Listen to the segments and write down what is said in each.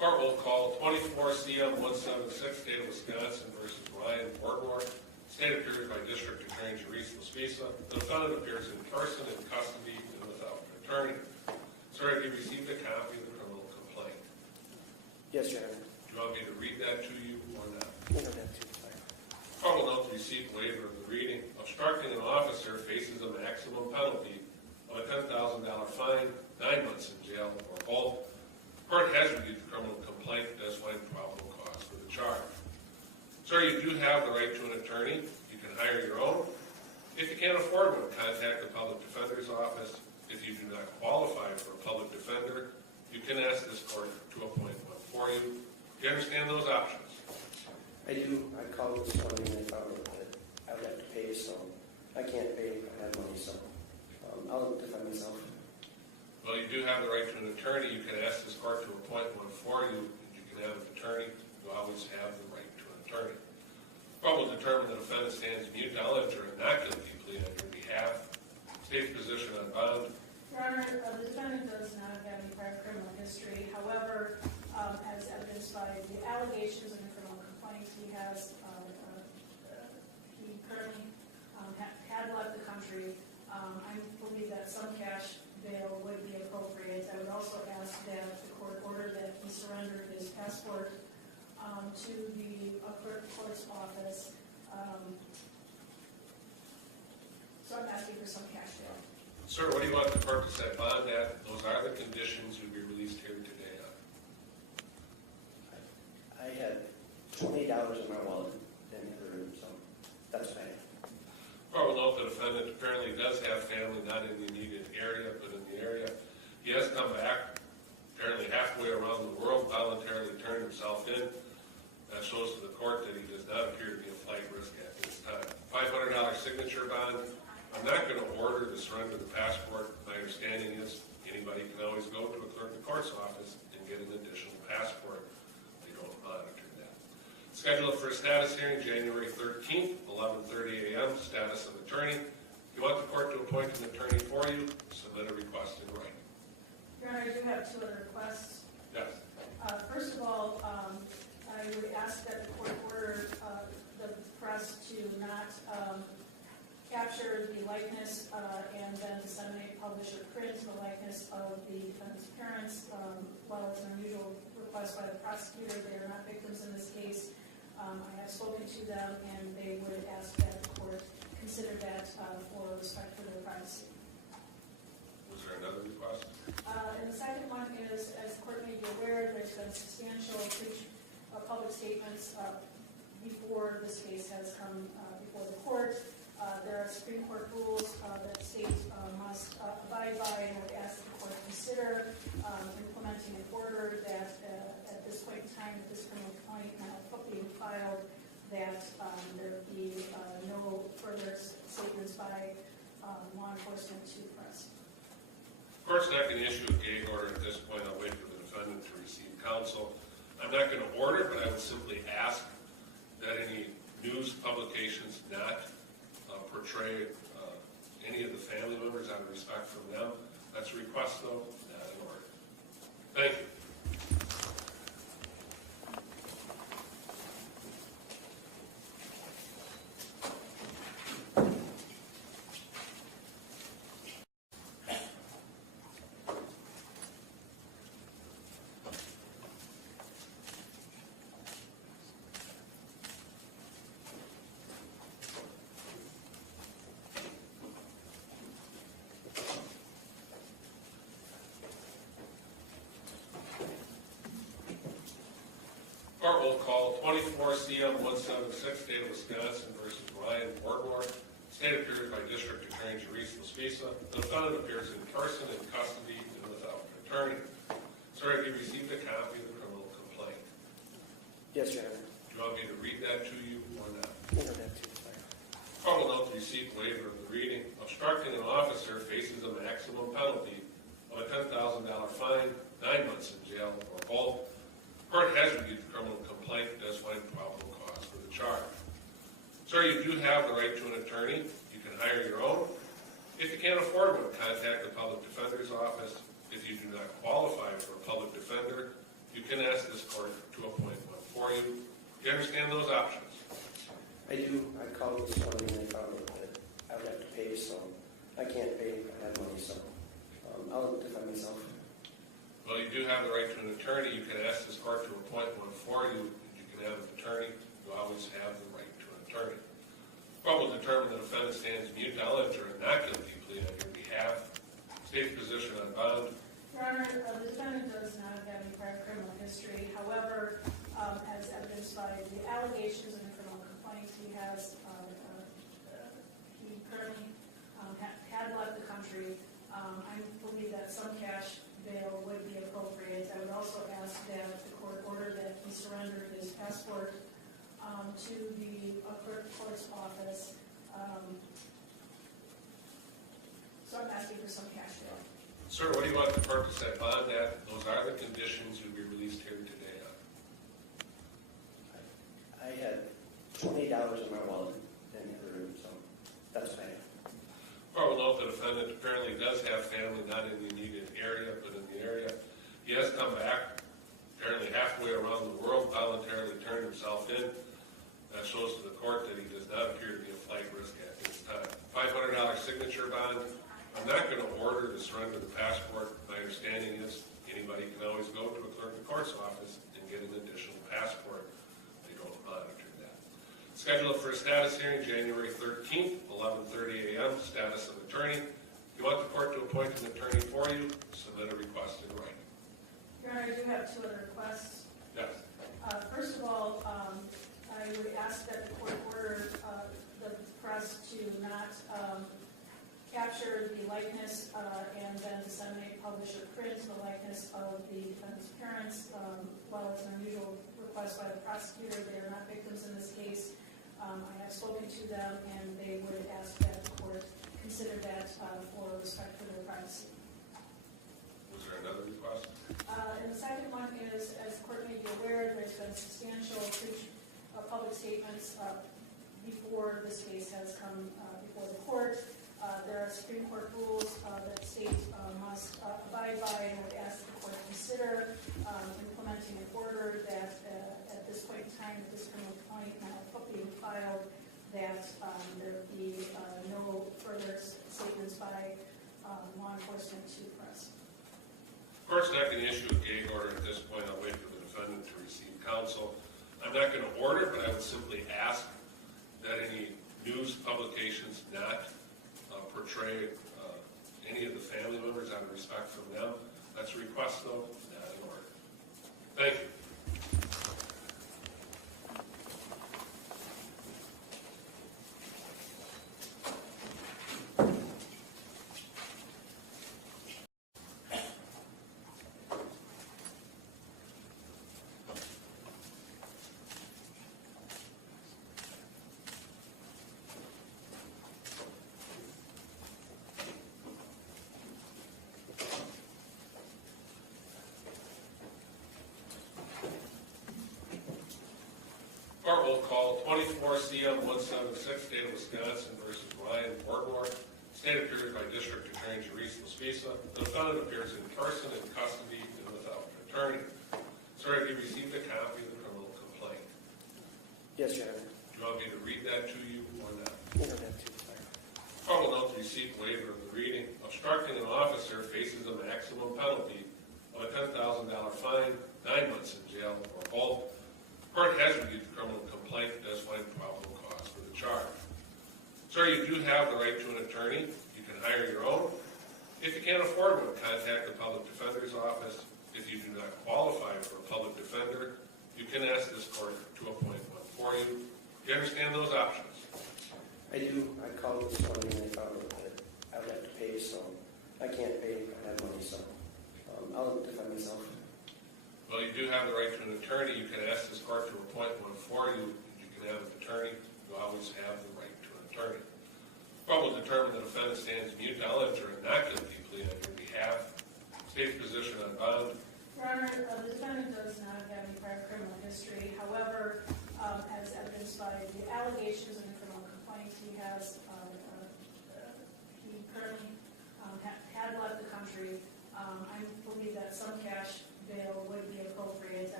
Court will call 24 CM 176, State of Wisconsin versus Ryan Borgwardt, State appeared by District Attorney Therese Laspisa. The defendant appears in person, in custody, and without an attorney. Sir, have you received a copy of the criminal complaint? Yes, Your Honor. Do you want me to read that to you or not? No, that's too far. Court will note the receipt waiver of the reading. Obstructing an officer faces a maximum penalty of a $10,000 fine, 9 months in jail, or both. Court has reviewed the criminal complaint and does find probable cause for the charge. Sir, you do have the right to an attorney. You can hire your own. If you can't afford one, contact the public defender's office. If you do not qualify for a public defender, you can ask this court to appoint one for you. Do you understand those options? I do. I called this morning and I found out that I would have to pay, so I can't pay if I have money, so I'll defend myself. Well, you do have the right to an attorney. You can ask this court to appoint one for you. You can have an attorney. You always have the right to an attorney. Court will determine the defendant stands mute, knowledge, or not guilty plea on your behalf. State's position on bond. Your Honor, the defendant does not have any prior criminal history. However, as evidenced by the allegations in the criminal complaint, he currently had left the country. I believe that some cash bail would be appropriate. I would also ask that the court order that he surrender his passport to the clerk court's office. So I'm asking for some cash bail. Sir, what do you want the court to set bond at? Those are the conditions you'll be released here today on. I had $20 in my wallet in the other room, so that's what I had. Court will note the defendant apparently does have family not in the immediate area, but in the area. He has come back, apparently halfway around the world, voluntarily turned himself in. That shows to the court that he does not appear to be a flight risk at this time. $500 signature bond. I'm not going to order the surrender of the passport. My understanding is anybody can always go to a clerk of court's office and get an additional passport. They don't monitor that. Scheduled for a status hearing January 13th, 11:30 a.m. Status of attorney. If you want the court to appoint an attorney for you, submit a request in writing. Your Honor, I do have two other requests. Yes. First of all, I would ask that the court order the press to not capture the likeness and then disseminate, publish, or print the likeness of the defendant's parents. While it's an unusual request by the prosecutor, they are not victims in this case. I have spoken to them, and they would ask that the court consider that for respect for their privacy. Was there another request? And the second one is, as the court may be aware, there's been substantial public statements before this case has come before the court. There are Supreme Court rules that states must abide by, and I would ask the court to consider implementing an order that at this point in time, at this criminal complaint now being filed, that there be no further statements by law enforcement to the press. The court's not going to issue a gag order at this point. I'll wait for the defendant to receive counsel. I'm not going to order, but I would simply ask that any news publications not portray any of the family members out of respect from them. That's a request, though, not an order. Thank you. Court will call 24 CM 176, State of Wisconsin versus Ryan Borgwardt. State appeared by District Attorney Therese Laspisa. The defendant appears in person, in custody, and without an attorney. Sir, have you received a copy of the criminal complaint? Yes, Your Honor. Do you want me to read that to you or not? No, that's too far. Court will note the receipt waiver of the reading. Obstructing an officer faces a maximum penalty of a $10,000 fine, 9 months in jail, or both. Court has reviewed the criminal complaint and does find probable cause for the charge. Sir, you do have the right to an attorney. You can hire your own. If you can't afford one, contact the public defender's office. If you do not qualify for a public defender, you can ask this court to appoint one for you. Do you understand those options? I do. I called this morning and I found out that I would have to pay, so I can't pay if I have money, so I'll defend myself. Well, you do have the right to an attorney. You can ask this court to appoint one for you. You can have an attorney. You always have the right to an attorney. Court will determine the defendant stands mute, knowledge, or a not guilty plea on your behalf. State's position on bond. Your Honor, the defendant does not have any prior criminal history. However, as evidenced by the allegations in the criminal complaint, he currently had left the country. I believe that some cash bail would be appropriate. I would also ask that the court order that he surrender his passport to the clerk's office. So I'm asking for some cash bail. Sir, what do you want the court to set bond at? Those are the conditions you'll be released here today on. I had $20 in my wallet in the other room, so that's what I have. Court will note the defendant apparently does have family not in the immediate area, but in the area. He has come back, apparently halfway around the world, voluntarily turned himself in. That shows to the court that he does not appear to be a flight risk at this time. $500 signature bond. I'm not going to order to surrender the passport. My understanding is anybody can always go to a clerk of court's office and get an additional passport. They don't monitor that. Scheduled for a status hearing January 13th, 11:30 a.m. Status of attorney. If you want the court to appoint an attorney for you, submit a request in writing. Your Honor, I do have two other requests. Yes. First of all, I would ask that the court order the press to not capture the likeness and then disseminate, publish, or print the likeness of the defendant's parents. While it's an unusual request by the prosecutor, they are not victims in this case. I have spoken to them, and they would ask that the court consider that for respect for their privacy. Was there another request? And the second one is, as the court may be aware, there's been substantial public statements before this case has come before the court. There are Supreme Court rules that the state must abide by, and I would ask the court to consider implementing an order that at this point in time, at this criminal complaint being filed, that there be no further statements by law enforcement to the press. The court's not going to issue a gag order at this point. I'll wait for the defendant to receive counsel. I'm not going to order, but I would simply ask that any news publications not portray any of the family members out of respect from them. That's a request, though, not an order. Thank you. Court will call 24-CM-176, State of Wisconsin versus Ryan Borgwardt. State appeared by District Attorney Teresa Spisa. The defendant appears in person, in custody, and without an attorney. Sir, have you received a copy of the criminal complaint? Yes, Your Honor. Do you want me to read that to you or not? You don't have to. Sorry. Court will note the receipt waiver of the reading. Obstructing an officer faces a maximum penalty of a $10,000 fine, 9 months in jail, or both. Court has reviewed the criminal complaint and does find probable cause for the charge. Sir, you do have the right to an attorney. You can hire your own. If you can't afford one, contact the public defender's office. If you do not qualify for a public defender, you can ask this court to appoint one for you. Do you understand those options? I do. I called this morning and I found out that I would have to pay, so I can't pay if I have money, so I'll defend myself. Well, you do have the right to an attorney. You can ask this court to appoint one for you. You can have an attorney. You always have the right to an attorney. The court will determine the defendant stands mute, knowledge, or a not guilty plea on your behalf. State's position on bond. Your Honor, the defendant does not have any prior criminal history. However, as evidenced by the allegations in the criminal complaint, he currently had left the country. I believe that some cash bail would be appropriate.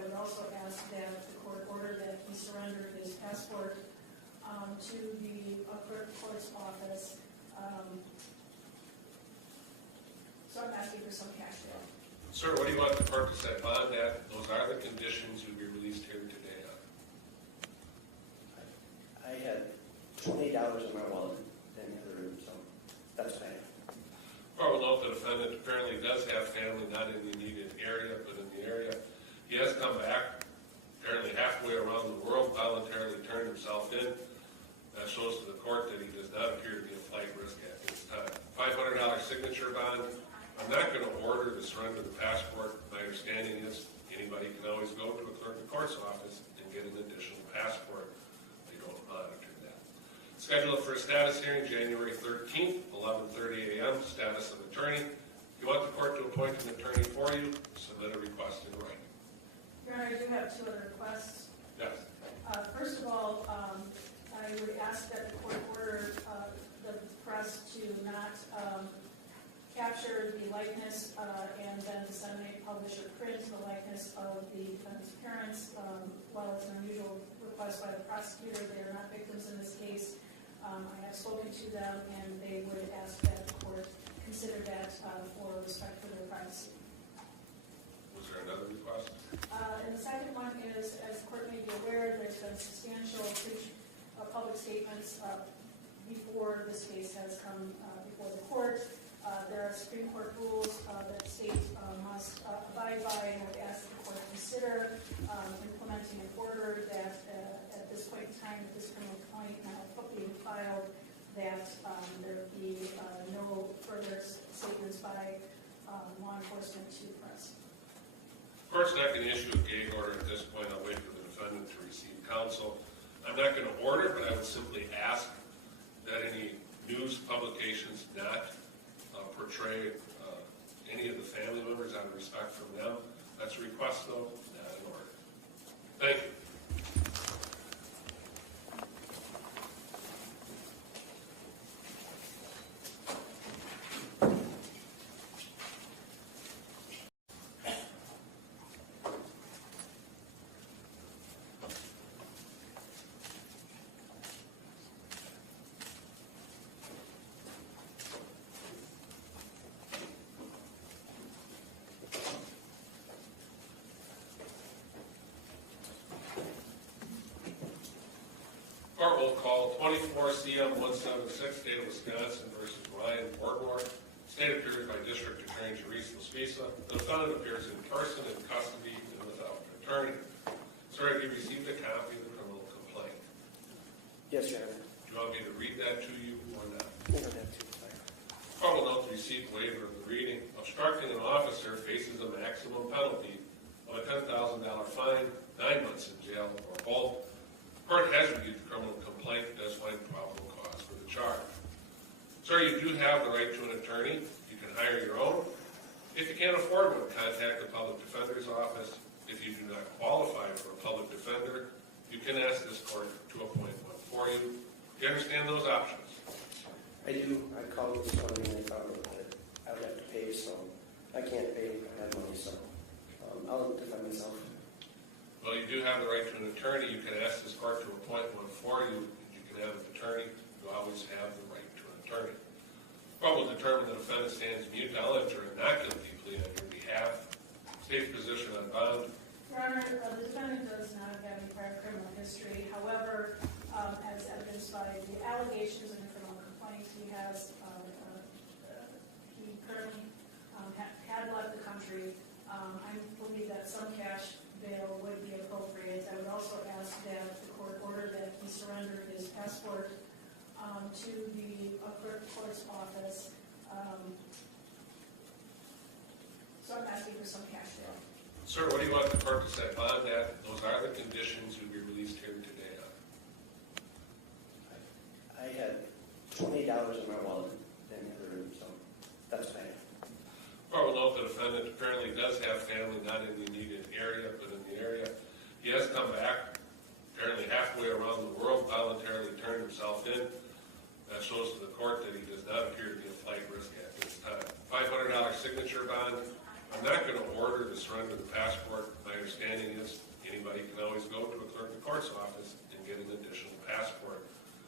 to the clerk of court's office. So I'm asking for some cash bail. Sir, what do you want the court to set bond at? Those are the conditions you'll be released here today on. I had $20 in my wallet in the other room, so that's what I have. Court will note the defendant apparently does have family not in the immediate area, but in the area. He has come back, apparently halfway around the world, voluntarily turned himself in. That shows to the court that he does not appear to be a flight risk at this time. $500 signature bond. I'm not going to order to surrender the passport. My understanding is anybody can always go to a clerk of court's office and get an additional passport. They don't monitor that. Scheduled for a status hearing January 13th, 11:30 a.m. Status of attorney. If you want the court to appoint an attorney for you, submit a request in writing. Your Honor, I do have two other requests. Yes. First of all, I would ask that the court order the press to not capture the likeness and then disseminate, publish, or print the likeness of the defendant's parents. While it's an unusual request by the prosecutor, they are not victims in this case. I have spoken to them, and they would ask that the court consider that for respect for their privacy. Was there another request? And the second one is, as the court may be aware, there's been substantial public statements before this case has come before the court. There are Supreme Court rules that states must abide by, and I would ask the court to consider implementing an order that at this point in time, at this criminal complaint now being filed, that there be no further statements by law enforcement to the press. The court's not going to issue a gag order at this point. I'll wait for the defendant to receive counsel. I'm not going to order, but I would simply ask that any news publications not portray any of the family members out of respect from them. That's a request, though, not an order. Thank you. Court will call 24-CM-176, State of Wisconsin versus Ryan Borgwardt. State appears by District Attorney Teresa Spisa. The defendant appears in person, in custody, and without an attorney. Sir, have you received a copy of the criminal complaint? Yes, Your Honor. Do you want me to read that to you or not? You don't have to. Court will note the received waiver of the reading. Obstructing an officer faces a maximum penalty of a $10,000 fine, 9 months in jail, or both. Court has reviewed the criminal complaint and does find probable cause for the charge. Sir, you do have the right to an attorney. You can hire your own. If you can't afford one, contact the public defender's office. If you do not qualify for a public defender, you can ask this court to appoint one for you. Do you understand those options? I do. I called this morning and I found out that I would have to pay, so I can't pay if I have money, so I'll defend myself. Well, you do have the right to an attorney. You can ask this court to appoint one for you. You can have an attorney. You always have the right to an attorney. Court will determine the defendant stands mute. I'll enter a not guilty plea on your behalf. State's position on bond. Your Honor, the defendant does not have any prior criminal history. However, as evidenced by the allegations in the criminal complaint, he currently had left the country. I believe that some cash bail would be appropriate. I would also ask that the court order that he surrender his passport to the clerk of court's office. So I'm asking for some cash bail. Sir, what do you want the court to set bond at? Those are the conditions you'll be released here today on. I had $20 in my wallet in the other room, so that's what I have. Court will note the defendant apparently does have family not in the immediate area, but in the area. He has come back, apparently halfway around the world, voluntarily turned himself in. That shows to the court that he does not appear to be a flight risk at this time. $500 signature bond. I'm not going to order to surrender the passport. My understanding is anybody can always go to a clerk of court's office and get an additional passport.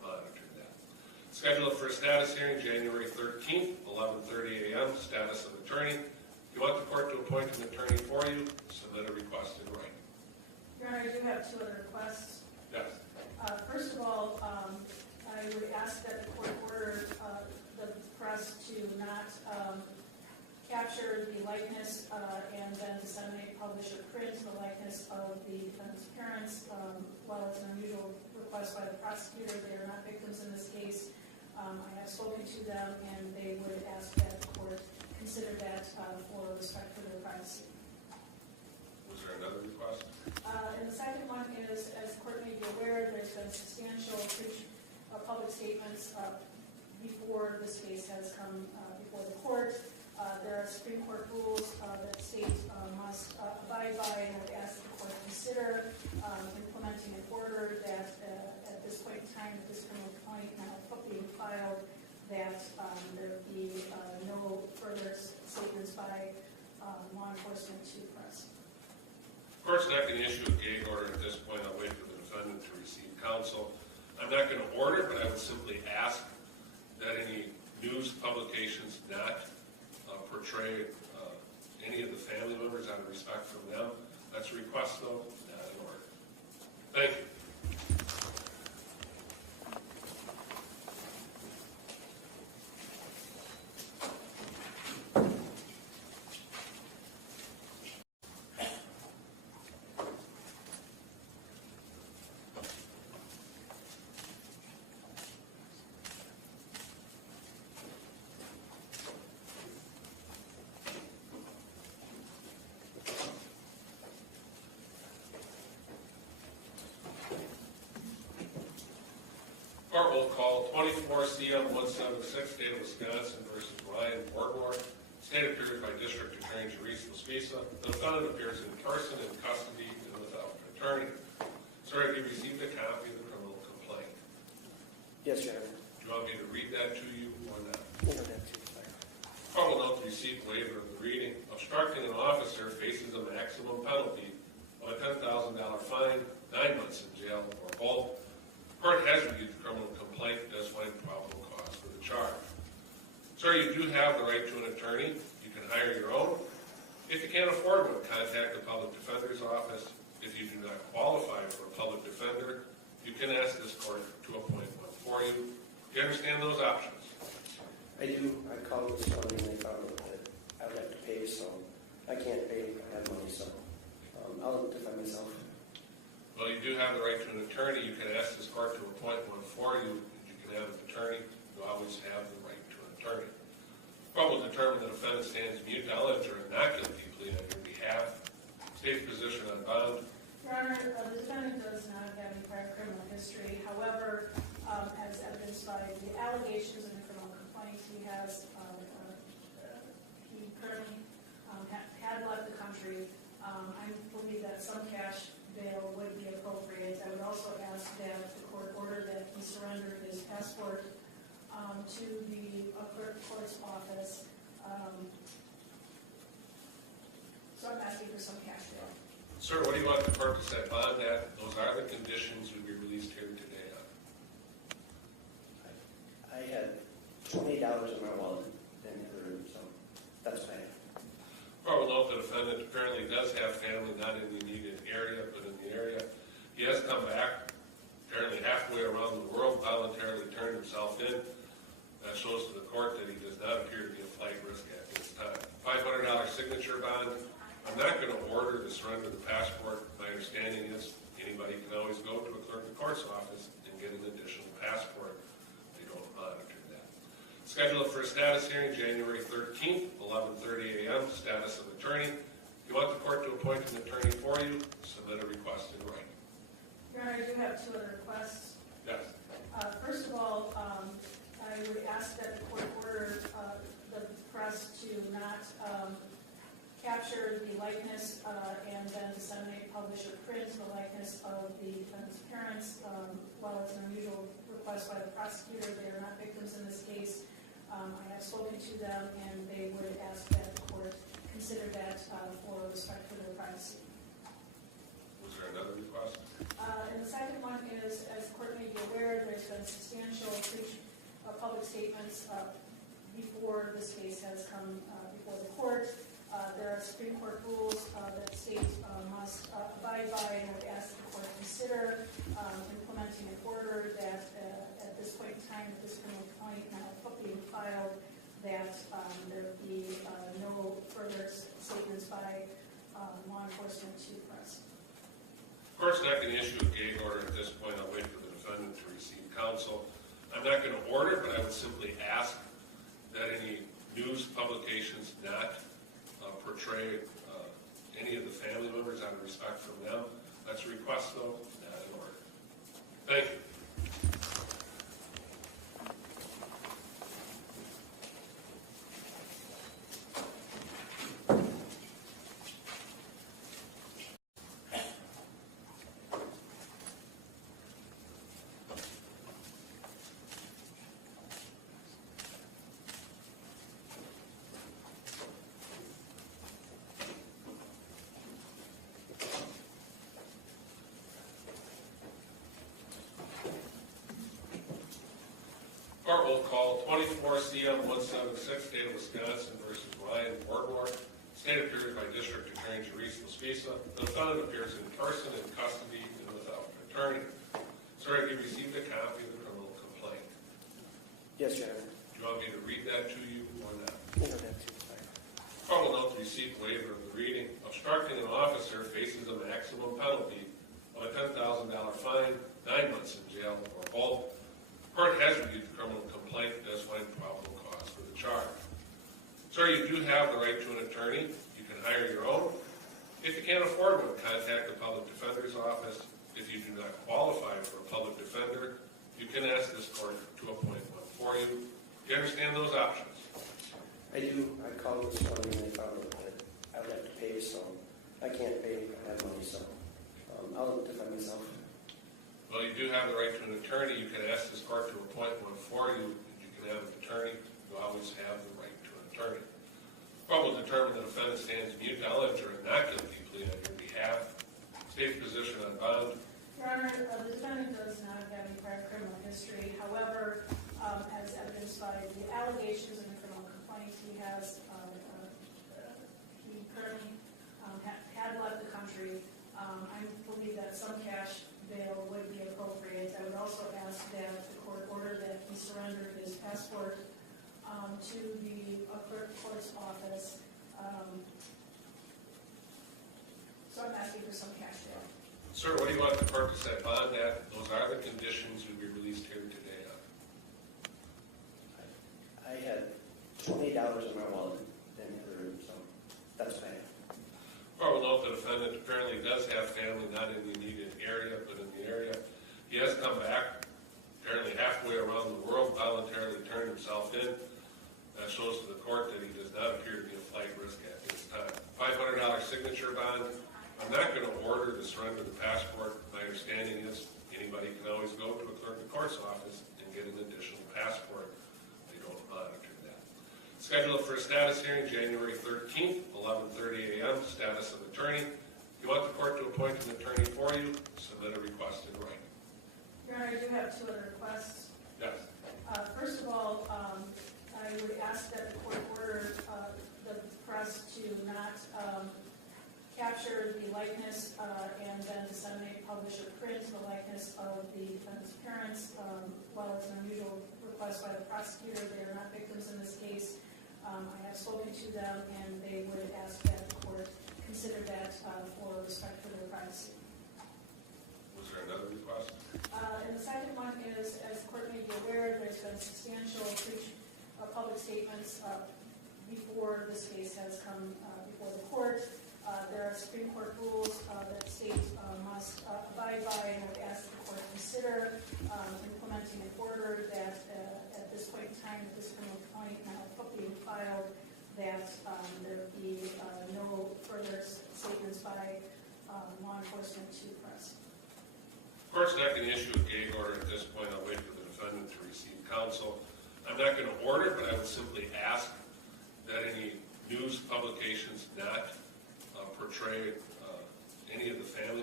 monitor that. Schedule it for a status hearing January 13th, 11:30 a.m. Status of attorney. If you want the court to appoint an attorney for you, submit a request in writing. Your Honor, I do have two other requests. Yes. First of all, I would ask that the court order the press to not capture the likeness and then disseminate, publish, or print the likeness of the defendant's parents. While it's an unusual request by the prosecutor, they are not victims in this case. I have spoken to them, and they would ask that the court consider that for respect for their privacy. Was there another request? And the second one is, as the court may be aware, there's been substantial public statements before this case has come before the court. There are Supreme Court rules that state must abide by, and I would ask the court to consider implementing an order that at this point in time, that this criminal complaint now being filed, that there be no further statements by law enforcement to the press. Of course, not going to issue a gag order at this point. I'll wait for the defendant to receive counsel. I'm not going to order, but I would simply ask that any news publications not portray any of the family members out of respect from them. That's a request, though, not an order. Thank you. Court will call 24-CM-176, State of Wisconsin versus Ryan Borgwardt. State appears by District Attorney Teresa Spisa. The defendant appears in person, in custody, and without an attorney. Sir, have you received a copy of the criminal complaint? Yes, Your Honor. Do you want me to read that to you or not? You know that too, sir. Court will note the receipt waiver of the reading. Obstructing an officer faces a maximum penalty of a $10,000 fine, 9 months in jail, or both. Court has reviewed the criminal complaint and does find probable cause for the charge. Sir, you do have the right to an attorney. You can hire your own. If you can't afford one, contact the public defender's office. If you do not qualify for a public defender, you can ask this court to appoint one for you. Do you understand those options? I do. I called this morning and they found out that I would have to pay, so I can't pay. I have money, so I'll defend myself. Well, you do have the right to an attorney. You can ask this court to appoint one for you. You can have an attorney. You always have the right to an attorney. The court will determine the defendant stands mute, knowledge, or not guilty plea on your behalf. State's position on bond. Your Honor, the defendant does not have any prior criminal history. However, as evidenced by the allegations in the criminal complaint, he currently had left the country. I believe that some cash bail would be appropriate. I would also ask that the court order that he surrender his passport to the clerk of court's office. So I'm asking for some cash bail. Sir, what do you want the court to set bond at? Those are the conditions you'll be released here today on. I had $20 in my wallet in the other room, so that's what I have. Court will note the defendant apparently does have family not in the immediate area, but in the area. He has come back, apparently halfway around the world, voluntarily turned himself in. That shows to the court that he does not appear to be a flight risk at this time. $500 signature bond. I'm not going to order the surrender of the passport. My understanding is anybody can always go to a clerk of court's office and get an additional passport. They don't monitor that. Schedule it for a status hearing January 13th, 11:30 a.m. Status of attorney. If you want the court to appoint an attorney for you, submit a request in writing. Your Honor, I do have two other requests. Yes. First of all, I would ask that the court order the press to not capture the likeness and then disseminate, publish, or print the likeness of the defendant's parents. While it's an unusual request by the prosecutor, they are not victims in this case. I have spoken to them, and they would ask that the court consider that for respect for their privacy. Was there there another request? And the second one is, as the court may be aware, there's been substantial public statements before this case has come before the court. There are Supreme Court rules that states must abide by, and I would ask the court to consider implementing an order that at this point in time, at this criminal complaint being filed, that there be no further statements by law enforcement to the press. Of course, not going to issue a gag order at this point. I'll wait for the defendant to receive counsel. I'm not going to order, but I would simply ask that any news publications not portray any of the family members out of respect from them. That's a request, though, not an order. Thank you. Court will call 24-CM-176, State of Wisconsin versus Ryan Borgwardt. State appears by District Attorney Teresa Spisa. The defendant appears in person, in custody, and without an attorney. Sir, have you received a copy of the criminal complaint? Yes, Your Honor. Do you want me to read that to you or not? You don't have to. Court will note the received waiver of the reading. Obstructing an officer faces a maximum penalty of a $10,000 fine, 9 months in jail, or both. Court has reviewed the criminal complaint and does find probable cause for the charge. Sir, you do have the right to an attorney. You can hire your own. If you can't afford one, contact the public defender's office. If you do not qualify for a public defender, you can ask this court to appoint one for you. Do you understand those options? I do. I called this morning and they found out that I would have to pay, so I can't pay. I have money, so I'll defend myself. Well, you do have the right to an attorney. You can ask this court to appoint one for you. You can have an attorney. You always have the right to an attorney. The court will determine the defendant stands mute, knowledge, or not guilty plea on your behalf. State's position on bond. Your Honor, the defendant does not have any prior criminal history. However, as evidenced by the allegations in the criminal complaint, he has he currently had left the country. I believe that some cash bail would be appropriate. I would also ask that the court order that he surrender his passport to the clerk of court's office. So I'm asking for some cash bail. Sir, what do you want the court to set bond at? Those are the conditions you'll be released here today on. I had $28 in my wallet in the other room, so that's what I have. Court will note the defendant apparently does have family not in the immediate area, but in the area. He has come back, apparently halfway around the world, voluntarily turned himself in. That shows to the court that he does not appear to be a flight risk at this time. $500 signature bond. I'm not going to order to surrender the passport. My understanding is anybody can always go to a clerk of court's office and get an additional passport. They don't monitor that. Scheduled for a status hearing January 13th, 11:30 a.m. Status of attorney. If you want the court to appoint an attorney for you, submit a request in writing. Your Honor, I do have two other requests. Yes. First of all, I would ask that the court order the press to not capture the likeness and then disseminate, publish, or print the likeness of the defendant's parents. While it's an unusual request by the prosecutor, they are not victims in this case. I have spoken to them, and they would ask that the court consider that for respect for their privacy. Was there another request? And the second one is, as the court may be aware, there's been substantial public statements before this case has come before the court. There are Supreme Court rules that states must abide by, and I would ask the court to consider implementing an order that at this point in time, at this criminal complaint being filed, that there be no further statements by law enforcement to the press. Of course, not going to issue a gag order at this point. I'll wait for the defendant to receive counsel. I'm not going to order, but I would simply ask that any news publications not portray any of the family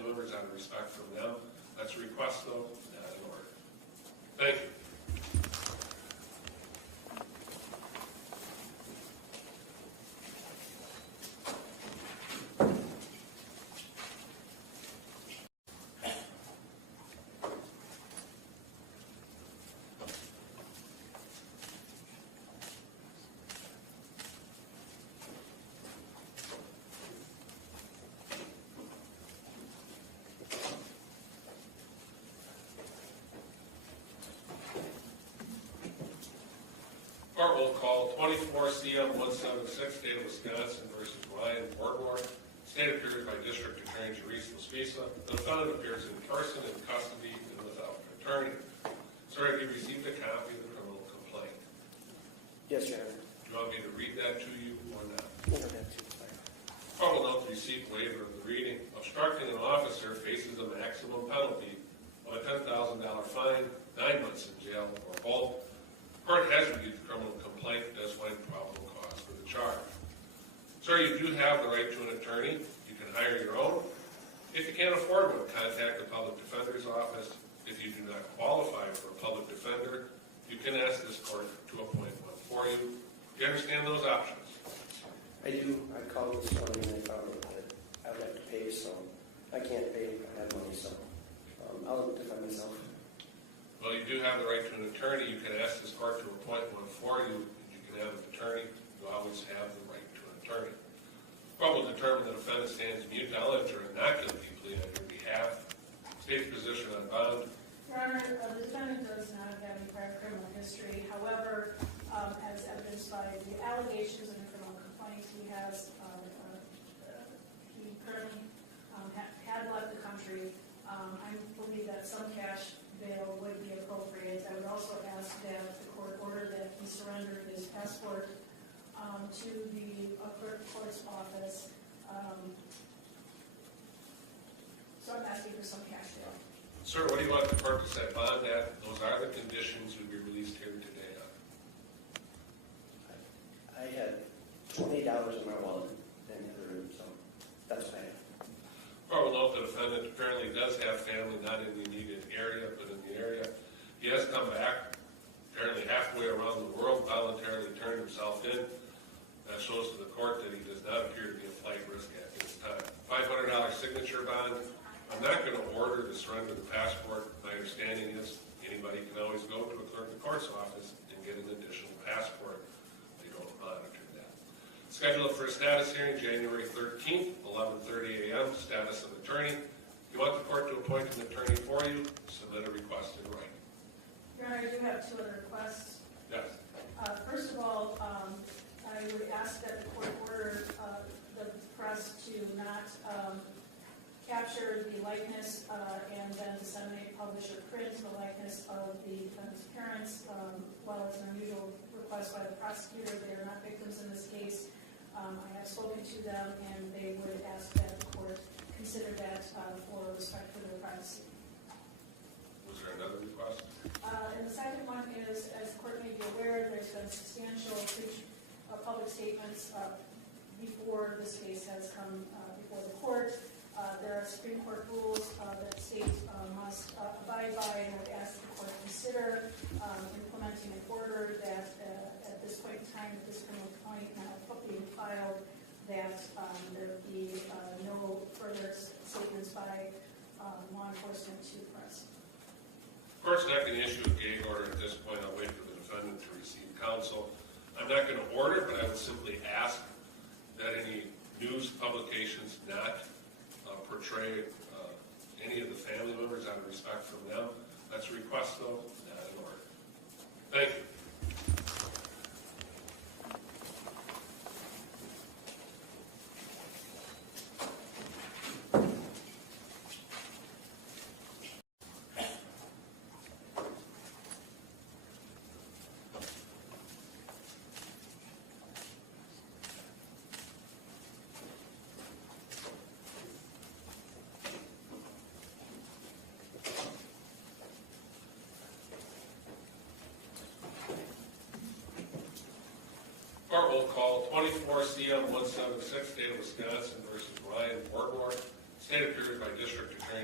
members out of respect from them. That's a request, though, not an order. Thank you. Court will call 24-CM-176, State of Wisconsin versus Ryan Borgwardt. State appears by District Attorney Teresa Spisa. The defendant appears in person, in custody, and without an attorney. Sir, have you received a copy of the criminal complaint? Yes, Your Honor. Do you want me to read that to you or not? You don't have to. Court will note the receipt waiver of the reading. Obstructing an officer faces a maximum penalty of a $10,000 fine, 9 months in jail, or both. Court has reviewed the criminal complaint and does find probable cause for the charge. Sir, you do have the right to an attorney. You can hire your own. If you can't afford one, contact the public defender's office. If you do not qualify for a public defender, you can ask this court to appoint one for you. Do you understand those options? I do. I called this morning and I found out that I would have to pay, so I can't pay if I have money, so I'll defend myself. Well, you do have the right to an attorney. You can ask this court to appoint one for you. You can have an attorney. You always have the right to an attorney. Court will determine the defendant stands mute, knowledge, or not guilty plea on your behalf. State's position on bond. Your Honor, the defendant does not have any prior criminal history. However, as evidenced by the allegations in the criminal complaint, he currently had left the country. I believe that some cash bail would be appropriate. I would also ask that the court order that he surrender his passport to the court's office. So I'm asking for some cash bail. Sir, what do you want the court to set bond at? Those are the conditions you'll be released here today on. I had $20 in my wallet in the other room, so that's what I have. Court will note the defendant apparently does have family not in the immediate area, but in the area. He has come back, apparently halfway around the world, voluntarily turned himself in. That shows to the court that he does not appear to be a flight risk at this time. $500 signature bond. I'm not going to order to surrender the passport. My understanding is anybody can always go to a clerk of court's office and get an additional passport. They don't monitor that. Scheduled for a status hearing January 13th, 11:30 a.m. Status of attorney. If you want the court to appoint an attorney for you, submit a request in writing. Your Honor, I do have two other requests. Yes. First of all, I would ask that the court order the press to not capture the likeness and then disseminate, publish, or print the likeness of the defendant's parents. While it's an unusual request by the prosecutor, they are not victims in this case. I have spoken to them, and they would ask that the court consider that for respect for their privacy. Was there another request? And the second one is, as the court may be aware, there's been substantial public statements before this case has come before the court. There are Supreme Court rules that states must abide by, and I would ask the court to consider implementing an order that at this point in time, at this criminal complaint now being filed, that there be no further statements by law enforcement to the press. The court's not going to issue a gag order at this point. I'll wait for the defendant to receive counsel. I'm not going to order, but I would simply ask that any news publications not portray any of the family members out of respect from them. That's a request, though, not an order. Thank you. Court will call 24-CM-176, State of Wisconsin versus Ryan Borgwardt. State appears by District Attorney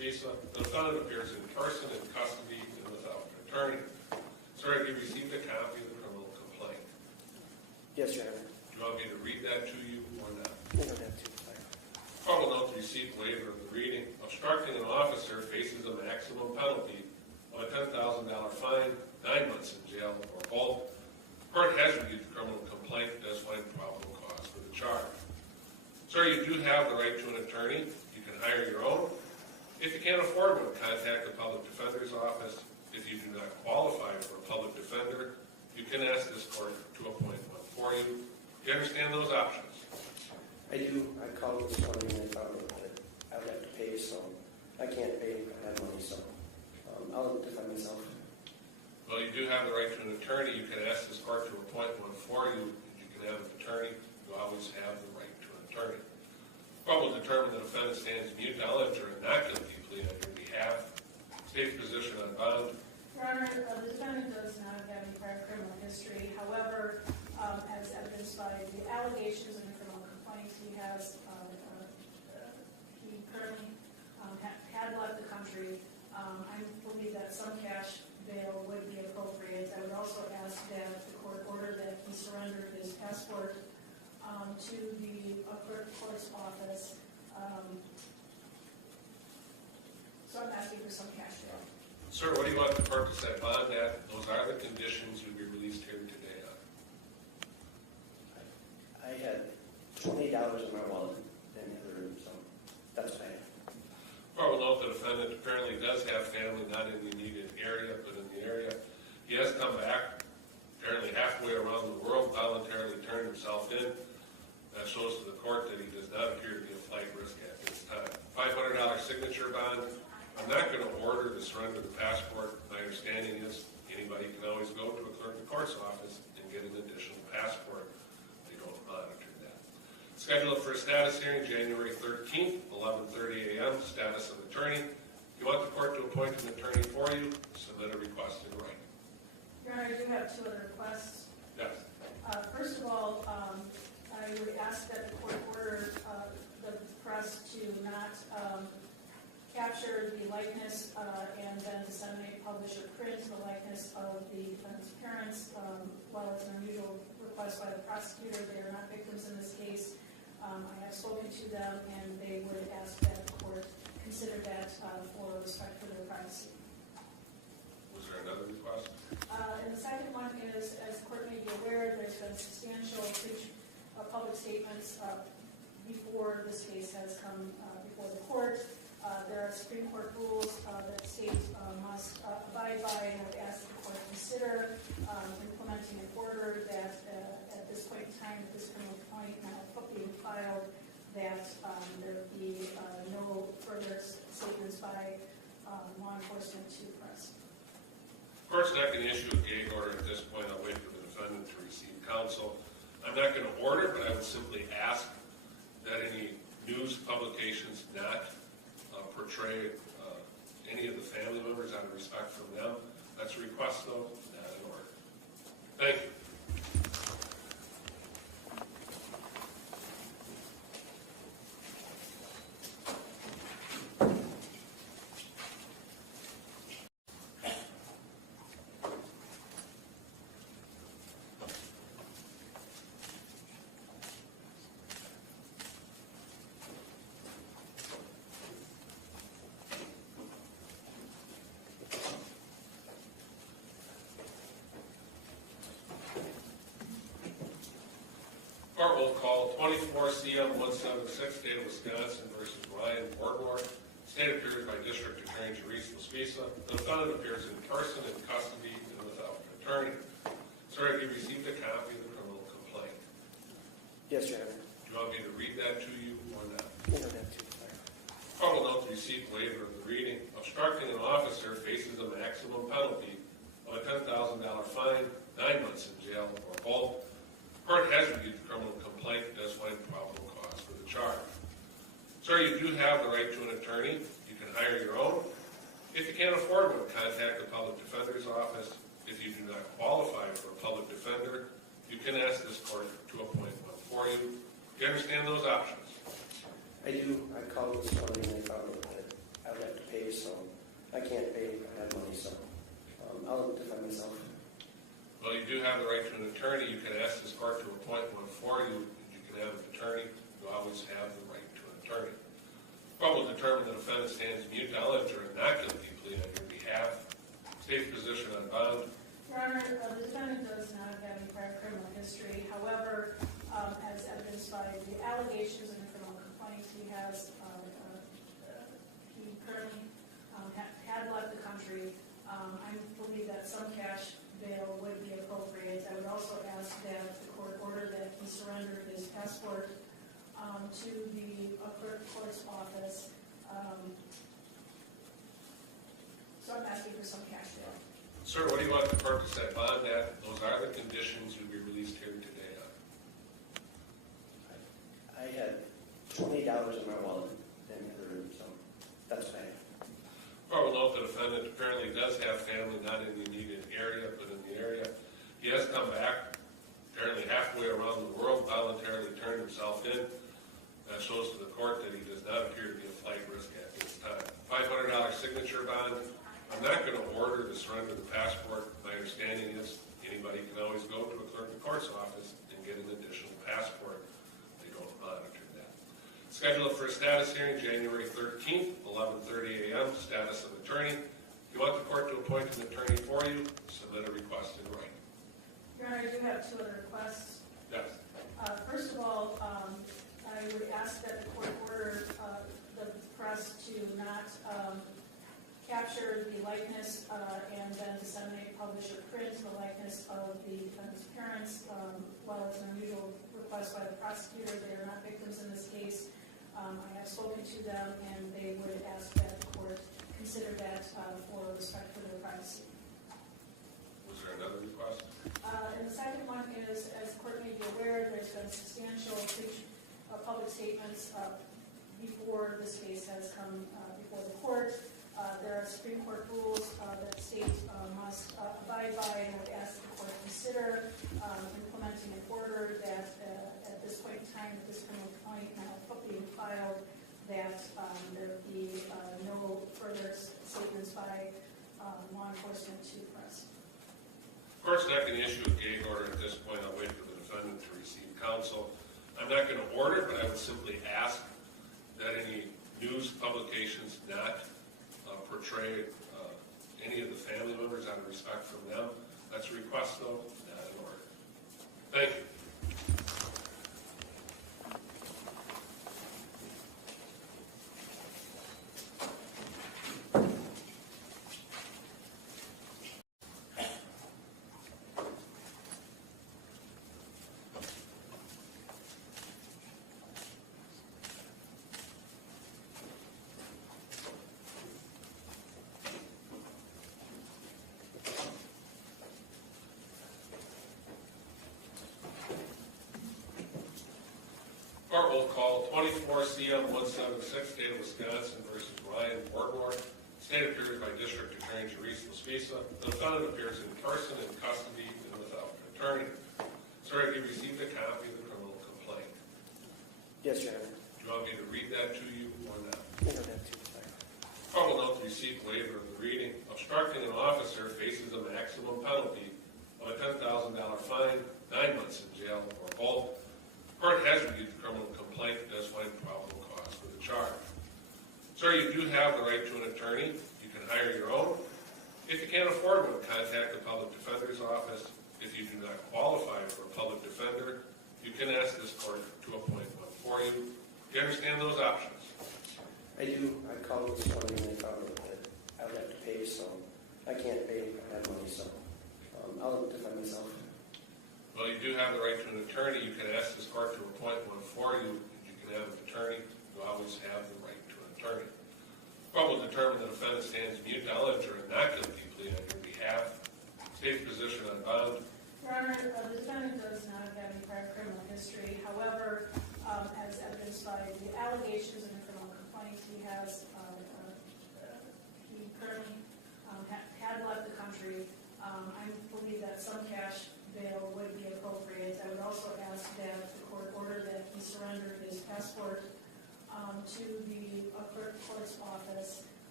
Spisa. The defendant appears in person, in custody, and without an attorney. Sir, have you received a copy of the criminal complaint? Yes, Your Honor. Do you want me to read that to you or not? You don't have to. Court will note the receipt waiver of the reading. Obstructing an officer faces a maximum penalty of a $10,000 fine, 9 months in jail, or both. Court has reviewed the criminal complaint and does find probable cause for the charge. Sir, you do have the right to an attorney. You can hire your own. If you can't afford one, contact the public defender's office. If you do not qualify for a public defender, you can ask this court to appoint one for you. Do you understand those options? I do. I called this morning and I found out that I would have to pay, so I can't pay. I have money, so I'll defend myself. Well, you do have the right to an attorney. You can ask this court to appoint one for you. You can have an attorney. You always have the right to an attorney. The court will determine the defendant stands mute, knowledge, or a not guilty plea on your behalf. State's position on bond. Your Honor, the defendant does not have any prior criminal history. However, as evidenced by the allegations in the criminal complaint, he currently had left the country. I believe that some cash bail would be appropriate. I would also ask that the court order that he surrender his passport to the clerk court's office. So I'm asking for some cash bail. Sir, what do you want the court to set bond at? Those are the conditions you'll be released here today on. I had $20 in my wallet in the other room, so that's what I have. Court will note the defendant apparently does have family not in the immediate area, but in the area. He has come back, apparently halfway around the world, voluntarily turned himself in. That shows to the court that he does not appear to be a flight risk at this time. $500 signature bond. I'm not going to order the surrender of the passport. My understanding is anybody can always go to a clerk of court's office and get an additional passport. They don't monitor that. Scheduled for a status hearing January 13th, 11:30 a.m. Status of attorney. If you want the court to appoint an attorney for you, submit a request in writing. Your Honor, I do have two other requests. Yes. First of all, I would ask that the court order the press to not capture the likeness and then disseminate, publish, or print the likeness of the defendant's parents. While it's an unusual request by the prosecutor, they are not victims in this case. I have spoken to them, and they would ask that the court consider that for respect for their privacy. Was there another request? And the second one is, as the court may be aware, there's been substantial public statements before this case has come before the court. There are Supreme Court rules that the state must abide by, and I would ask the court to consider implementing an order that at this point in time, at this criminal point, being filed, that there be no further statements by law enforcement to the press. The court's not going to issue a gag order at this point. I'll wait for the defendant to receive counsel. I'm not going to order, but I would simply ask that any news publications not portray any of the family members out of respect from them. That's a request, though, not an order. Thank you. Court will call 24-CM-176, State of Wisconsin versus Ryan Borgwardt. State appears by District Attorney Teresa Spisa. The defendant appears in person, in custody, and without an attorney. Sir, have you received a copy of the criminal complaint? Yes, Your Honor. Do you want me to read that to you or not? You don't have to. Court will note the receipt waiver of the reading. Obstructing an officer faces a maximum penalty of a $10,000 fine, 9 months in jail, or both. Court has reviewed the criminal complaint and does find probable cause for the charge. Sir, you do have the right to an attorney. You can hire your own. If you can't afford one, contact the public defender's office. If you do not qualify for a public defender, you can ask this court to appoint one for you. Do you understand those options? I do. I called this morning and I found out that I I would have to pay, so I can't pay if I have money, so I'll defend myself. Well, you do have the right to an attorney. You can ask this court to appoint one for you. You can have an attorney. You always have the right to an attorney. The court will determine the defendant stands mute knowledge or a not guilty plea on your behalf. State's position on bond. Your Honor, the defendant does not have any prior criminal history. However, as evidenced by the allegations in the criminal complaint, he currently had left the country. I believe that some cash bail would be appropriate. I would also ask that the court order that he surrender his passport to the clerk of court's office. So I'm asking for some cash bail. Sir, what do you want the court to set bond at? Those are the conditions you'll be released here today on. I had $20 in my wallet in the other room, so that's what I have. Court will note the defendant apparently does have family not in the immediate area, but in the area. He has come back, apparently halfway around the world, voluntarily turned himself in. That shows to the court that he does not appear to be a flight risk at this time. $500 signature bond. I'm not going to order to surrender the passport. My understanding is anybody can always go to a clerk of court's office and get an additional passport. They don't monitor that. Schedule it for a status hearing January 13th, 11:30 a.m. Status of attorney. If you want the court to appoint an attorney for you, submit a request in writing. Your Honor, I do have two other requests. Yes. First of all, I would ask that the court order the press to not capture the likeness and then disseminate, publish, or print the likeness of the defendant's parents. While it's an unusual request by the prosecutor, they are not victims in this case. I have spoken to them, and they would ask that the court consider that for respect for their privacy. Was there another request? And the second one is, as the court may be aware, there's been substantial public statements before this case has come before the court. There are Supreme Court rules that the state must abide by, and I would ask the court to consider implementing an order that at this point in time, at this criminal complaint now being filed, that there be no further statements by law enforcement to the press. Of course, not going to issue a gag order at this point. I'll wait for the defendant to receive counsel. I'm not going to order, but I would simply ask that any news publications not portray any of the family members out of respect from them. That's a request, though, not an order. Thank you. Court will call 24-CM-176, State of Wisconsin versus Ryan Borgwardt. State appears by District Attorney Teresa Spisa. The defendant appears in person, in custody, and without an attorney. Sir, have you received a copy of the criminal complaint? Yes, Your Honor. Do you want me to read that to you or not? I don't have to. Sorry. Court will note the receipt waiver of the reading. Obstructing an officer faces a maximum penalty of a $10,000 fine, 9 months in jail, or both. Court has reviewed the criminal complaint and does find probable cause for the charge. Sir, you do have the right to an attorney. You can hire your own. If you can't afford one, contact the public defender's office. If you do not qualify for a public defender, you can ask this court to appoint one for you. Do you understand those options? I do. I called this morning and they found out that I would have to pay, so I can't pay if I have money, so I'll defend myself. Well, you do have the right to an attorney. You can ask this court to appoint one for you. You can have an attorney. You always have the right to an attorney. The court will determine the defendant stands mute knowledge or a not guilty plea on your behalf. State's position on bond. Your Honor, the defendant does not have any prior criminal history. However, as evidenced by the allegations in the criminal complaint, he currently had left the country. I believe that some cash bail would be appropriate. I would also ask that the court order that he surrender his passport to the clerk of court's office.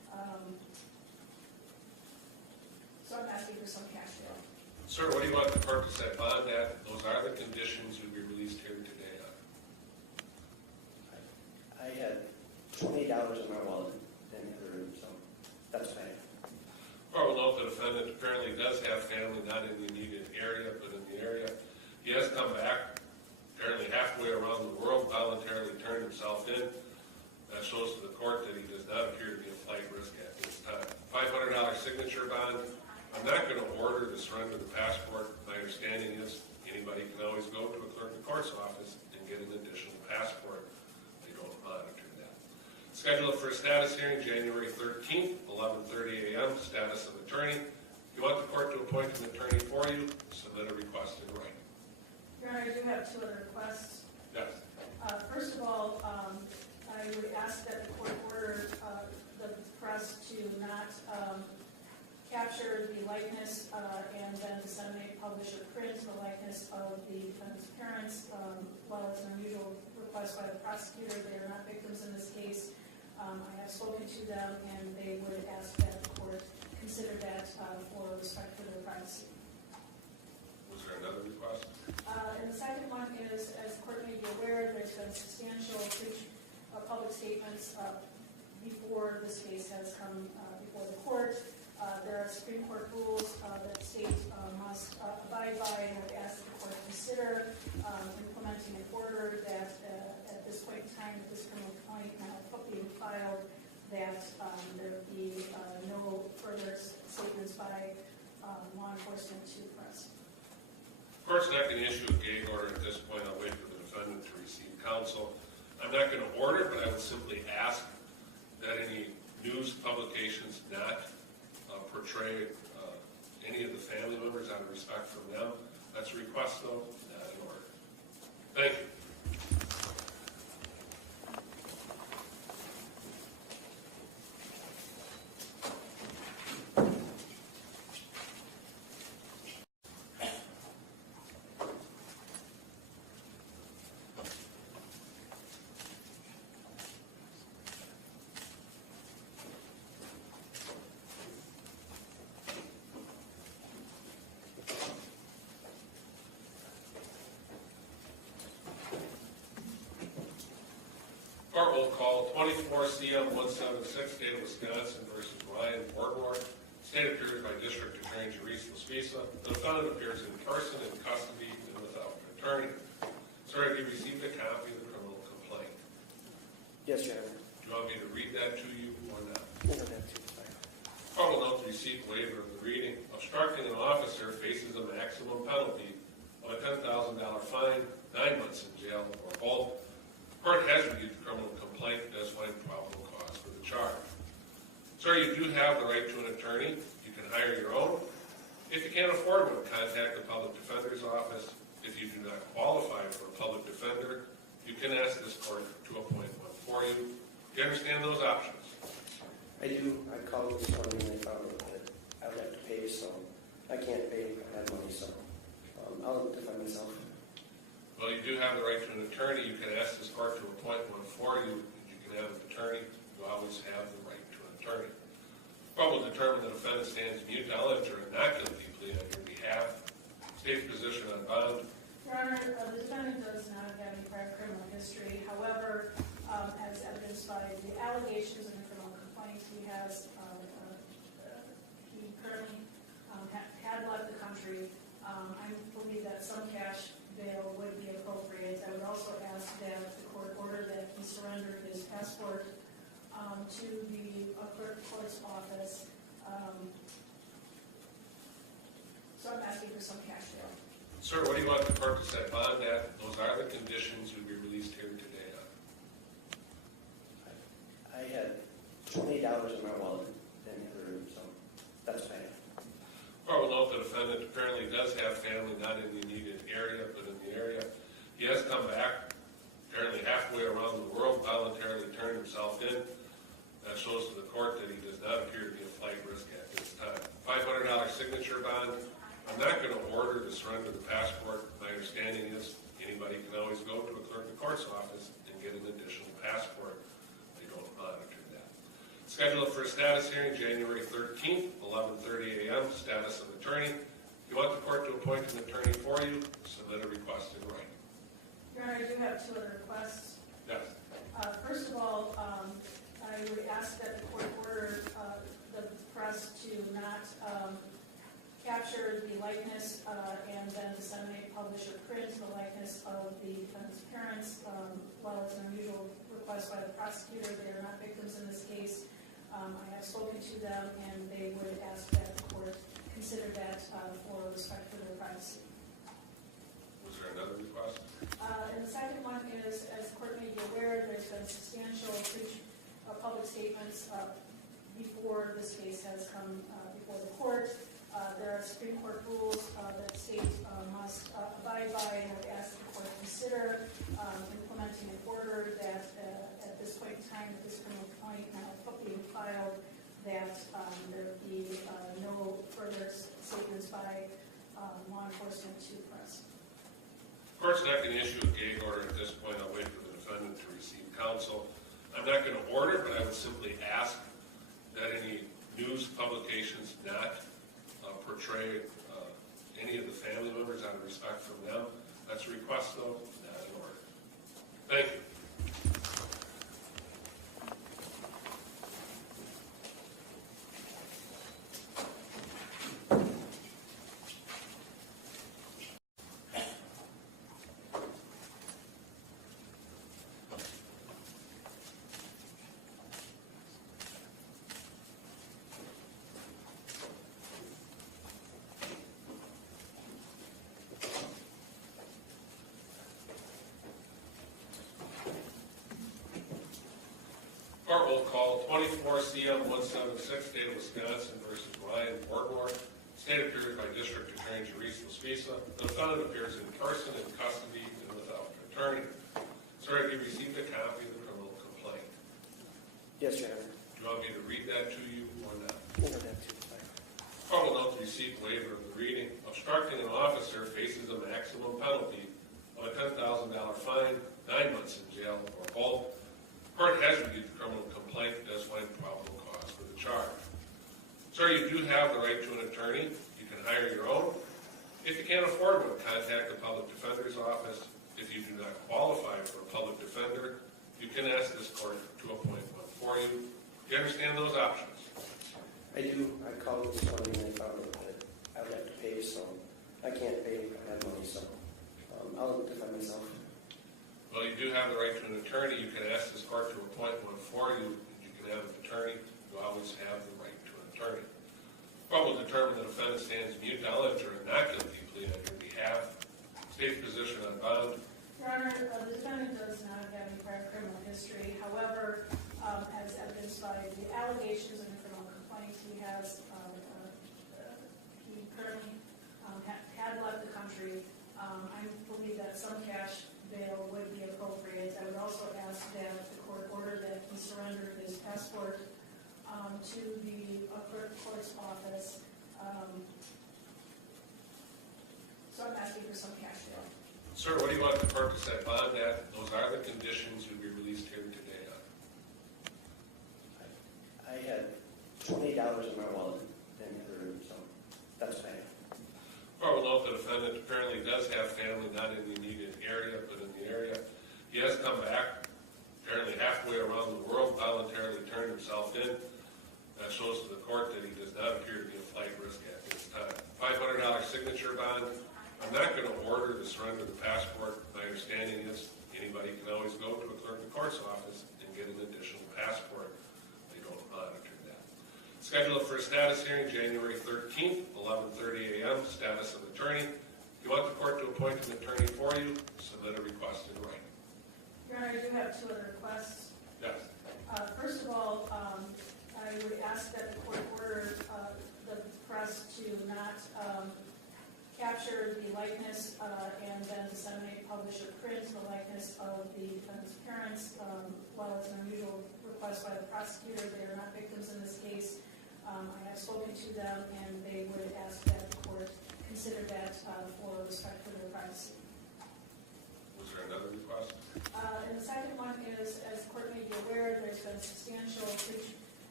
So I'm asking for some cash bail. Sir, what do you want the court to set bond at? Those are the conditions you'll be released here today on. I had $28 in my wallet in the other room, so that's fine. Court will note the defendant apparently does have family not in the immediate area, but in the area. He has come back, apparently halfway around the world, voluntarily turned himself in. That shows to the court that he does not appear to be a flight risk at this time. $500 signature bond. I'm not going to order the surrender of the passport. My understanding is anybody can always go to a clerk of court's office and get an additional passport. They don't monitor that. Scheduled for a status hearing January 13th, 11:30 a.m. Status of attorney. If you want the court to appoint an attorney for you, submit a request in writing. Your Honor, I do have two other requests. Yes. First of all, I would ask that the court order the press to not capture the likeness and then disseminate, publish, or print the likeness of the defendant's parents. While it's an unusual request by the prosecutor, they are not victims in this case. I have spoken to them, and they would ask that the court consider that for respect for their privacy. Was there another request? And the second one is, as the court may be aware, there's been substantial breach of public statements before this case has come before the court. There are Supreme Court rules that the state must abide by, and I would ask that the court consider implementing an order that at this point in time, at this criminal complaint now being filed, that there be no further statements by law enforcement to the press. The court's not going to issue a gag order at this point. I'll wait for the defendant to receive counsel. I'm not going to order, but I would simply ask that any news publications not portray any of the family members out of respect from them. That's a request, though, not an order. Thank you. Court will call 24 CM 176, State of Wisconsin versus Ryan Borgwardt. State appears by District Attorney Teresa Spisa. The defendant appears in person, in custody, and without an attorney. Sir, have you received a copy of the criminal complaint? Yes, Your Honor. Do you want me to read that to you or not? You don't have to. Court will note the receipt waiver of the reading. Obstructing an officer faces a maximum penalty of a $10,000 fine, 9 months in jail, or both. Court has reviewed the criminal complaint and does find probable cause for the charge. Sir, you do have the right to an attorney. You can hire your own. If you can't afford one, contact the public defender's office. If you do not qualify for a public defender, you can ask this court to appoint one for you. Do you understand those options? I do. I called this morning and I found out that I would have to pay, so I can't pay if I have money, so I'll defend myself. Well, you do have the right to an attorney. You can ask this court to appoint one for you. You can have an attorney. You always have the right to an attorney. The court will determine the defendant stands mute, knowledge, or not guilty plea on your behalf. State's position on bond. Your Honor, the defendant does not have any prior criminal history. However, as evidenced by the allegations in the criminal complaint, he has he currently had left the country. I believe that some cash bail would be appropriate. I would also ask that the court order that he surrender his passport to the clerk of court's office. So I'm asking for some cash bail. Sir, what do you want the court to set bond at? Those are the conditions you'll be released here today on. I had $28 in my wallet in the other room, so that's fine. Court will note the defendant apparently does have family not in the immediate area, but in the area. He has come back, apparently halfway around the world, voluntarily turned himself in. That shows to the court that he does not appear to be a flight risk at this time. $500 signature bond. I'm not going to order to surrender the passport. My understanding is anybody can always go to a clerk of court's office and get an additional passport. They don't monitor that. Schedule for a status hearing January 13th, 11:30 a.m. Status of attorney. If you want the court to appoint an attorney for you, submit a request in writing. Your Honor, I do have two other requests. Yes. First of all, I would ask that the court order the press to not capture the likeness and then disseminate, publish, or print the likeness of the defendant's parents. While it's an unusual request by the prosecutor, they are not victims in this case. I have spoken to them, and they would ask that the court consider that for respect for their privacy. Was there another request? And the second one is, as the court may be aware, there's been substantial public statements before this case has come before the court. There are Supreme Court rules that states must abide by, and I would ask the court to consider implementing an order that at this point in time, at this criminal complaint now being filed, that there be no further statements by law enforcement to the press. The court's not going to issue a gag order at this point. I'll wait for the defendant to receive counsel. I'm not going to order, but I would simply ask that any news publications not portray any of the family members out of respect from them. That's a request, though, not an order. Thank you. Court will call 24-CM-176, State of Wisconsin versus Ryan Borgwardt. State appeared by District Attorney Teresa Spisa. The defendant appears in person, in custody, and without an attorney. Sir, have you received a copy of the criminal complaint? Yes, Your Honor. Do you want me to read that to you or not? You don't have to. Court will note the receipt waiver of the reading. Obstructing an officer faces a maximum penalty of a $10,000 fine, 9 months in jail, or both. Court has reviewed the criminal complaint and does find probable cause for the charge. Sir, you do have the right to an attorney. You can hire your own. If you can't afford one, contact the public defender's office. If you do not qualify for a public defender, you can ask this court to appoint one for you. Do you understand those options? I do. I called this morning and I found out that I would have to pay, so I can't pay if I have money, so I'll defend myself. Well, you do have the right to an attorney. You can ask this court to appoint one for you. You can have an attorney. You always have the right to an attorney. The court will determine the defendant stands mute, I'll enter a not guilty plea on your behalf. State's position on bond. Your Honor, the defendant does not have any prior criminal history. However, as evidenced by the allegations in the criminal complaint, he currently had left the country. I believe that some cash bail would be appropriate. I would also ask that the court order that he surrender his passport to the court's office. So I'm asking for some cash bail. Sir, what do you want the court to set bond at? Those are the conditions you'll be released here today on. I had $20 in my wallet in the other room, so that's bad. Court will note the defendant apparently does have family not in the immediate area, but in the area. He has come back, apparently halfway around the world, voluntarily turned himself in. That shows to the court that he does not appear to be a flight risk at this time. $500 signature bond. I'm not going to order the surrender of the passport. My understanding is anybody can always go to a clerk of the court's office and get an additional passport. They don't monitor that. Schedule it for a status hearing January 13th, 11:30 a.m. Status of attorney. If you want the court to appoint an attorney for you, submit a request in writing. Your Honor, I do have two other requests. Yes. First of all, I would ask that the court order the press to not capture the likeness and then disseminate, publish, or print the likeness of the defendant's parents. While it's an unusual request by the prosecutor, they are not victims in this case. I have spoken to them, and they would ask that the court consider that for respect for their privacy. Was there another request? And the second one is, as the court may be aware, there's been substantial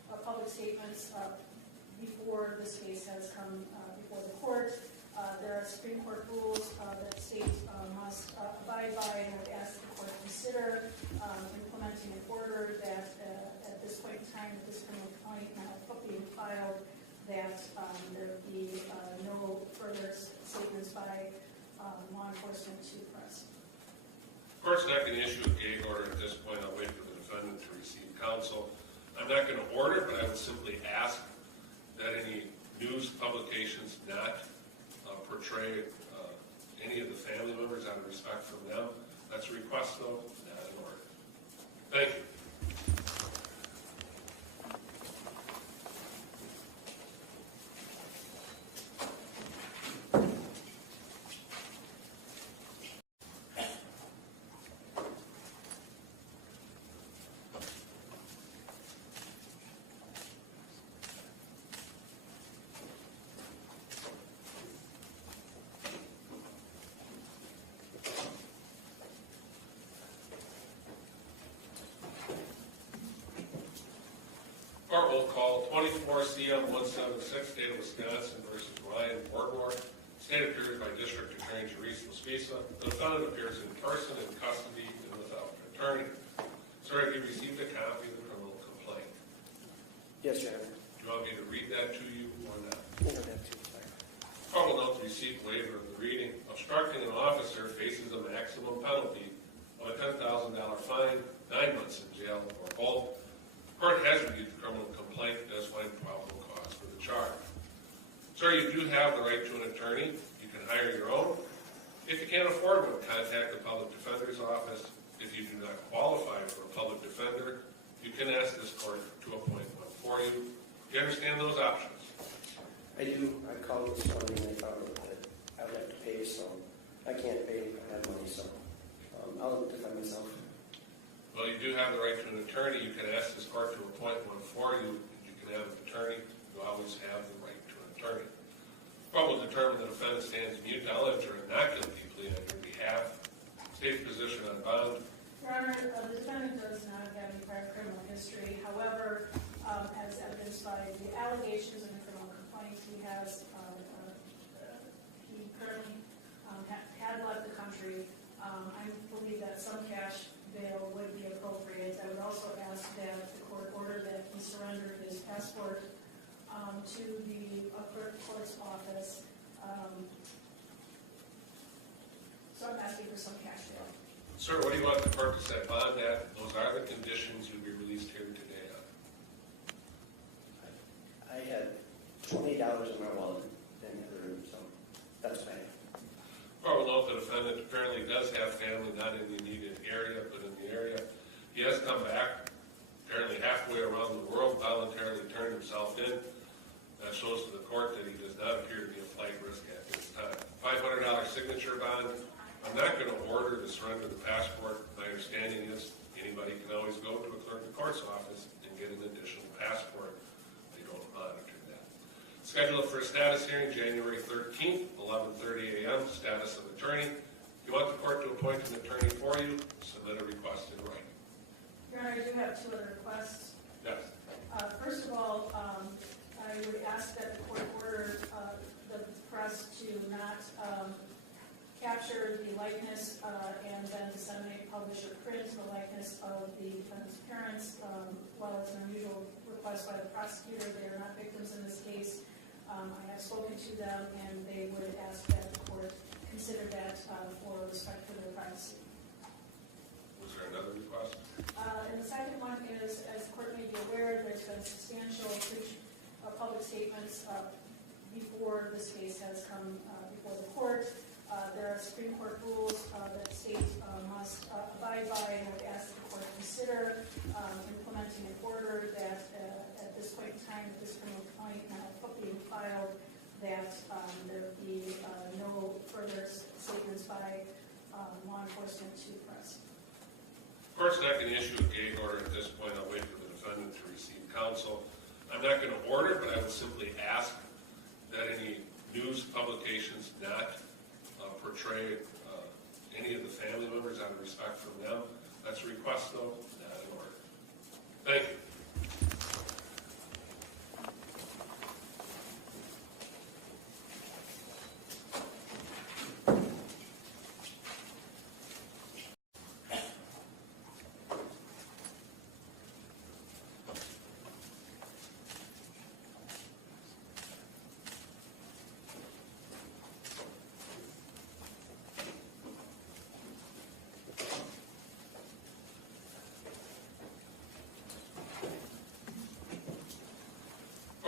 public statements before this case has come before the court. There are Supreme Court rules that state must abide by, and I would ask the court to consider implementing an order that at this point in time, that this criminal complaint now being filed, that there be no further statements by law enforcement to the press. Of course, not going to issue a gag order at this point. I'll wait for the defendant to receive counsel. I'm not going to order, but I would simply ask that any news publications not portray any of the family members out of respect from them. That's a request, though, not an order. Thank you. Court will call 24-CM-176, State of Wisconsin versus Ryan Borgwardt. State appears by District Attorney Therese Laspisa. The defendant appears in person, in custody, and without an attorney. Sir, have you received a copy of the criminal complaint? Yes, Your Honor. Do you want me to read that to you or not? You don't have to, sorry. Court will note the receipt waiver of the reading. Obstructing an officer faces a maximum penalty of a $10,000 fine, 9 months in jail, or both. Court has reviewed the criminal complaint and does find probable cause for the charge. Sir, you do have the right to an attorney. You can hire your own. If you can't afford one, contact the public defender's office. If you do not qualify for a public defender, you can ask this court to appoint one for you. Do you understand those options? I do. I called this morning and I found out that I would have to pay, so I can't pay if I have money, so I'll defend myself. Well, you do have the right to an attorney. You can ask this court to appoint one for you. You can have an attorney. You always have the right to an attorney. The court will determine the defendant stands mute, knowledge, or not guilty plea on your behalf. State's position on bond. Your Honor, the defendant does not have any prior criminal history. However, as evidenced by the allegations in the criminal complaint, he currently had left the country. I believe that some cash bail would be appropriate. I would also ask that the court order that he surrender his passport to the clerk court's office. So I'm asking for some cash bail. Sir, what do you want the court to set bond at? Those are the conditions you'll be released here today on. I had $20 in my wallet in the other room, so that's bad. Court will note the defendant apparently does have family not in the immediate area, but in the area. He has come back, apparently halfway around the world, voluntarily turned himself in. That shows to the court that he does not appear to be a flight risk at this time. $500 signature bond. I'm not going to order to surrender the passport. My understanding is anybody can always go to a clerk of court's office and get an additional passport. They don't monitor that. Scheduled for a status hearing January 13th, 11:30 a.m. Status of attorney. If you want the court to appoint an attorney for you, submit a request in writing. Your Honor, I do have two other requests. Yes. First of all, I would ask that the court order the press to not capture the likeness and then disseminate, publish, or print the likeness of the defendant's parents. While it's an unusual request by the prosecutor, they are not victims in this case. I have spoken to them, and they would ask that the court consider that for respect for their privacy. Was there another request? And the second one is, as the court may be aware, there's been substantial breach of public statements before this case has come before the court. There are Supreme Court rules that state must abide by, and I would ask the court to consider implementing an order that at this point in time, that this criminal complaint now being filed, that there be no further statements by law enforcement to the press. Of course, not going to issue a gag order at this point. I'll wait for the defendant to receive counsel. I'm not going to order, but I would simply ask that any news publications not portray any of the family members out of respect from them. That's a request, though, not an order. Thank you.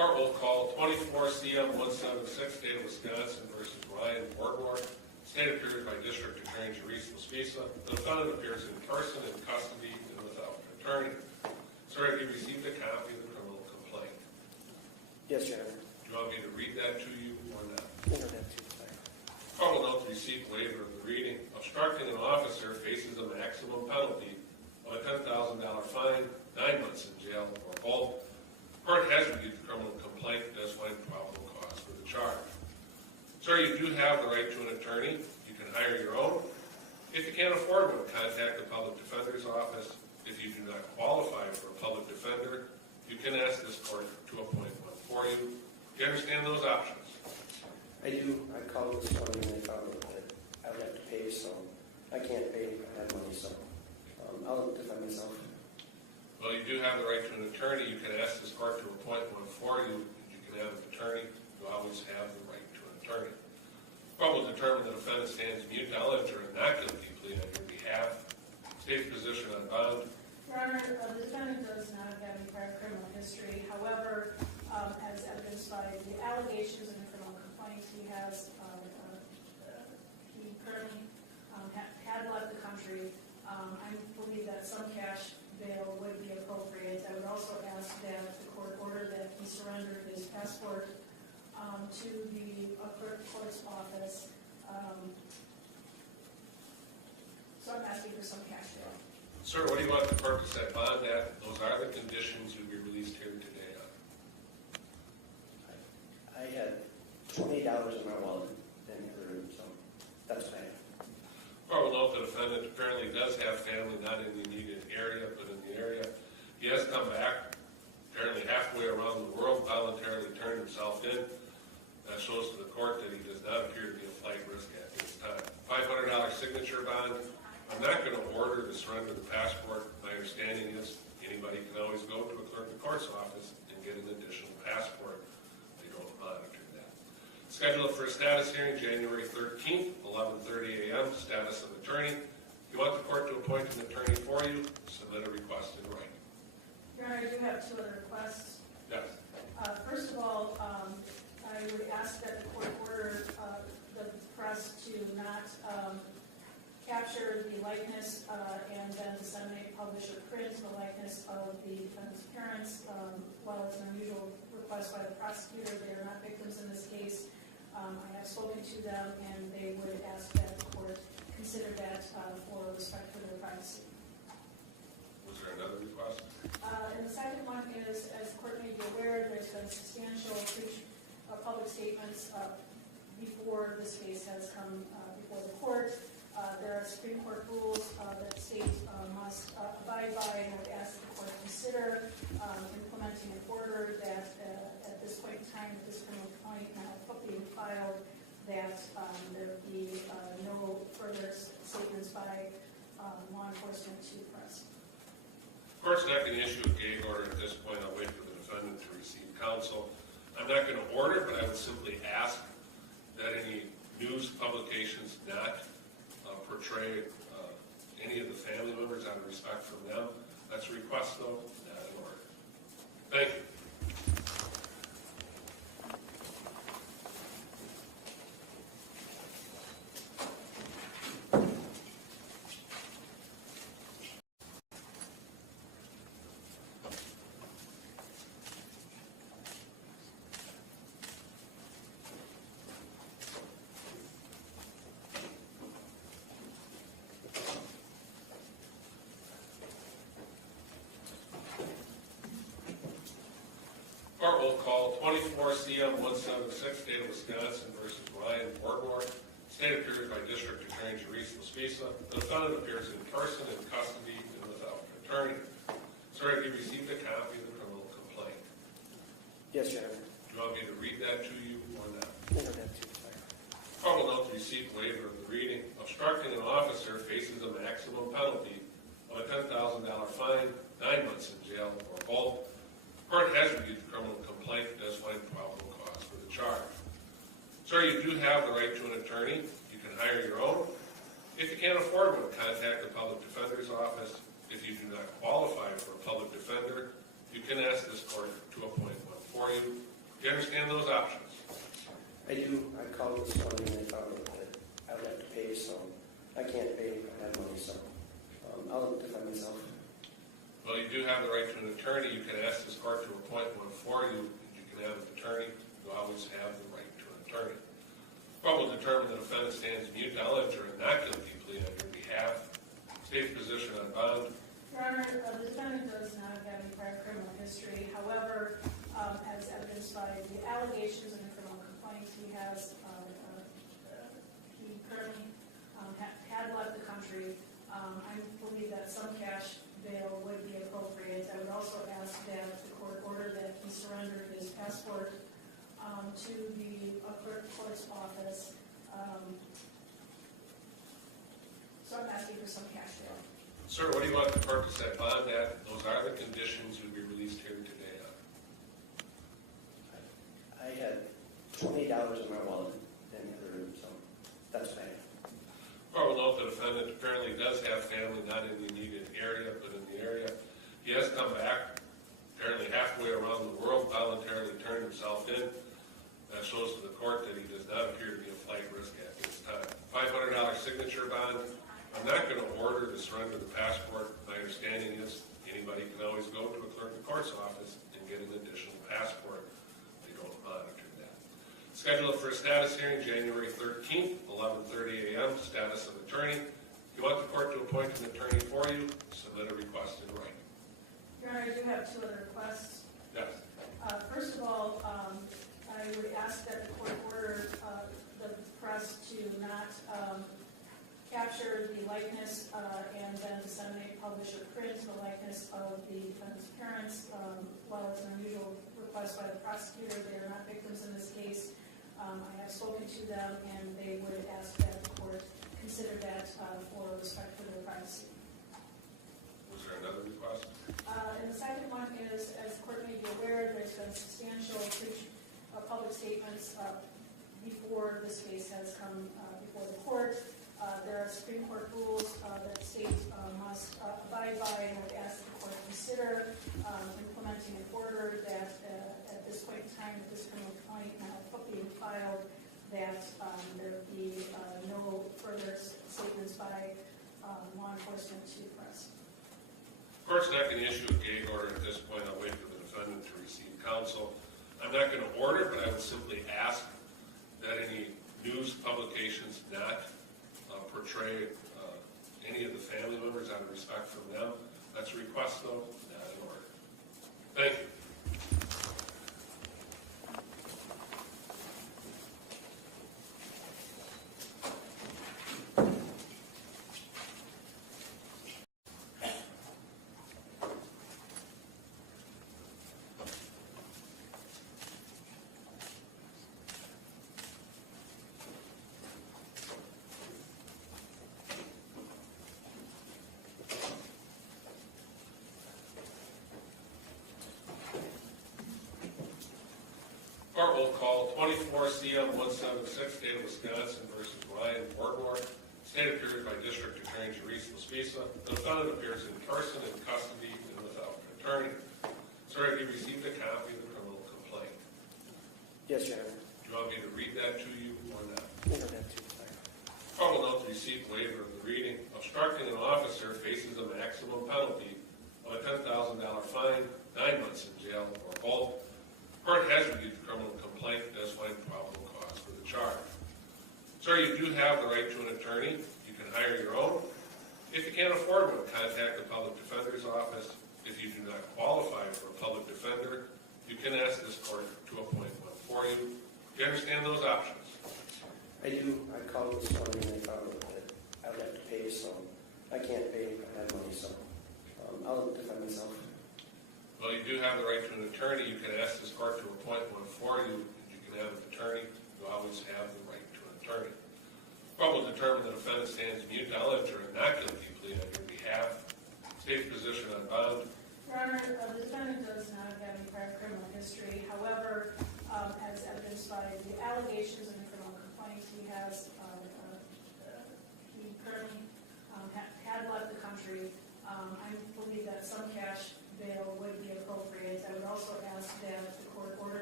Court will call 24 CM 176, State of Wisconsin versus Ryan Borgwardt. State appears by District Attorney Teresa Spisa. The defendant appears in person, in custody, and without an attorney. Sir, have you received a copy of the criminal complaint? Yes, Your Honor. Do you want me to read that to you or not? You don't have to. Court will note the receipt waiver of the reading. Obstructing an officer faces a maximum penalty of a $10,000 fine, 9 months in jail, or both. Court has reviewed the criminal complaint and does find probable cause for the charge. Sir, you do have the right to an attorney. You can hire your own. If you can't afford one, contact the public defender's office. If you do not qualify for a public defender, you can ask this court to appoint one for you. Do you understand those options? I do. I called this morning and they found out that I would have to pay, so I can't pay if I have money, so I'll identify myself. Well, you do have the right to an attorney. You can ask this court to appoint one for you. You can have an attorney. You always have the right to an attorney. The court will determine the defendant stands mute, knowledge, or a not guilty plea on your behalf. State's position on bond. Your Honor, the defendant does not have any prior criminal history. However, as evidenced by the allegations in the criminal complaint, he currently had left the country. I believe that some cash bail would be appropriate. I would also ask that the court order that he surrender his passport to the clerk's office. So I'm asking for some cash bail. Sir, what do you want the court to set bond at? Those are the conditions you'll be released here today on. I had $28 in my wallet in the other room, so that's what I have. Court will note the defendant apparently does have family not in the immediate area, but in the area. He has come back, apparently halfway around the world, voluntarily turned himself in. That shows to the court that he does not appear to be a flight risk at this time. $500 signature bond. I'm not going to order to surrender the passport. My understanding is anybody can always go to a clerk of court's office and get an additional passport. They don't monitor that. Scheduled for a status hearing January 13th, 11:30 a.m. Status of attorney. If you want the court to appoint an attorney for you, submit a request in writing. Your Honor, I do have two other requests. Yes. First of all, I would ask that the court order the press to not capture the likeness and then disseminate, publish, or print the likeness of the defendant's parents. While it's an unusual request by the prosecutor, they are not victims in this case. I have spoken to them, and they would ask that the court consider that for respect for their privacy. Was there another request? And the second one is, as the court may be aware, there's been substantial public statements before this case has come before the court. There are Supreme Court rules that states must abide by, and I would ask the court to consider implementing an order that at this point in time, at this criminal complaint being filed, that there be no further statements by law enforcement to the press. The court's not going to issue a gag order at this point. I'll wait for the defendant to receive counsel. I'm not going to order, but I would simply ask that any news publications not portray any of the family members out of respect for them. That's a request, though, not an order. Thank you. Court will call 24 CM 176, State of Wisconsin versus Ryan Borgwardt. State appears by District Attorney Teresa Spisa. The defendant appears in person, in custody, and without an attorney. Sir, have you received a copy of the criminal complaint? Yes, Your Honor. Do you want me to read that to you or not? You don't have to. Court will note the receipt waiver of the reading. Obstructing an officer faces a maximum penalty of a $10,000 fine, 9 months in jail, or both. Court has reviewed the criminal complaint and does find probable cause for the charge. Sir, you do have the right to an attorney. You can hire your own. If you can't afford one, contact the public defender's office. If you do not qualify for a public defender, you can ask this court to appoint one for you. Do you understand those options? I do. I called this morning and I found out that I would have to pay, so I can't pay if I have money, so I'll defend myself. Well, you do have the right to an attorney. You can ask this court to appoint one for you. You can have an attorney. You always have the right to an attorney. Court will determine the defendant stands mute, knowledge, or a not guilty plea on your behalf. State's position on bond. Your Honor, the defendant does not have any prior criminal history. However, as evidenced by the allegations in the criminal complaint, he currently had left the country. I believe that some cash bail would be appropriate. I would also ask that the court order that he surrender his passport to the court's office. So I'm asking for some cash bail. Sir, what do you want the court to set bond at? Those are the conditions you'll be released here today on. I had $20 in my wallet in the other room, so that's what I have. Court will note the defendant apparently does have family not in the immediate area, but in the area. He has come back, apparently halfway around the world, voluntarily turned himself in. That shows to the court that he does not appear to be a flight risk at this time. $500 signature bond. I'm not going to order to surrender the passport. My understanding is anybody can always go to a clerk of court's office and get an additional passport. They don't monitor that. Scheduled for a status hearing January 13th, 11:30 a.m. Status of attorney. If you want the court to appoint an attorney for you, submit a request in writing. Your Honor, I do have two other requests. Yes. First of all, I would ask that the court order the press to not capture the likeness and then disseminate, publish, or print the likeness of the defendant's parents. While it's an unusual request by the prosecutor, they are not victims in this case. I have spoken to them, and they would ask that the court consider that for respect for their privacy. Was there another request? And the second one is, as the court may be aware, there's been substantial public statements before this case has come before the court. There are Supreme Court rules that the state must abide by, and I would ask the court to consider implementing an order that at this point in time, with this criminal complaint now being filed, that there be no further statements by law enforcement to the press. Of course, not going to issue a gag order at this point. I'll wait for the defendant to receive counsel. I'm not going to order, but I would simply ask that any news publications not portray any of the family members out of respect from them. That's a request, though, not an order. Thank you. Court will call 24-CM-176, State of Wisconsin versus Ryan Borgwardt. State appeared by District Attorney Therese Laspisa. The defendant appears in person, in custody, and without an attorney. Sir, have you received a copy of the criminal complaint? Yes, Your Honor. Do you want me to read that to you or not? You don't have to. Court will note the received waiver of the reading. Obstructing an officer faces a maximum penalty of a $10,000 fine, 9 months in jail, or both. Court has reviewed the criminal complaint and does find probable cause for the charge. Sir, you do have the right to an attorney. You can hire your own. If you can't afford one, contact the public defender's office. If you do not qualify for a public defender, you can ask this court to appoint one for you. Do you understand those options? I do. I called this morning and I found out that I would have to pay, so I can't pay if I have money, so I'll defend myself. Well, you do have the right to an attorney. You can ask this court to appoint one for you. You can have an attorney. You always have the right to an attorney. The court will determine the defendant stands mute, knowledge, or a not guilty plea on your behalf. State's position on bond. Your Honor, the defendant does not have any prior criminal history. However, as evidenced by the allegations in the criminal complaint, he currently had left the country. I believe that some cash bail would be appropriate. I would also ask that the court order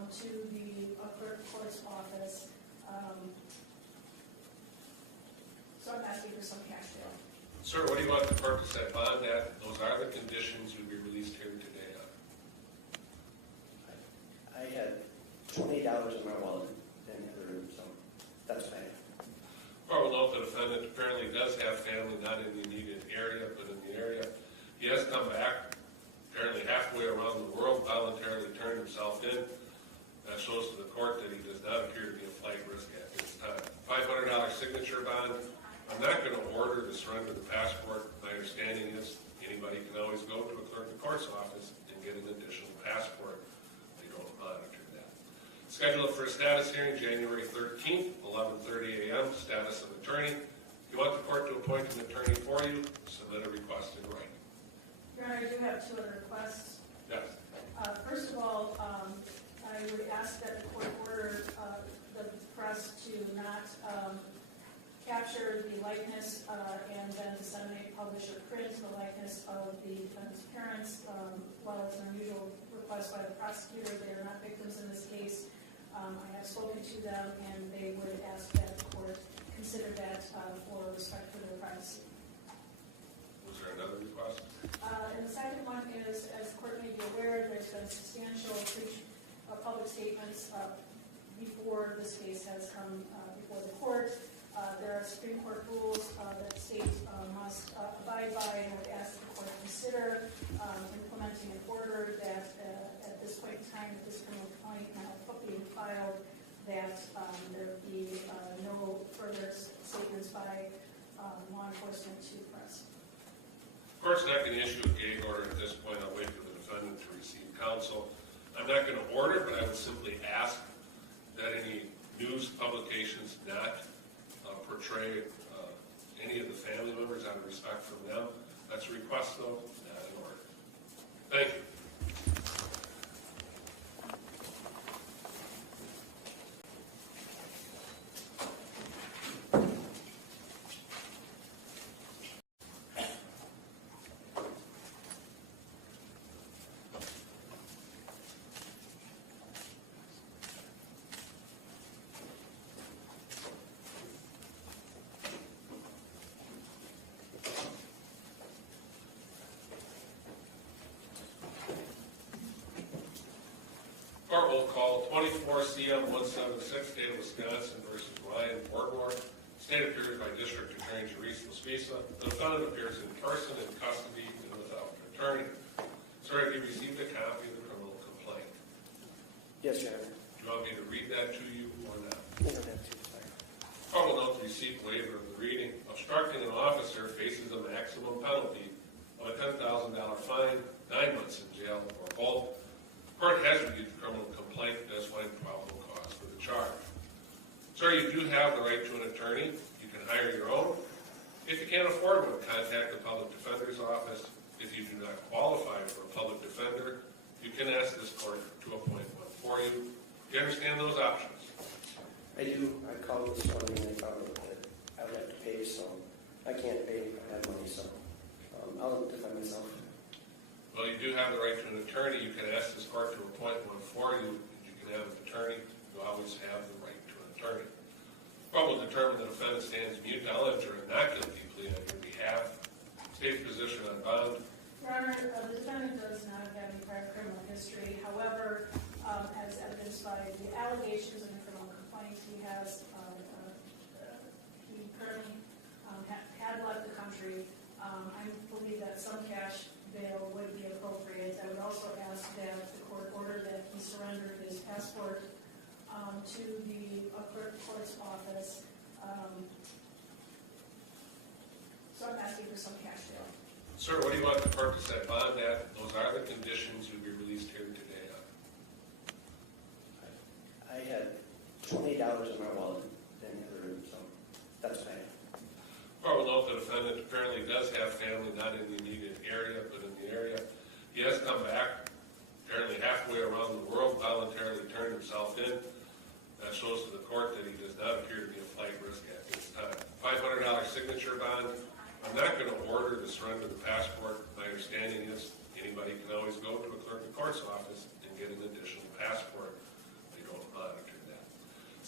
to the clerk of court's office. So I'm asking for some cash bail. Sir, what do you want the court to set bond at? Those are the conditions you'll be released here today on. I had $28 in my wallet in the other room, so that's what I have. Court will note the defendant apparently does have family not in the immediate area, but in the area. He has come back, apparently halfway around the world, voluntarily turned himself in. That shows to the court that he does not appear to be a flight risk at this time. $500 signature bond. I'm not going to order the surrender of the passport. My understanding is anybody can always go to a clerk of court's office and get an additional passport. They don't monitor that. Schedule it for a status hearing January 13th, 11:30 a.m. Status of attorney. If you want the court to appoint an attorney for you, submit a request in writing. Your Honor, I do have two other requests. Yes. First of all, I would ask that the court order the press to not capture the likeness and then disseminate, publish, or print the likeness of the defendant's parents. While it's an unusual request by the prosecutor, they are not victims in this case. I have spoken to them, and they would ask that the court consider that for respect for their privacy. Was there another request? And the second one is, as the court may be aware, there's been substantial public statements before this case has come before the court. There are Supreme Court rules that states must abide by, and I would ask the court to consider implementing an order that at this point in time, that this criminal complaint now being filed, that there be no further statements by law enforcement to the press. Of course, not going to issue a gag order at this point. I'll wait for the defendant to receive counsel. I'm not going to order, but I would simply ask that any news publications not portray any of the family members out of respect from them. That's a request, though, not an order. Thank you. Court will call 24-CM-176, State of Wisconsin versus Ryan Borgwardt. State appears by District Attorney Teresa Spisa. The defendant appears in person, in custody, and without an attorney. Sir, have you received a copy of the criminal complaint? Yes, Your Honor. Do you want me to read that to you or not? You don't have to, sorry. Court will note the receipt waiver of the reading. Obstructing an officer faces a maximum penalty of a $10,000 fine, 9 months in jail, or both. Court has reviewed the criminal complaint and does find probable cause for the charge. Sir, you do have the right to an attorney. You can hire your own. If you can't afford one, contact the public defender's office. If you do not qualify for a public defender, you can ask this court to appoint one for you. Do you understand those options? I do. I called this morning and I found out that I would have to pay, so I can't pay if I have money, so I'll identify myself. Well, you do have the right to an attorney. You can ask this court to appoint one for you. You can have an attorney. You always have the right to an attorney. Court will determine the defendant stands mute, knowledge, or a not guilty plea on your behalf. State's position on bond. Your Honor, the defendant does not have any prior criminal history. However, as evidenced by the allegations in the criminal complaint, he currently had left the country. I believe that some cash bail would be appropriate. I would also ask that the court order that he surrender his passport to the clerk of court's office. So I'm asking for some cash bail. Sir, what do you want the court to set bond at? Those are the conditions you'll be released here today on. I had $28 in my wallet in the other room, so that's what I have. Court will note the defendant apparently does have family not in the immediate area, but in the area. He has come back, apparently halfway around the world, voluntarily turned himself in. That shows to the court that he does not appear to be a flight risk at this time. $500 signature bond. I'm not going to order the surrender of the passport. My understanding is anybody can always go to a clerk of court's office and get an additional passport.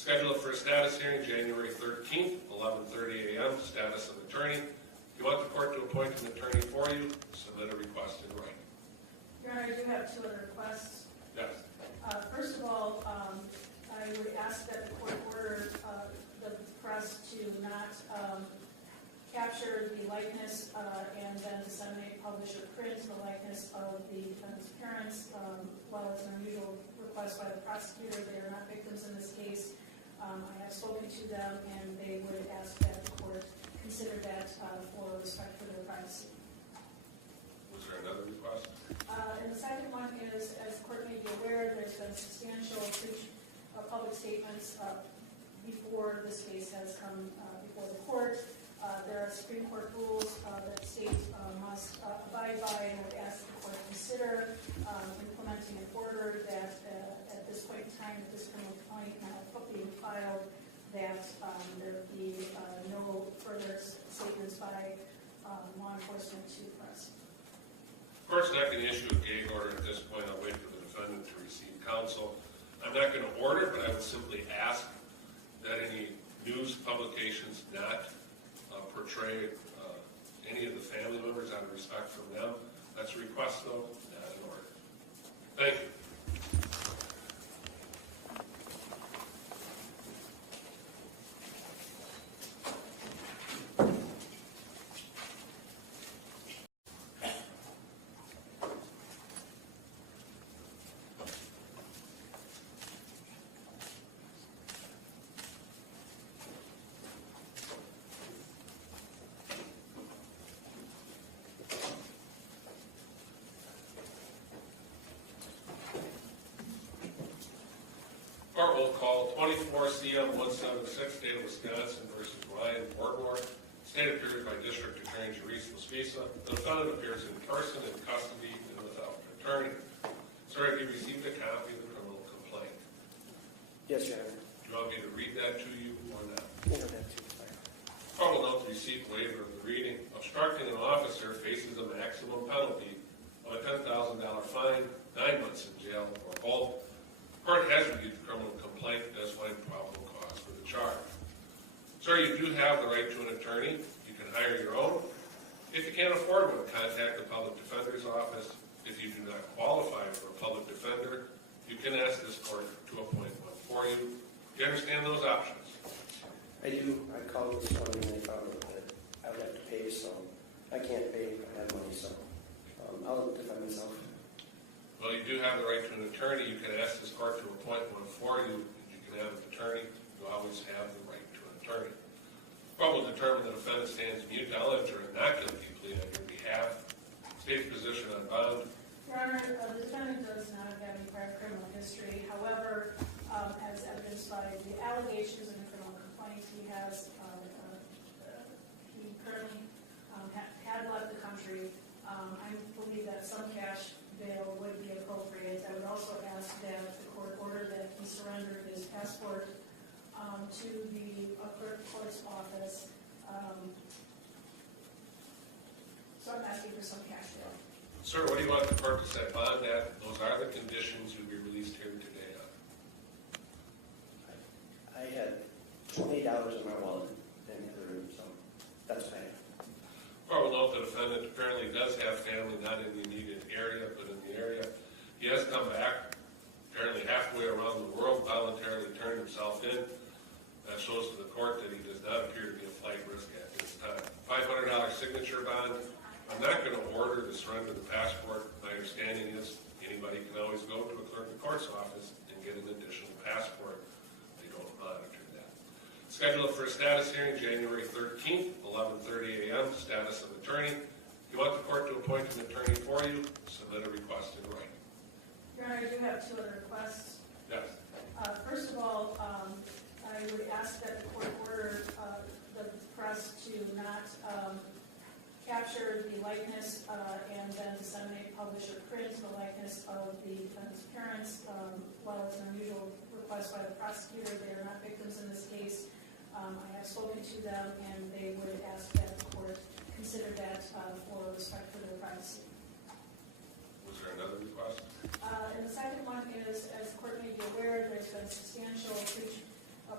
Scheduled for a status hearing January 13th, 11:30 a.m. Status of attorney. If you want the court to appoint an attorney for you, submit a request in writing. Your Honor, I do have two other requests. Yes. First of all, I would ask that the court order the press to not capture the likeness and then disseminate, publish, or print the likeness of the defendant's parents. While it's an unusual request by the prosecutor, they are not victims in this case. I have spoken to them, and they would ask that the court consider that for respect for their privacy. Was there another request? And the second one is, as the court may be aware, there's been substantial breach of public statements before this case has come before the court. There are Supreme Court rules that states must abide by, and I would ask the court to consider implementing an order that at this point in time, at this criminal complaint now being filed, that there be no further statements by law enforcement to the press. Of course, not going to issue a gag order at this point. I'll wait for the defendant to receive counsel. I'm not going to order, but I would simply ask that any news publications not portray any of the family members out of respect from them. That's a request, though, not an order. Thank you. Court will call 24-CM-176, State of Wisconsin versus Ryan Borgwardt. State appears by District Attorney Teresa Spisa. The defendant appears in person, in custody, and without an attorney. Sir, have you received a copy of the criminal complaint? Yes, Your Honor. Do you want me to read that to you or not? You don't have to. Court will note the receipt waiver of the reading. Obstructing an officer faces a maximum penalty of a $10,000 fine, 9 months in jail, or both. Court has reviewed the criminal complaint and does find probable cause for the charge. Sir, you do have the right to an attorney. You can hire your own. If you can't afford one, contact the public defender's office. If you do not qualify for a public defender, you can ask this court to appoint one for you. Do you understand those options? I do. I called this morning and they found out that I would have to pay, so I can't pay if I have money, so I'll defend myself. Well, you do have the right to an attorney. You can ask this court to appoint one for you. You can have an attorney. You always have the right to an attorney. The court will determine the defendant stands mute, I'll enter a not guilty plea on your behalf. State's position on bond. Your Honor, the defendant does not have any prior criminal history. However, as evidenced by the allegations in the criminal complaint, he has he currently had left the country. I believe that some cash bail would be appropriate. I would also ask that the court order that he surrender his passport to the clerk court's office. So I'm asking for some cash bail. Sir, what do you want the court to set bond at? Those are the conditions you'll be released here today on. I had $20 in my wallet in the other room, so that's what I have. Court will note the defendant apparently does have family not in the immediate area, but in the area. He has come back, apparently halfway around the world, voluntarily turned himself in. That shows to the court that he does not appear to be a flight risk at this time. $500 signature bond. I'm not going to order the surrender of the passport. My understanding is anybody can always go to a clerk of court's office and get an additional passport. They don't monitor that. Scheduled for a status hearing January 13th, 11:30 a.m. Status of attorney. If you want the court to appoint an attorney for you, submit a request in writing. Your Honor, I do have two other requests. Yes. First of all, I would ask that the court order the press to not capture the likeness and then disseminate, publish, or print the likeness of the defendant's parents. While it's an unusual request by the prosecutor, they are not victims in this case. I have spoken to them, and they would ask that the court consider that for respect for their privacy. Was there another request? And the second one is, as the court may be aware, there's been substantial breach of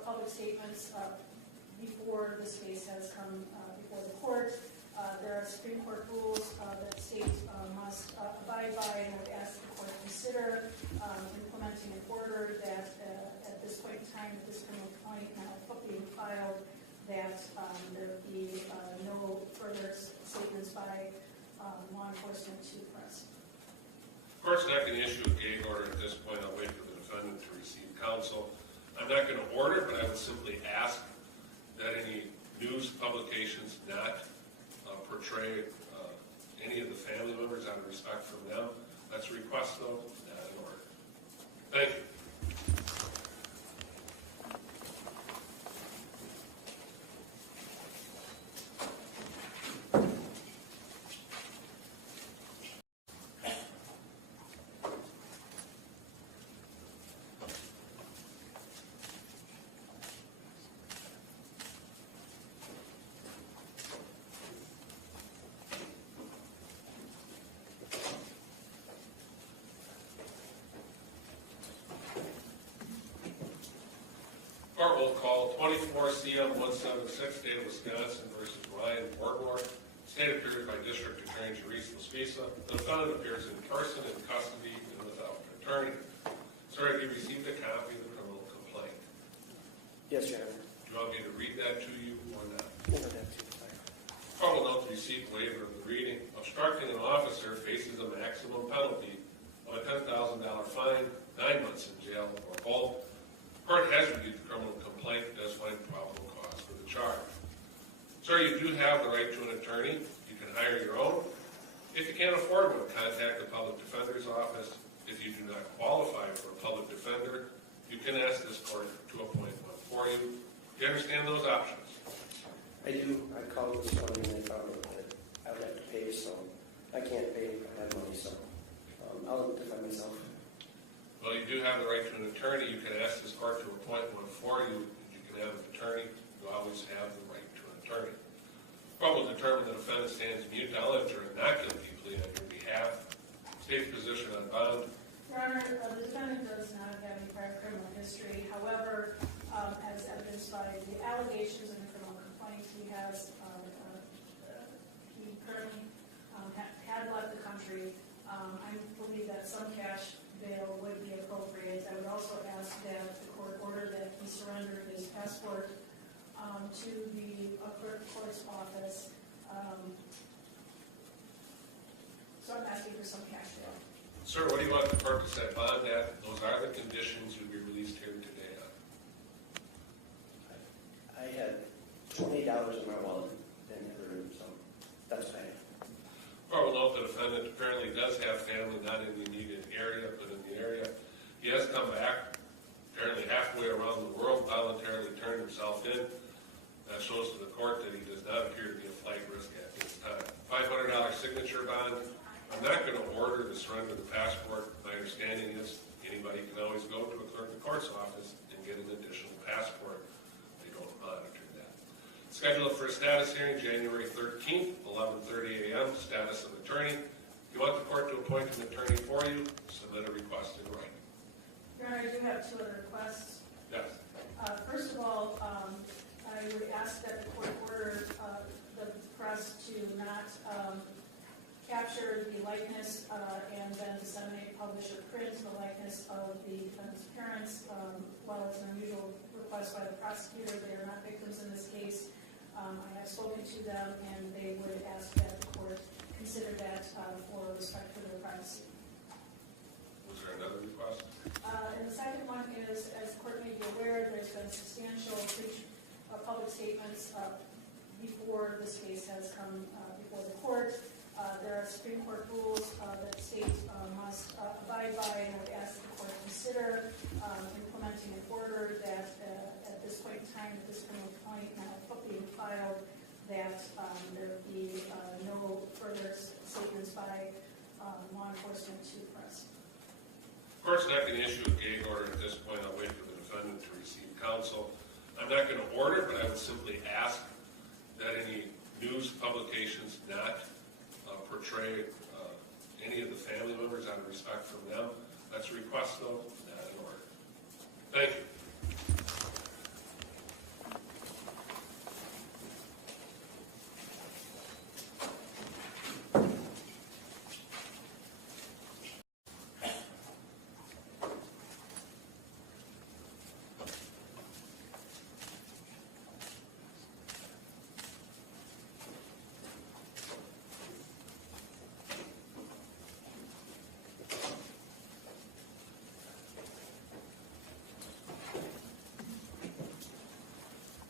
public statements before this case has come before the court. There are Supreme Court rules that states must abide by, and I would ask the court to consider implementing an order that at this point in time, at this criminal complaint now being filed, that there be no further statements by law enforcement to the press. Of course, not going to issue a gag order at this point. I'll wait for the defendant to receive counsel. I'm not going to order, but I would simply ask that any news publications not portray any of the family members out of respect for them. That's a request, though, not an order. Thank you. Court will call 24-CM-176, State of Wisconsin versus Ryan Borgwardt, State appeared by District Attorney Therese Laspisa. The defendant appears in person, in custody, and without an attorney. Sir, have you received a copy of the criminal complaint? Yes, Your Honor. Do you want me to read that to you or not? No, that's too far. Court will note the receipt waiver of the reading. Obstructing an officer faces a maximum penalty of a $10,000 fine, 9 months in jail, or both. Court has reviewed the criminal complaint and does find probable cause for the charge. Sir, you do have the right to an attorney. You can hire your own. If you can't afford one, contact the public defender's office. If you do not qualify for a public defender, you can ask this court to appoint one for you. Do you understand those options? I do. I called this morning and I found out that I would have to pay, so I can't pay if I have money, so I'll defend myself. Well, you do have the right to an attorney. You can ask this court to appoint one for you. You can have an attorney. You always have the right to an attorney. The court will determine the defendant stands mute, knowledge, or not guilty plea on your behalf. State's position on bond. Your Honor, the defendant does not have any prior criminal history. However, as evidenced by the allegations in the criminal complaint, he has he currently had left the country. I believe that some cash bail would be appropriate. I would also ask that the court order that he surrender his passport to the clerk court's office. So I'm asking for some cash bail. Sir, what do you want the court to set bond at? Those are the conditions you'll be released here today on. I had $20 in my wallet in the other room, so that's what I have. Court will note the defendant apparently does have family not in the immediate area, but in the area. He has come back, apparently halfway around the world, voluntarily turned himself in. That shows to the court that he does not appear to be a flight risk at this time. $500 signature bond. I'm not going to order to surrender the passport. My understanding is anybody can always go to a clerk of court's office and get an additional passport. They don't monitor that. Scheduled for a status hearing January 13th, 11:30 a.m. Status of attorney. If you want the court to appoint an attorney for you, submit a request in writing. Your Honor, I do have two other requests. Yes. First of all, I would ask that the court order the press to not capture the likeness and then disseminate, publish, or print the likeness of the defendant's parents. While it's an unusual request by the prosecutor, they are not victims in this case. I have spoken to them, and they would ask that the court consider that for respect for their privacy. Was there another request? And the second one is, as the court may be aware, there's been substantial public statements before this case has come before the court. There are Supreme Court rules that states must abide by, and I would ask the court to consider implementing an order that at this point in time, at this criminal complaint now being filed, that there be no further statements by law enforcement to the press. Of course, not going to issue a gag order at this point. I'll wait for the defendant to receive counsel. I'm not going to order, but I would simply ask that any news publications not portray any of the family members out of respect for them. That's a request, though, not an order. Thank you.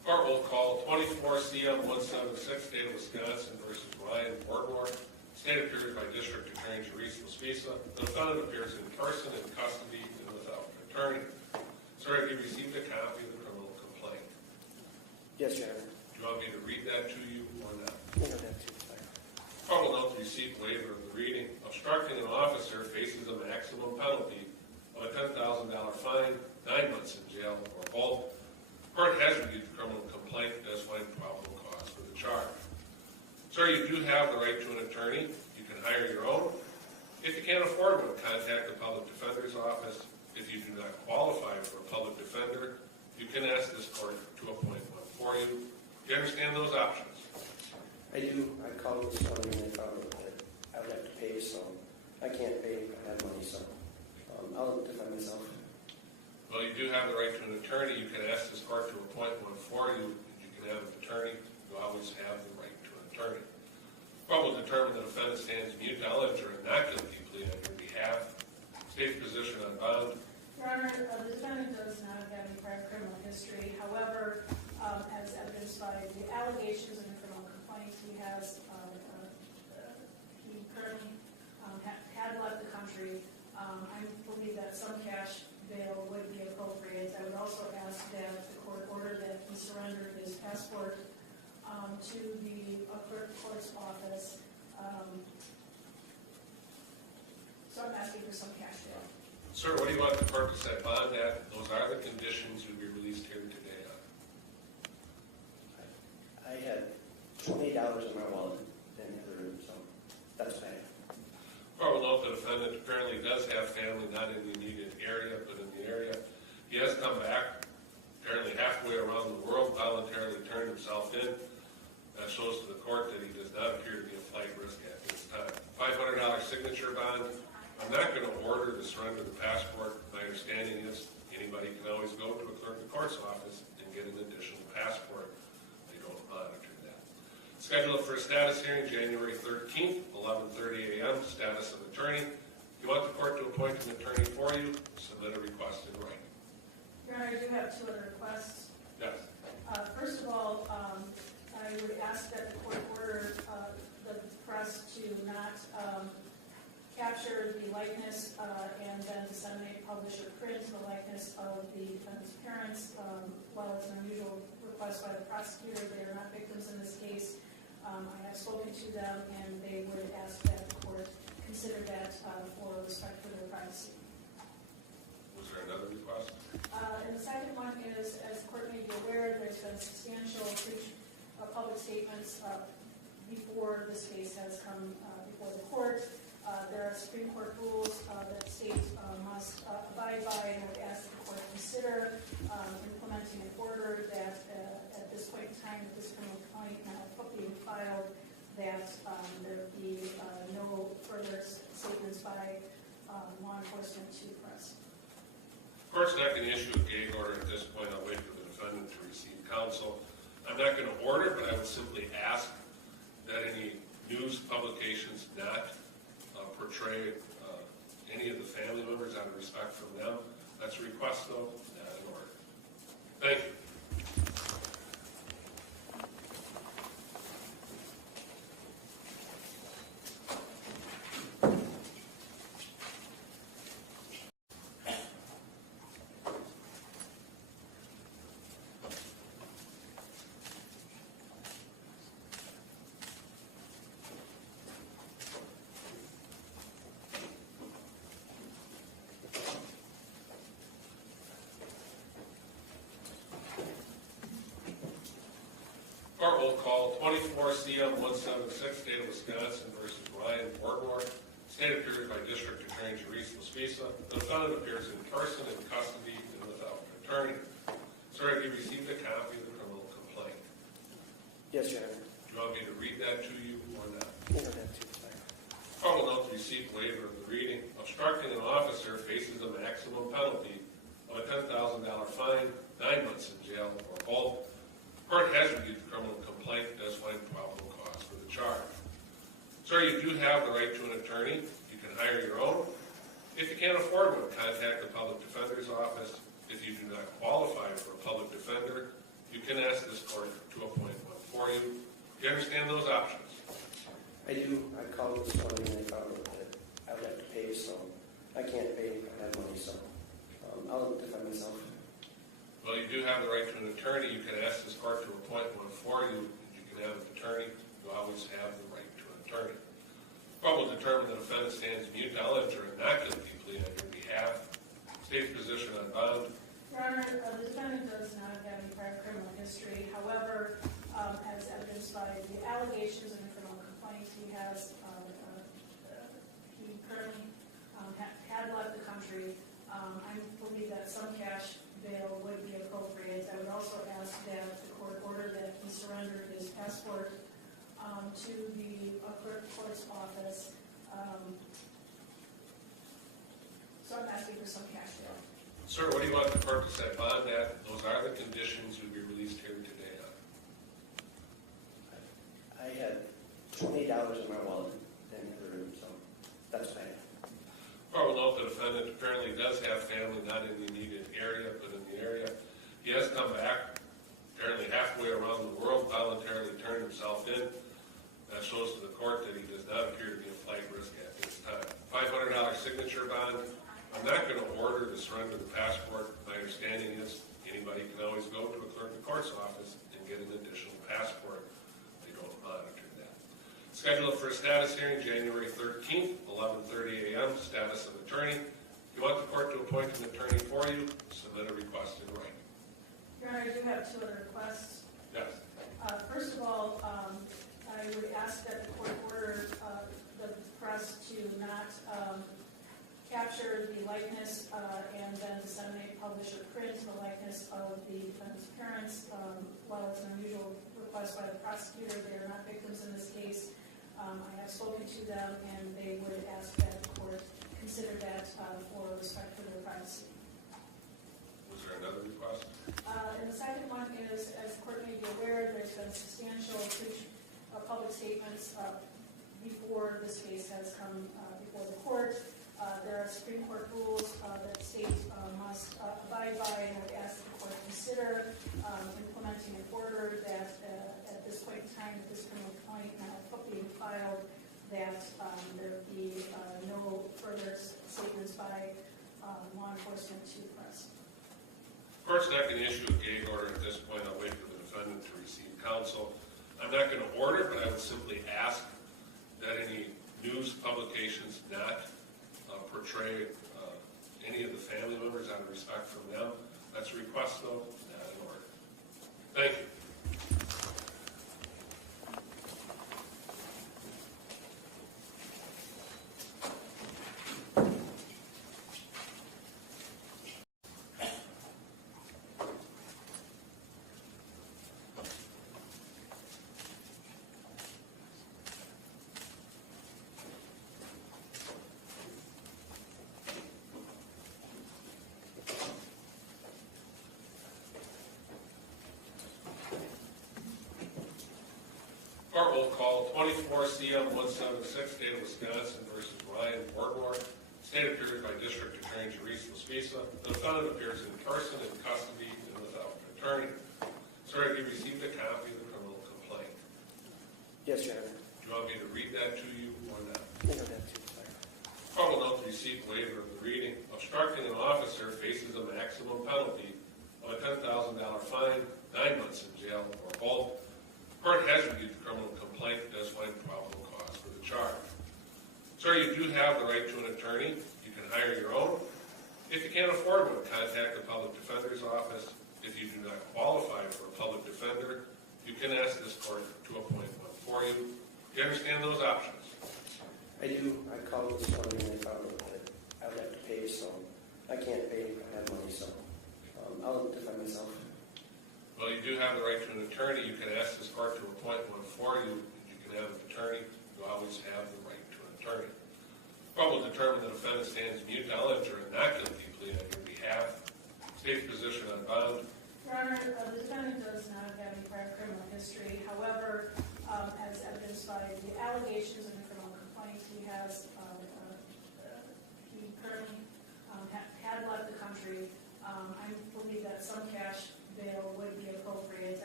Court will call 24 CM 176, State of Wisconsin versus Ryan Borgwardt. State appears by District Attorney Teresa Spisa. The defendant appears in person, in custody, and without an attorney. Sir, have you received a copy of the criminal complaint? Yes, Your Honor. Do you want me to read that to you or not? You don't have to. Court will note the receipt waiver of the reading. Obstructing an officer faces a maximum penalty of a $10,000 fine, 9 months in jail, or both. Court has reviewed the criminal complaint and has found probable cause for the charge. Sir, you do have the right to an attorney. You can hire your own. If you can't afford one, contact the public defender's office. If you do not qualify for a public defender, you can ask this court to appoint one for you. Do you understand those options? I do. I called this morning and I found out that I would have to pay, so I can't pay if I have money, so I'll identify myself. Well, you do have the right to an attorney. You can ask this court to appoint one for you. You can have an attorney. You always have the right to an attorney. Court will determine the defendant stands mute, knowledge, or not guilty plea on your behalf. State's position on bond. Your Honor, the defendant does not have any prior criminal history. However, as evidenced by the allegations in the criminal complaint, he currently had left the country. I believe that some cash bail would be appropriate. I would also ask that the court order that he surrender his passport to the clerk court's office. So I'm asking for some cash bail. Sir, what do you want the court to set bond at? Those are the conditions you'll be released here today on. I had $20 in my wallet in the other room, so that's bad. Court will note the defendant apparently does have family not in the immediate area, but in the area. He has come back, apparently halfway around the world, voluntarily turned himself in. That shows to the court that he does not appear to be a flight risk at this time. $500 signature bond. I'm not going to order the surrender of the passport. My understanding is anybody can always go to a clerk of court's office and get an additional passport. They don't monitor that. Scheduled for a status hearing January 13th, 11:30 a.m. Status of attorney. If you want the court to appoint an attorney for you, submit a request in writing. Your Honor, I do have two other requests. Yes. First of all, I would ask that the court order the press to not capture the likeness and then disseminate, publish, or print the likeness of the defendant's parents. While it's an unusual request by the prosecutor, they are not victims in this case. I have spoken to them, and they would ask that the court consider that for respect for their privacy. Was there another request? And the second one is, as the court may be aware, there's been substantial breach of public statements before this case has come before the court. There are Supreme Court rules that states must abide by, and I would ask the court to consider implementing an order that at this point in time, at this criminal complaint being filed, that there be no further statements by law enforcement to the press. The court's not going to issue a gag order at this point. I'll wait for the defendant to receive counsel. I'm not going to order, but I would simply ask that any news publications not portray any of the family members out of respect from them. That's a request, though, not an order. Thank you. Court will call 24 CM 176, State of Wisconsin versus Ryan Borgwardt. State appears by District Attorney Teresa Spisa. The defendant appears in person, in custody, and without an attorney. Sir, have you received a copy of the criminal complaint? Yes, Your Honor. Do you want me to read that to you or not? You don't have to. Court will note the receipt waiver of the reading. Obstructing an officer faces a maximum penalty of a $10,000 fine, 9 months in jail, or both. Court has reviewed the criminal complaint and does find probable cause for the charge. Sir, you do have the right to an attorney. You can hire your own. If you can't afford one, contact the public defender's office. If you do not qualify for a public defender, you can ask this court to appoint one for you. Do you understand those options? I do. I called this morning and I found out that I would have to pay, so I can't pay. I have money, so I'll defend myself. Well, you do have the right to an attorney. You can ask this court to appoint one for you. You can have an attorney. You always have the right to an attorney. The court will determine the defendant stands mute knowledge or a not guilty plea on your behalf. State's position on bond. Your Honor, the defendant does not have any prior criminal history. However, as evidenced by the allegations in the criminal complaint, he currently had left the country. I believe that some cash bail would be appropriate. I would also ask that the court order that he surrender his passport to the clerk of court's office. So I'm asking for some cash bail. Sir, what do you want the court to set bond at? Those are the conditions you'll be released here today on. I had $20 in my wallet in the room, so that's what I had. Court will note the defendant apparently does have family not in the immediate area, but in the area. He has come back, apparently halfway around the world, voluntarily turned himself in. That shows to the court that he does not appear to be a flight risk at this time. $500 signature bond. I'm not going to order to surrender the passport. My understanding is anybody can always go to a clerk of court's office and get an additional passport. They don't monitor that. Schedule it for a status hearing January 13th, 11:30 a.m. Status of attorney. If you want the court to appoint an attorney for you, submit a request in writing. Your Honor, I do have two other requests. Yes. First of all, I would ask that the court order the press to not capture the likeness and then disseminate, publish, or print the likeness of the defendant's parents. While it's an unusual request by the prosecutor, they are not victims in this case. I have spoken to them, and they would ask that the court consider that for respect for their privacy. Was there another request? And the second one is, as the court may be aware, there's been substantial public statements before this case has come before the court. There are Supreme Court rules that states must abide by, and I would ask the court to consider implementing an order that at this point in time, at this criminal point now being filed, that there be no further statements by law enforcement to the press. The court's not going to issue a gag order at this point. I'll wait for the defendant to receive counsel. I'm not going to order, but I would simply ask that any news publications not portray any of the family members out of respect from them. That's a request, though, not an order. Thank you. Court will call 24-CM-176, State of Wisconsin versus Ryan Borgwardt. State appears by District Attorney Teresa Spisa. The defendant appears in person, in custody, and without an attorney. Sir, have you received a copy of the criminal complaint? Yes, Your Honor. Do you want me to read that to you or not? I know that too. Court will note the receipt waiver of the reading. Obstructing an officer faces a maximum penalty of a $10,000 fine, 9 months in jail, or both. Court has reviewed the criminal complaint and does find probable cause for the charge. Sir, you do have the right to an attorney. You can hire your own. If you can't afford one, contact the public defender's office. If you do not qualify for a public defender, you can ask this court to appoint one for you. Do you understand those options? I do. I called this morning and I found out that I would have to pay, so I can't pay. I have money, so I'll defend myself. Well, you do have the right to an attorney. You can ask this court to appoint one for you. You can have an attorney. You always have the right to an attorney. The court will determine the defendant stands mute knowledge or a not guilty plea on your behalf. State's position on bond. Your Honor, the defendant does not have any prior criminal history. However, as evidenced by the allegations in the criminal complaint, he currently had left the country. I believe that some cash bail would be appropriate.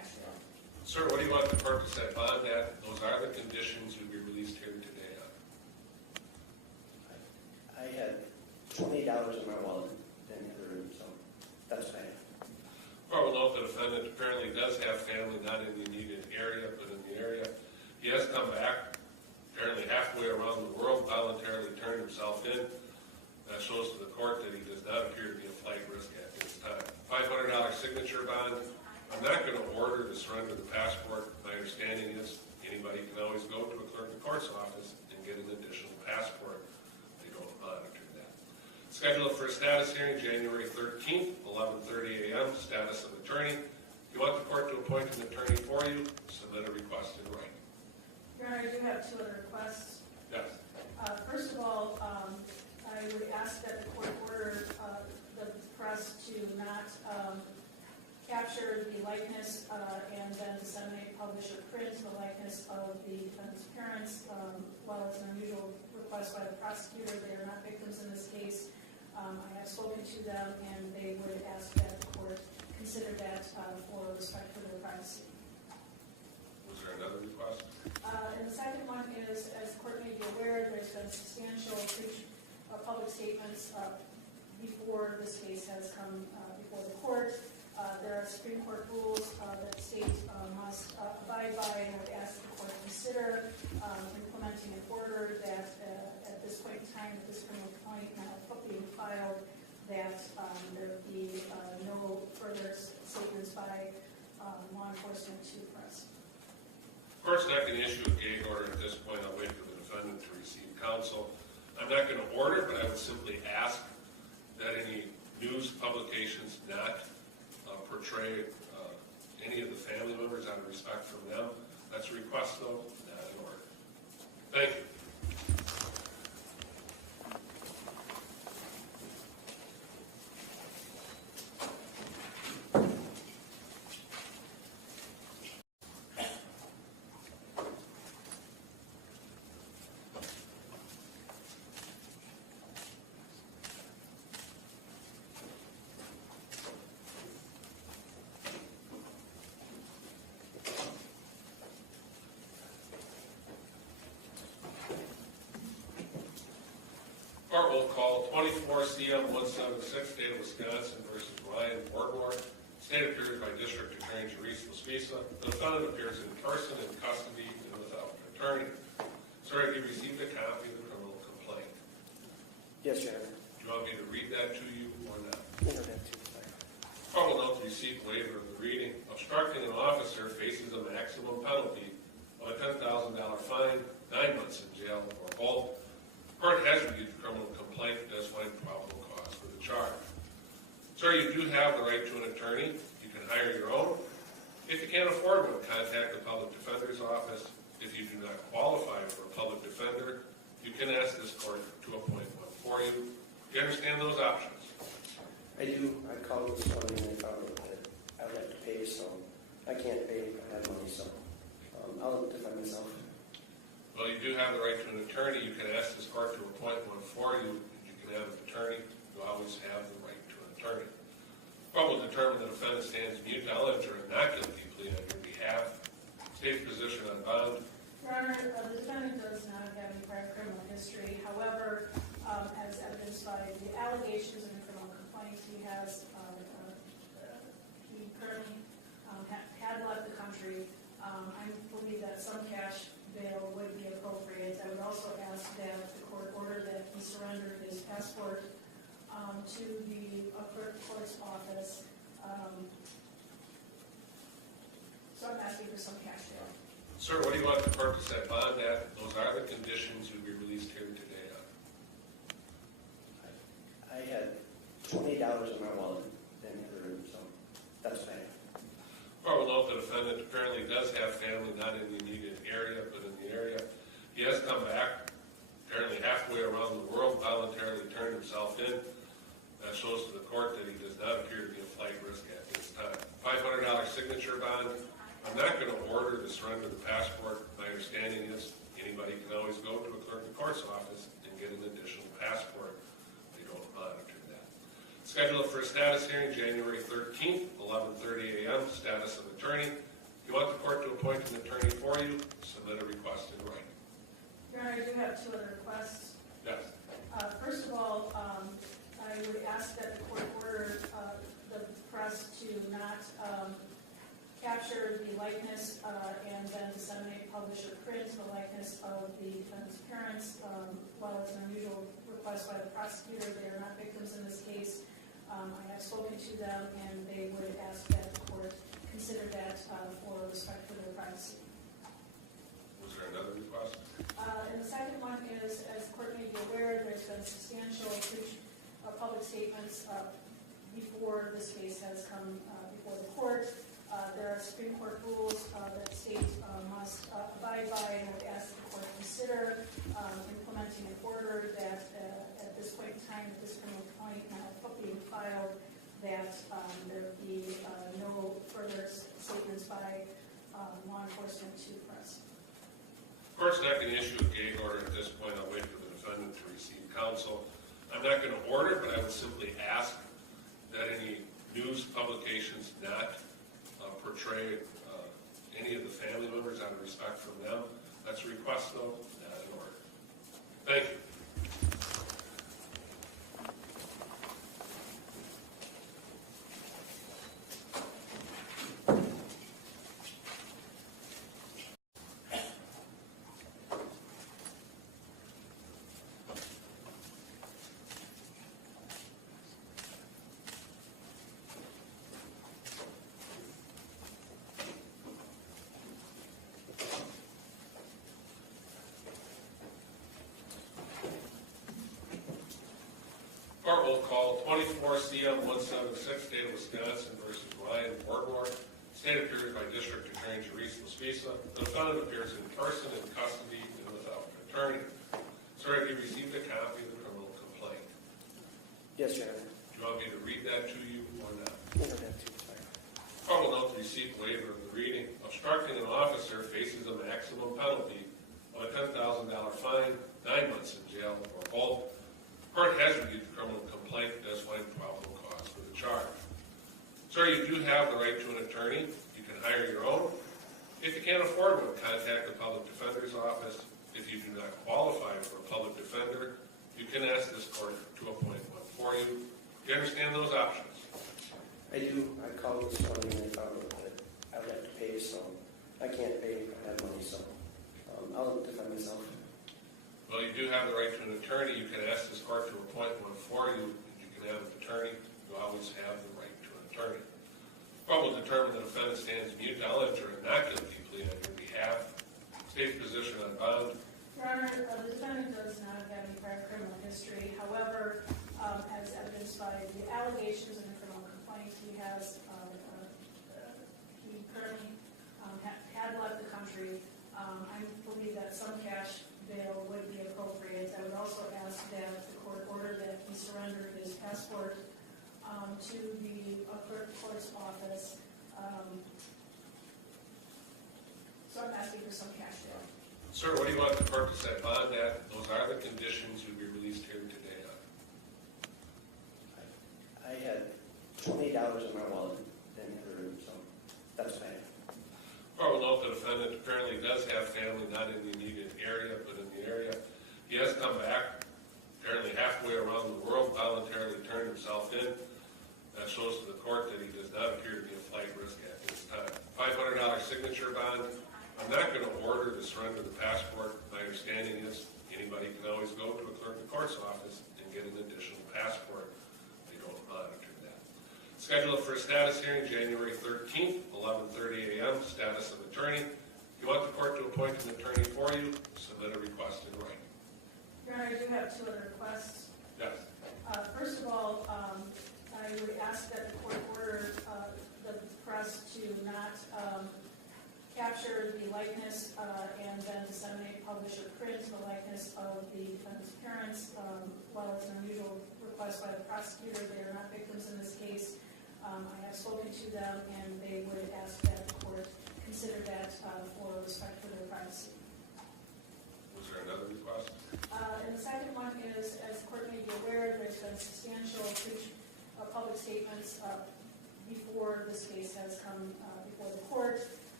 Sir, what do you want the court to set bond at? Those are the conditions you'll be released here today on. I had $20 in my wallet in the other room, so that's what I have. Court will note the defendant apparently does have family not in the immediate area, but in the area. He has come back, apparently halfway around the world, voluntarily turned himself in. That shows to the court that he does not appear to be a flight risk at this time. $500 signature bond. I'm not going to order the surrender of the passport. My understanding is anybody can always go to a clerk of court's office and get an additional passport. They don't monitor that. Scheduled for a status hearing January 13th, 11:30 a.m. Status of attorney. If you want the court to appoint an attorney for you, submit a request in writing. Your Honor, I do have two other requests. Yes. First of all, I would ask that the court order the press to not capture the likeness and then disseminate, publish, or print the likeness of the defendant's parents. While it's an unusual request by the prosecutor, they are not victims in this case. I have spoken to them, and they would ask that the court consider that for respect for their privacy. Was there another request? And the second one is, as the court may be aware, there's been substantial breach of public statements before this case has come before the court. There are Supreme Court rules that the state must abide by, and I would ask the court to consider implementing an order that at this point in time, at this criminal complaint now being filed, that there be no further statements by law enforcement to the press. Of course, not going to issue a gag order at this point. I'll wait for the defendant to receive counsel. I'm not going to order, but I would simply ask that any news publications not portray any of the family members out of respect from them. That's a request, though, not an order. Thank you. Court will call 24 CM 176, State of Wisconsin versus Ryan Borgwardt. State appears by District Attorney Teresa Spisa. The defendant appears in person, in custody, and without an attorney. Sir, have you received a copy of the criminal complaint? Yes, Your Honor. Do you want me to read that to you or not? You don't have to. Court will note the received waiver of the reading. Obstructing an officer faces a maximum penalty of a $10,000 fine, 9 months in jail, or both. Court has reviewed the criminal complaint and does find probable cause for the charge. Sir, you do have the right to an attorney. You can hire your own. If you can't afford one, contact the public defender's office. If you do not qualify for a public defender, you can ask this court to appoint one for you. Do you understand those options? I do. I called this morning and I found out that I would have to pay, so I can't pay if I have money, so I'll defend myself. Well, you do have the right to an attorney. You can ask this court to appoint one for you. You can have an attorney. You always have the right to an attorney. The court will determine the defendant stands mute, knowledge, or a not guilty plea on your behalf. State's position on bond. Your Honor, the defendant does not have any prior criminal history. However, as evidenced by the allegations in the criminal complaint, he has he currently had left the country. I believe that some cash bail would be appropriate. I would also ask that the court order that he surrender his passport to the clerk of court's office. So I'm asking for some cash bail. Sir, what do you want the court to set bond at? Those are the conditions you'll be released here today on. I had $20 in my wallet in the other room, so that's what I have. Court will note the defendant apparently does have family not in the immediate area, but in the area. He has come back, apparently halfway around the world, voluntarily turned himself in. That shows to the court that he does not appear to be a flight risk at this time. $500 signature bond. I'm not going to order the surrender of the passport. My understanding is anybody can always go to a clerk of court's office and get an additional passport. They don't monitor that. Scheduled for a status hearing January 13th, 11:30 a.m. Status of attorney. If You want the court to appoint an attorney for you? Submit a request in writing. Your Honor, I do have two other requests. Yes. First of all, I would ask that the court order the press to not capture the likeness and then disseminate, publish, or print the likeness of the defendant's parents. While it's an unusual request by the prosecutor, they are not victims in this case. I have spoken to them, and they would ask that the court consider that for respect for their privacy. Was there another request? And the second one is, as the court may be aware, there's been substantial public statements before this case has come before the court. There are Supreme Court rules that the state must abide by, and I would ask the court to consider implementing an order that at this point in time, at this criminal complaint being filed, that there be no further statements by law enforcement to the press. Of course, not going to issue a gag order at this point. I'll wait for the defendant to receive counsel. I'm not going to order, but I would simply ask that any news publications not portray any of the family members out of respect for them. That's a request, though, not an order. Thank you. Court will call 24-CM-176, State of Wisconsin versus Ryan Borgwardt. State appears by District Attorney Teresa Spisa. The defendant appears in person, in custody, and without an attorney. Sir, have you received a copy of the criminal complaint? Yes, Your Honor. Do you want me to read that to you or not? You don't have to, sorry. Court will note the receipt waiver of the reading. Obstructing an officer faces a maximum penalty of a $10,000 fine, 9 months in jail, or both. Court has reviewed the criminal complaint and does find probable cause for the charge. Sir, you do have the right to an attorney. You can hire your own. If you can't afford one, contact the public defender's office. If you do not qualify for a public defender, you can ask this court to appoint one for you. Do you understand those options? I do. I called this morning and they found out that I would have to pay, so I can't pay if I have money, so I'll defend myself. Well, you do have the right to an attorney. You can ask this court to appoint one for you. You can have an attorney. You always have the right to an attorney. The court will determine the defendant stands mute, I'll enter a not guilty plea on your behalf. State's position on bond. Your Honor, the defendant does not have any prior criminal history. However, as evidenced by the allegations in the criminal complaint, he has he currently had left the country. I believe that some cash bail would be appropriate. I would also ask that the court order that he surrender his passport to the clerk of court's office. So I'm asking for some cash bail. Sir, what do you want the court to set bond at? Those are the conditions you'll be released here today on. I had $20 in my wallet in the other room, so that's what I have. Court will note the defendant apparently does have family not in the immediate area, but in the area. He has come back, apparently halfway around the world, voluntarily turned himself in. That shows to the court that he does not appear to be a flight risk at this time. $500 signature bond. I'm not going to order to surrender the passport. My understanding is anybody can always go to a clerk of court's office and get an additional passport. They don't monitor that. Scheduled for a status hearing January 13th, 11:30 a.m. Status of attorney. If you want the court to appoint an attorney for you, submit a request in writing. Your Honor, I do have two other requests. Yes. First of all, I would ask that the court order the press to not capture the likeness and then disseminate, publish, or print the likeness of the defendant's parents. While it's an unusual request by the prosecutor, they are not victims in this case. I have spoken to them, and they would ask that the court consider that for respect for their privacy. Was there another request? And the second one is, as the court may be aware, there's been substantial public statements before this case has come before the court.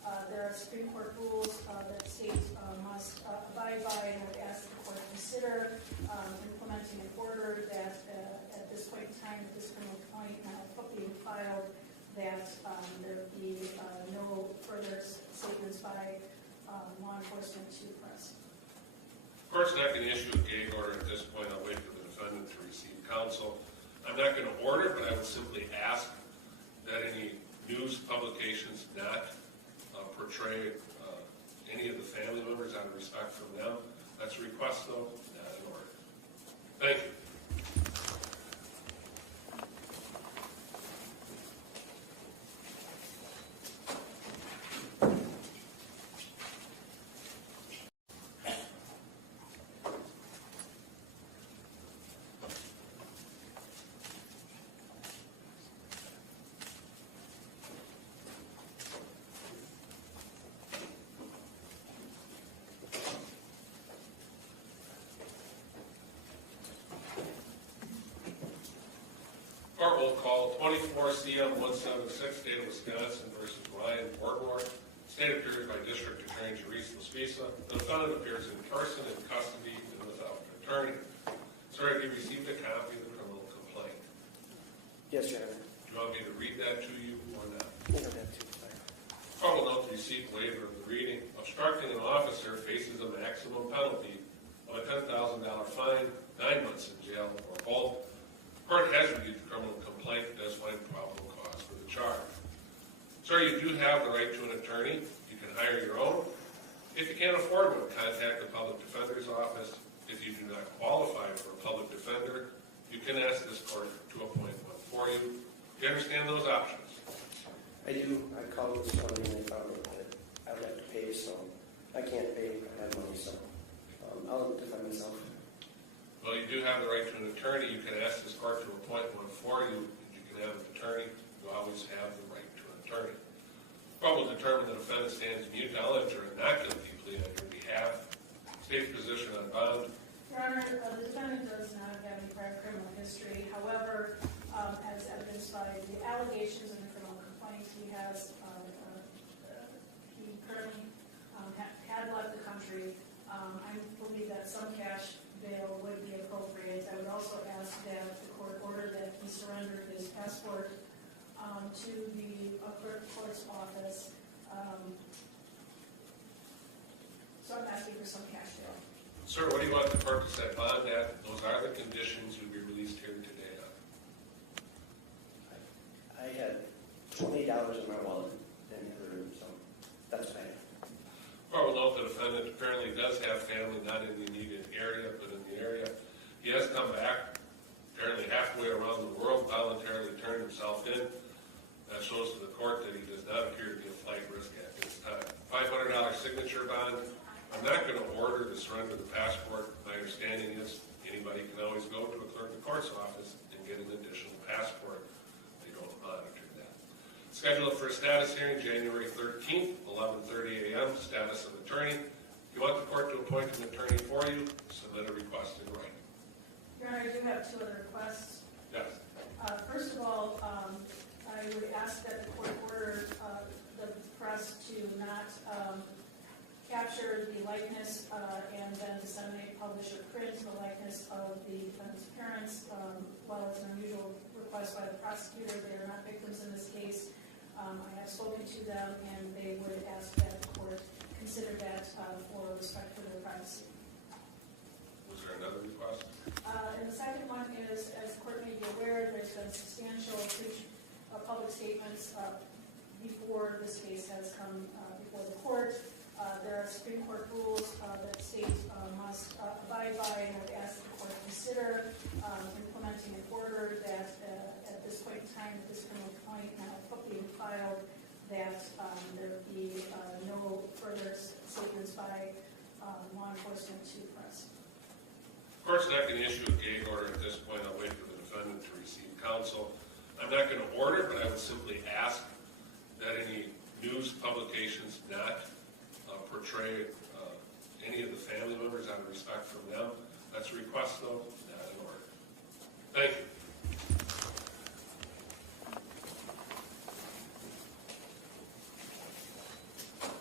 There are Supreme Court rules that states must abide by, and I would ask the court to consider implementing an order that at this point in time, at this criminal complaint now being filed, that there be no further statements by law enforcement to the press. Of course, not going to issue a gag order at this point. I'll wait for the defendant to receive counsel. I'm not going to order, but I would simply ask that any news publications not portray any of the family members out of respect from them. That's a request, though, not an order. Thank you. Court will call 24 CM 176, State of Wisconsin versus Ryan Borgwardt. State appears by District Attorney Teresa Spisa. The defendant appears in person, in custody, and without an attorney. Sir, have you received a copy of the criminal complaint? Yes, Your Honor. Do you want me to read that to you or not? You don't have to. Court will note the receipt waiver of the reading. Obstructing an officer faces a maximum penalty of a $10,000 fine, 9 months in jail, or both. Court has reviewed the criminal complaint and does find probable cause for the charge. Sir, you do have the right to an attorney. You can hire your own. If you can't afford one, contact the public defender's office. If you do not qualify for a public defender, you can ask this court to appoint one for you. Do you understand those options? I do. I called this morning and I found out that I would have to pay, so I can't pay. I have money, so I'll defend myself. Well, you do have the right to an attorney. You can ask this court to appoint one for you. You can have an attorney. You always have the right to an attorney. The court will determine the defendant stands mute, knowledge, or not guilty plea on your behalf. State's position on bond. Your Honor, the defendant does not have any prior criminal history. However, as evidenced by the allegations in the criminal complaint, he currently had left the country. I believe that some cash bail would be appropriate. I would also ask that the court order that he surrender his passport to the court's office. So I'm asking for some cash bail. Sir, what do you want the court to set bond at? Those are the conditions you'll be released here today on. I had $20 in my wallet in the other room, so that's what I have. Court will note the defendant apparently does have family not in the immediate area, but in the area. He has come back apparently halfway around the world, voluntarily turned himself in. That shows to the court that he does not appear to be a flight risk at this time. $500 signature bond. I'm not going to order the surrender of the passport. My understanding is anybody can always go to a clerk of the court's office and get an additional passport. They don't monitor that. Scheduled for a status hearing January 13th, 11:30 a.m. Status of attorney. If you want the court to appoint an attorney for you, submit a request in writing. Your Honor, I do have two other requests. Yes. First of all, I would ask that the court order the press to not capture the likeness and then disseminate, publish, or print the likeness of the defendant's parents. While it's an unusual request by the prosecutor, they are not victims in this case. I have spoken to them, and they would ask that the court consider that for respect for their privacy. Was there another request? And the second one is, as the court may be aware, there's been substantial public statements before this case has come before the court. There are Supreme Court rules that states must abide by, and I would ask the court to consider implementing an order that at this point in time, at this criminal complaint now being filed, that there be no further statements by law enforcement to the press. Of course, not going to issue a gag order at this point. I'll wait for the defendant to receive counsel. I'm not going to order, but I would simply ask that any news publications not portray any of the family members out of respect from them. That's a request, though, not an order. Thank you.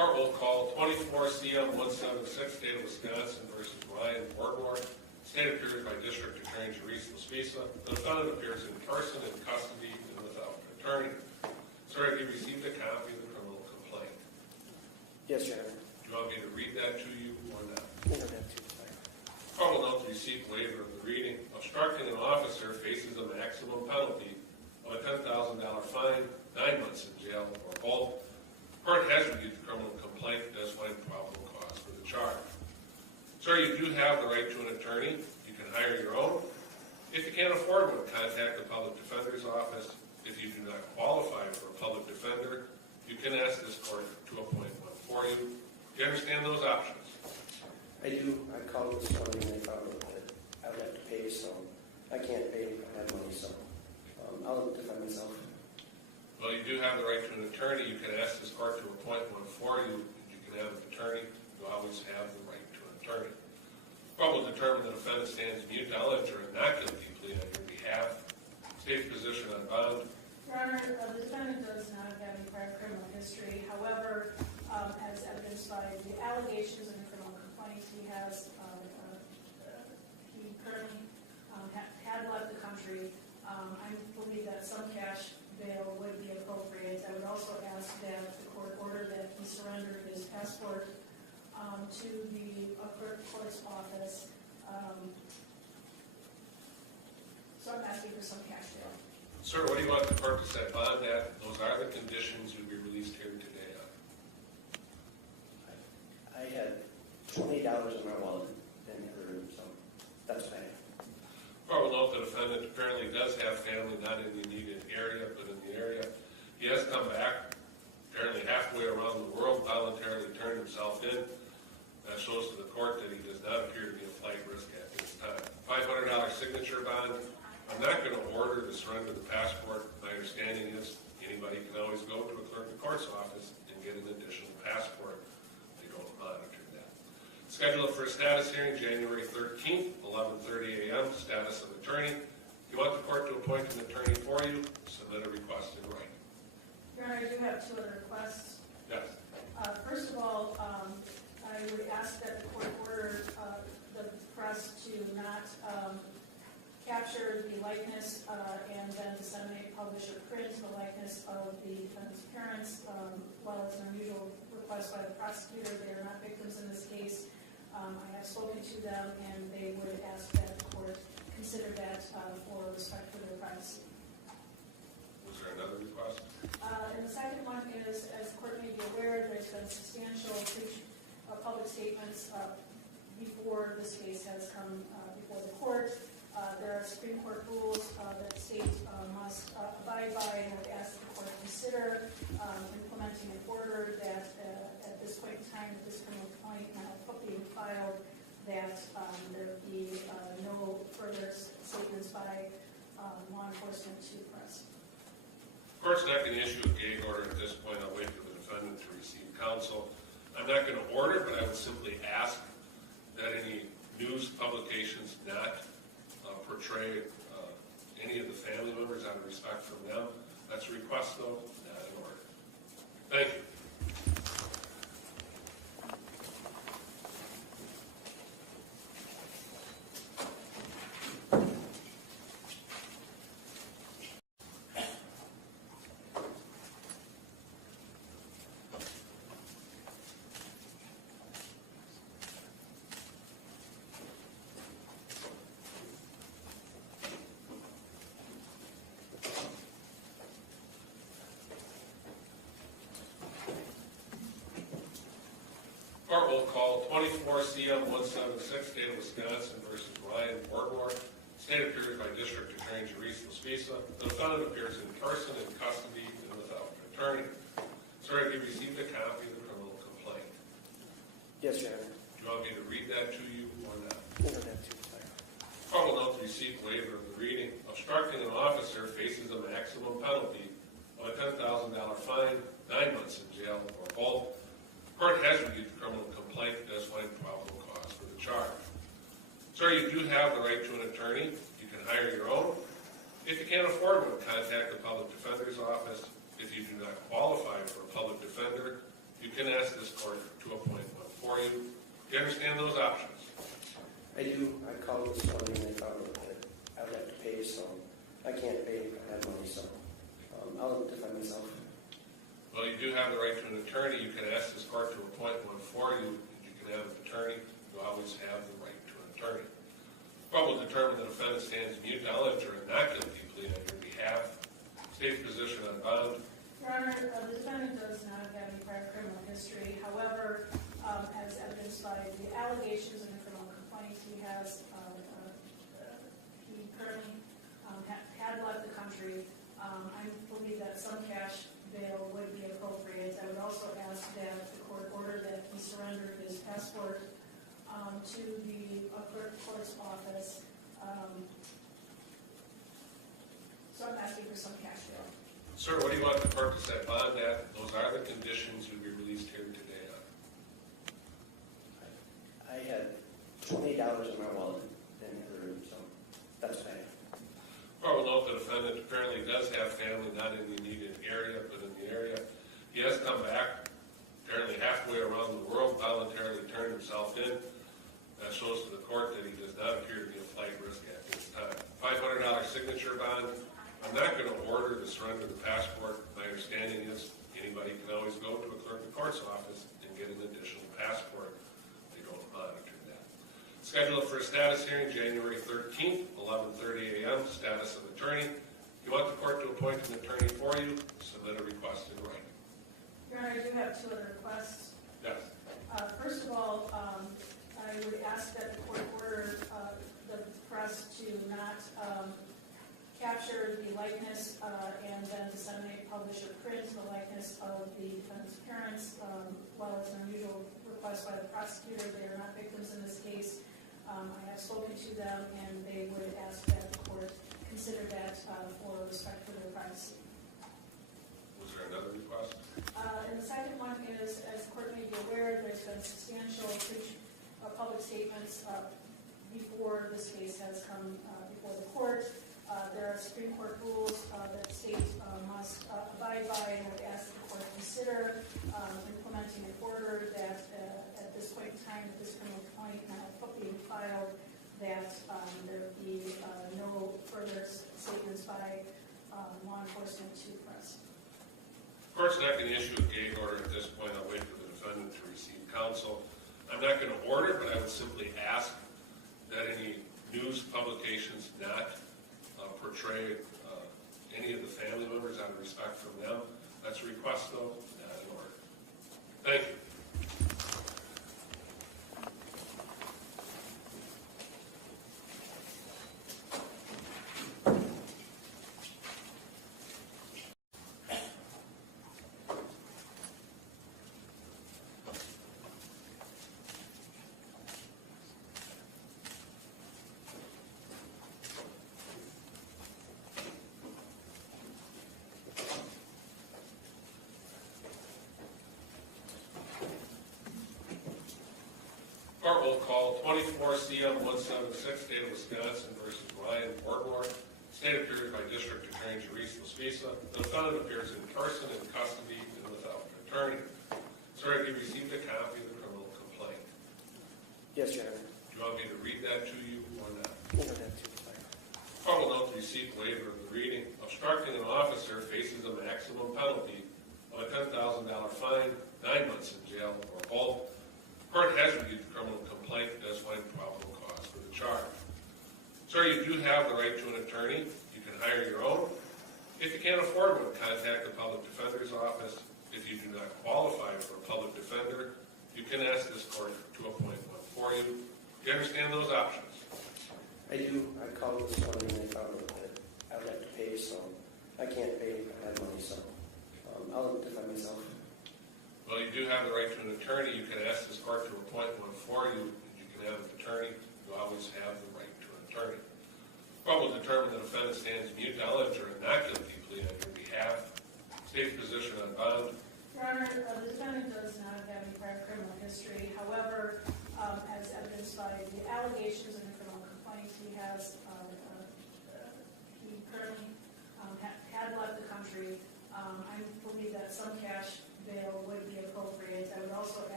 Court will call 24 CM 176, State of Wisconsin versus Ryan Borgwardt, State appeared by District Attorney Teresa Spisa. The defendant appears in person, in custody, and without an attorney. Sir, have you received a copy of the criminal complaint? Yes, Your Honor. Do you want me to read that to you or not? You don't have to. Court will note the received waiver of the reading. Obstructing an officer faces a maximum penalty of a $10,000 fine, 9 months in jail, or both. Court has reviewed the criminal complaint and does find probable cause for the charge. Sir, you do have the right to an attorney. You can hire your own. If you can't afford one, contact the public defender's office. If you do not qualify for a public defender, you can ask this court to appoint one for you. Do you understand those options? I do. I called this morning and I found out that I would have to pay, so I can't pay if I have money, so I'll defend myself. Well, you do have the right to an attorney. You can ask this court to appoint one for you. You can have an attorney. You always have the right to an attorney. Court will determine the defendant stands mute, knowledge, or a not guilty plea on your behalf. State's position on bond. Your Honor, the defendant does not have any prior criminal history. However, as evidenced by the allegations in the criminal complaint, he currently had left the country. I believe that some cash bail would be appropriate. I would also ask that the court order that he surrender his passport to the court's office. So I'm asking for some cash bail. Sir, what do you want the court to set bond at? Those are the conditions you'll be released here today on. I had $20 in my wallet in the room, so that's what I have. Court will note the defendant apparently does have family not in the immediate area, but in the area. He has come back, apparently halfway around the world, voluntarily turned himself in. That shows to the court that he does not appear to be a flight risk at this time. $500 signature bond. I'm not going to order to surrender the passport. My understanding is anybody can always go to a clerk of court's office and get an additional passport. They don't monitor that. Scheduled for a status hearing January 13th, 11:30 a.m. Status of attorney. If you want the court to appoint an attorney for you, submit a request in writing. Your Honor, I do have two other requests. Yes. First of all, I would ask that the court order the press to not capture the likeness and then disseminate, publish, or print the likeness of the defendant's parents. While it's an unusual request by the prosecutor, they are not victims in this case. I have spoken to them, and they would ask that the court consider that for respect for their privacy. Was there another request? And the second one is, as the court may be aware, there's been substantial public statements before this case has come before the court. There are Supreme Court rules that states must abide by, and I would ask the court to consider implementing an order that at this point in time, at this criminal complaint being filed, that there be no further statements by law enforcement to the press. The court's not going to issue a gag order at this point. I'll wait for the defendant to receive counsel. I'm not going to order, but I would simply ask that any news publications not portray any of the family members out of respect from them. That's a request, though, not an order. Thank you. Court will call 24 CM 176, State of Wisconsin versus Ryan Borgwardt. State appeared by District Attorney Teresa Spisa. The defendant appears in person, in custody, and without an attorney. Sir, have you received a copy of the criminal complaint? Yes, Your Honor. Do you want me to read that to you or not? You don't have to. Court will note the received waiver of the reading. Obstructing an officer faces a maximum penalty of a $10,000 fine, 9 months in jail, or both. Court has reviewed the criminal complaint and does find probable cause for the charge. Sir, you do have the right to an attorney. You can hire your own. If you can't afford one, contact the public defender's office. If you do not qualify for a public defender, you can ask this court to appoint one for you. Do you understand those options? I do. I called this morning and they found out that I would have to pay, so I can't pay if I have money, so I'll defend myself. Well, you do have the right to an attorney. You can ask this court to appoint one for you. You can have an attorney. You always have the right to an attorney. The court will determine the defendant stands mute, knowledge, or a not guilty plea on your behalf. State's position on bond. Your Honor, the defendant does not have any prior criminal history. However, as evidenced by the allegations in the criminal complaint, he currently had left the country. I believe that some cash bail would be appropriate. I would also ask that the court order that he surrender his passport to the clerk of court's office. So I'm asking for some cash bail. Sir, what do you want the court to set bond at? Those are the conditions you'll be released here today on. I had $20 in my wallet in the other room, so that's what I have. Court will note the defendant apparently does have family not in the immediate area, but in the area. He has come back, apparently halfway around the world, voluntarily turned himself in. That shows to the court that he does not appear to be a flight risk at this time. $500 signature bond. I'm not going to order the surrender of the passport. My understanding is anybody can always go to a clerk of court's office and get an additional passport. They don't monitor that. Scheduled for a status hearing January 13th, 11:30 a.m. Status of attorney. If you want the court to appoint an attorney for you, submit a request in writing. Your Honor, I do have two other requests. Yes. First of all, I would ask that the court order the press to not capture the likeness and then disseminate, publish, or print the likeness of the defendant's parents. While it's an unusual request by the prosecutor, they are not victims in this case. I have spoken to them, and they would ask that the court consider that for respect for their privacy. Was there another request? And the second one is, as the court may be aware, there's been substantial public statements before this case has come before the court. There are Supreme Court rules that the state must abide by, and I would ask that the court consider implementing an order that at this point in time, that this criminal complaint now being filed, that there be no further statements by law enforcement to the press. The court's not going to issue a gag order at this point. I'll wait for the defendant to receive counsel. I'm not going to order, but I would simply ask that any news publications not portray any of the family members out of respect from them. That's a request, though, not an order. Thank you. Court will call 24-CM-176, State of Wisconsin versus Ryan Borgwardt. State appears by District Attorney Teresa Spisa. The defendant appears in person, in custody, and without an attorney. Sir, have you received a copy of the criminal complaint? Yes, Your Honor. Do you want me to read that to you or not? You know that too. Court will note the receipt waiver of the reading. Obstructing an officer faces a maximum penalty of a $10,000 fine, 9 months in jail, or both. Court has reviewed the criminal complaint and does find probable cause for the charge. Sir, you do have the right to an attorney. You can hire your own. If you can't afford one, contact the public defender's office. If you do not qualify for a public defender, you can ask this court to appoint one for you. Do you understand those options? I do. I called this morning and they found out that I would have to pay, so I can't pay if I have money, so I'll defend myself. Well, you do have the right to an attorney. You can ask this court to appoint one for you. You can have an attorney. You always have the right to an attorney. The court will determine the defendant stands mute, knowledge, or a not guilty plea on your behalf. State's position on bond. Your Honor, the defendant does not have any prior criminal history. However, as evidenced by the allegations in the criminal complaint, he currently had left the country. I believe that some cash bail would be appropriate.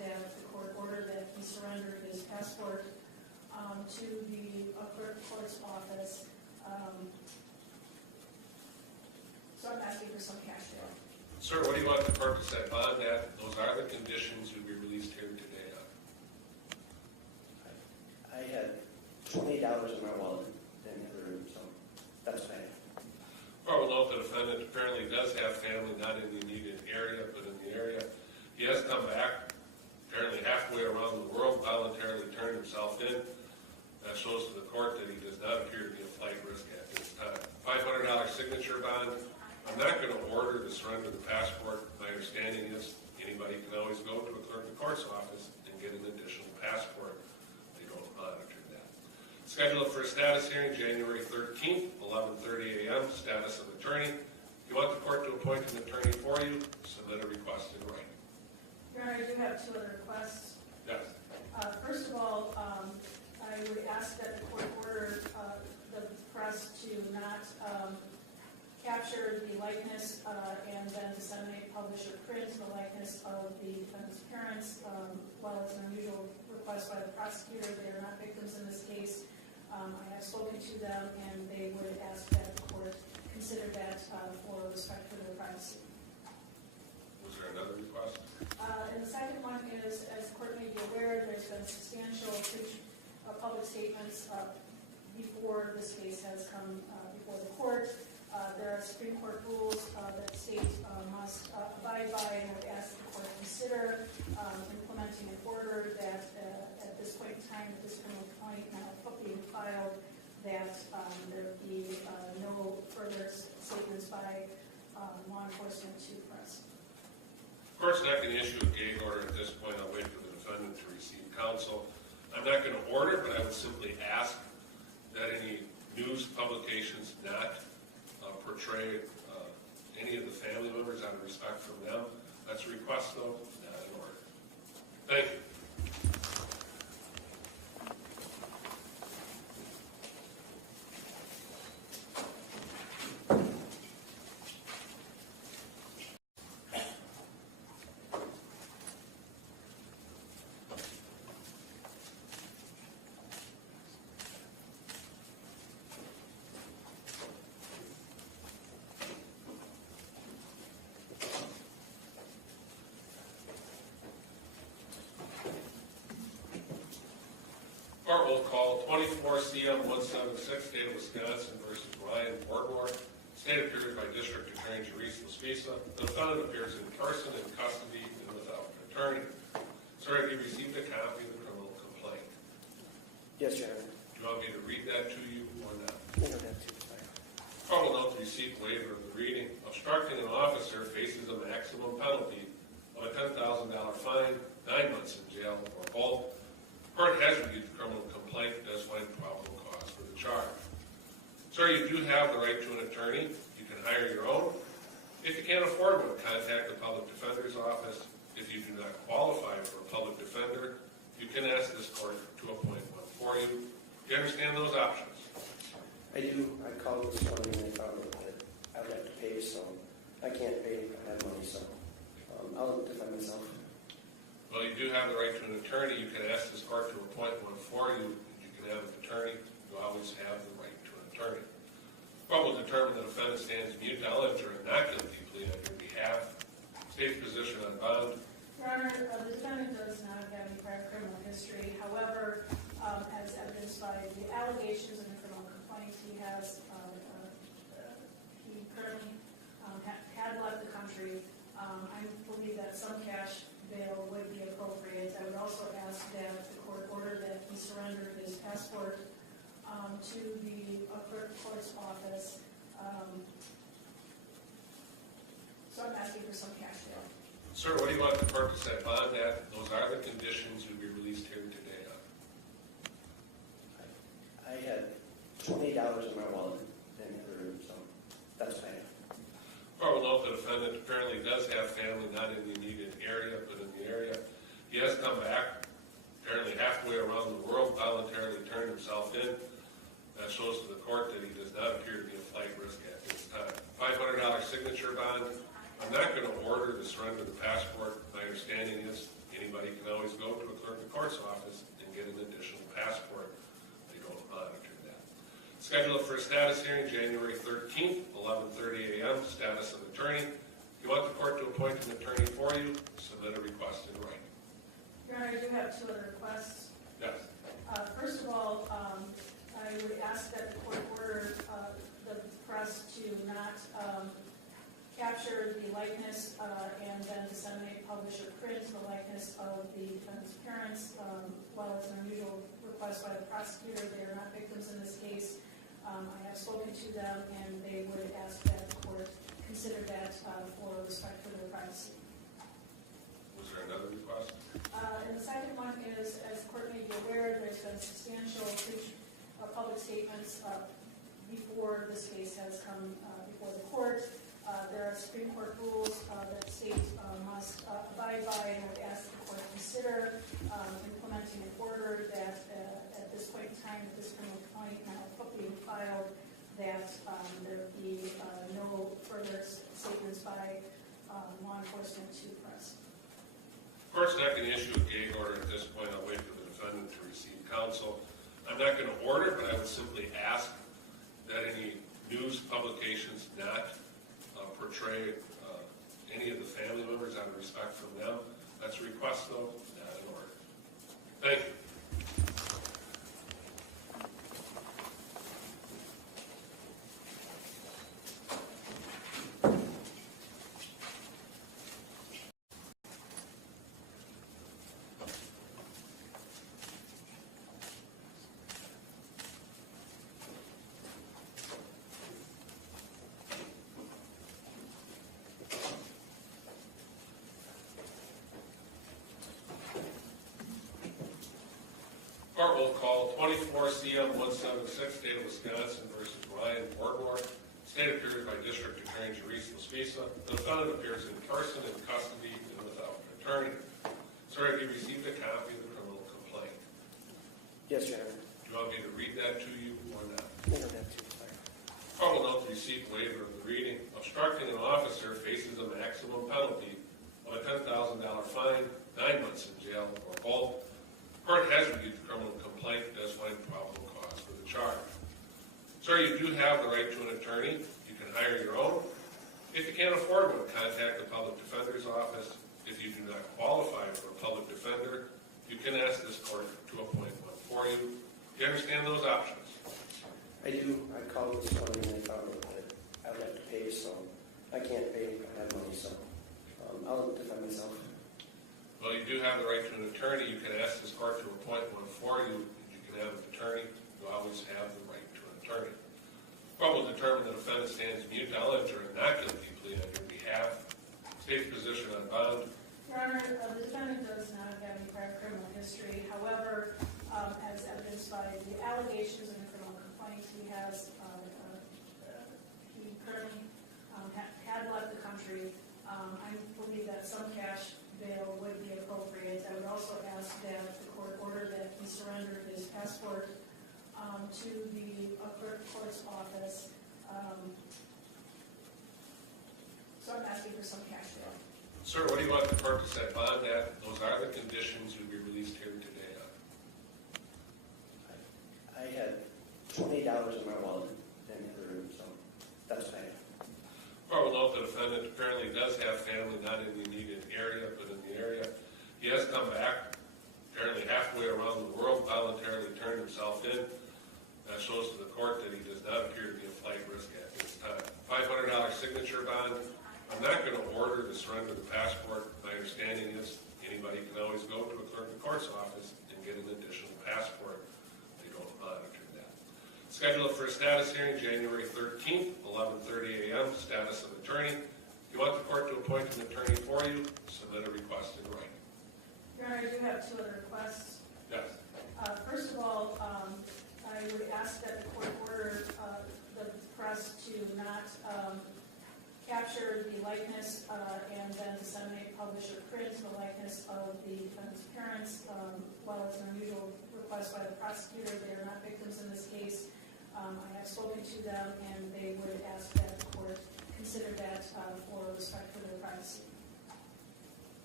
that the court order that he surrender his passport to the clerk of court's office. So I'm asking for some cash bail. Sir, what do you want the court to set bond at? Those are the conditions you'll be released here today on. I had $28 in my wallet in the other room, so that's what I have. Court will note the defendant apparently does have family not in the immediate area, but in the area. He has come back, apparently halfway around the world, voluntarily turned himself in. That shows to the court that he does not appear to be a flight risk at this time. $500 signature bond. I'm not going to order to surrender the passport. My understanding is anybody can always go to a clerk of court's office and get an additional passport. They don't monitor that. Scheduled for a status hearing January 13th, 11:30 a.m. Status of attorney. If you want the court to appoint an attorney for you, submit a request in writing. Your Honor, I do have two other requests. Yes. First of all, I would ask that the court order the press to not capture the likeness and then disseminate, publish, or print the likeness of the defendant's parents. While it's an unusual request by the prosecutor, they are not victims in this case. I have spoken to them, and they would ask that the court consider that for respect for their privacy. Was there another request? And the second one is, as the court may be aware, there's been substantial public statements before this case has come before the court. There are Supreme Court rules that the state must abide by, and I would ask the court to consider implementing an order that at this point in time, at this criminal complaint being filed, that there be no further statements by law enforcement to the press. The court's not going to issue a gag order at this point. I'll wait for the defendant to receive counsel. I'm not going to order, but I would simply ask that any news publications not portray any of the family members out of respect from them. That's a request, though, not an order. Thank you. Court will call 24-CM-176, State of Wisconsin versus Ryan Borgwardt. State appeared by District Attorney Teresa Spisa. The defendant appears in person, in custody, and without an attorney. Sir, have you received a copy of the criminal complaint? Yes, Your Honor. Do you want me to read that to you or not? You don't have to. Court will note the receipt waiver of the reading. Obstructing an officer faces a maximum penalty of a $10,000 fine, 9 months in jail, or both. Court has reviewed the criminal complaint and does find probable cause for the charge. Sir, you do have the right to an attorney. You can hire your own. If you can't afford one, contact the public defender's office. If you do not qualify for a public defender, you can ask this court to appoint one for you. Do you understand those options? I do. I called this morning and I found out that I would have to pay, so I can't pay if I have money, so I'll defend myself. Well, you do have the right to an attorney. You can ask this court to appoint one for you. You can have an attorney. You always have the right to an attorney. The court will determine the defendant stands mute, knowledge, or not guilty plea on your behalf. State's position on bond. Your Honor, the defendant does not have any prior criminal history. However, as evidenced by the allegations in the criminal complaint, he has he currently had left the country. I believe that some cash bail would be appropriate. I would also ask that the court order that he surrender his passport to the clerk of court's office. So I'm asking for some cash bail. Sir, what do you want the court to set bond at? Those are the conditions you'll be released here today on. I had $28 in my wallet in the other room, so that's what I have. Court will note the defendant apparently does have family not in the immediate area, but in the area. He has come back, apparently halfway around the world, voluntarily turned himself in. That shows to the court that he does not appear to be a flight risk at this time. $500 signature bond. I'm not going to order to surrender the passport. My understanding is Anybody can always go to a clerk of court's office and get an additional passport. They don't monitor that. Schedule it for a status hearing January 13th, 11:30 a.m. Status of attorney. If you want the court to appoint an attorney for you, submit a request in writing. Your Honor, I do have two other requests. Yes. First of all, I would ask that the court order the press to not capture the likeness and then disseminate, publish, or print the likeness of the defendant's parents. While it's an unusual request by the prosecutor, they are not victims in this case. I have spoken to them, and they would ask that the court consider that for respect for their privacy. Was there another request? And the second one is, as the court may be aware, there's been substantial public statements before this case has come before the court. There are Supreme Court rules that states must abide by, and I would ask the court to consider implementing an order that at this point in time, at this criminal complaint now being filed, that there be no further statements by law enforcement to the press. Of course, not going to issue a gag order at this point. I'll wait for the defendant to receive counsel. I'm not going to order, but I would simply ask that any news publications not portray any of the family members out of respect from them. That's a request, though, not an order. Thank you. Court will call 24-CM-176, State of Wisconsin versus Ryan Borgwardt. State appears by District Attorney Therese Laspisa. The defendant appears in person, in custody, and without an attorney. Sir, have you received a copy of the criminal complaint? Yes, Your Honor. Do you want me to read that to you or not? I don't have to. Sorry. Court will note the received waiver of the reading. Obstructing an officer faces a maximum penalty of a $10,000 fine, 9 months in jail, or both. Court has reviewed the criminal complaint and does find probable cause for the charge. Sir, you do have the right to an attorney. You can hire your own. If you can't afford one, contact the public defender's office. If you do not qualify for a public defender, you can ask this court to appoint one for you. Do you understand those options? I do. I called this morning and I found out that I would have to pay, so I can't pay if I have money, so I'll defend myself. Well, you do have the right to an attorney. You can ask this court to appoint one for you. You can have an attorney. You always have the right to an attorney. The court will determine the defendant stands mute, knowledge, or a not guilty plea on your behalf. State's position on bond. Your Honor, the defendant does not have any prior criminal history. However, as evidenced by the allegations in the criminal complaint, he has he currently had left the country. I believe that some cash bail would be appropriate. I would also ask that the court order that he surrender his passport to the clerk of court's office. So I'm asking for some cash bail. Sir, what do you want the court to set bond at? Those are the conditions you'll be released here today on. I had $20 in my wallet in the other room, so that's what I have. Court will note the defendant apparently does have family not in the immediate area, but in the area. He has come back, apparently halfway around the world, voluntarily turned himself in. That shows to the court that he does not appear to be a flight risk at this time. $500 signature bond. I'm not going to order to surrender the passport. My understanding is anybody can always go to a clerk of court's office and get an additional passport. They don't monitor that. Schedule it for a status hearing January 13th, 11:30 a.m. Status of attorney. If you want the court to appoint an attorney for you, submit a request in writing. Your Honor, I do have two other requests. Yes. First of all, I would ask that the court order the press to not capture the likeness and then disseminate, publish, or print the likeness of the defendant's parents. While it's an unusual request by the prosecutor, they are not victims in this case. I have spoken to them, and they would ask that the court consider that for respect for their privacy.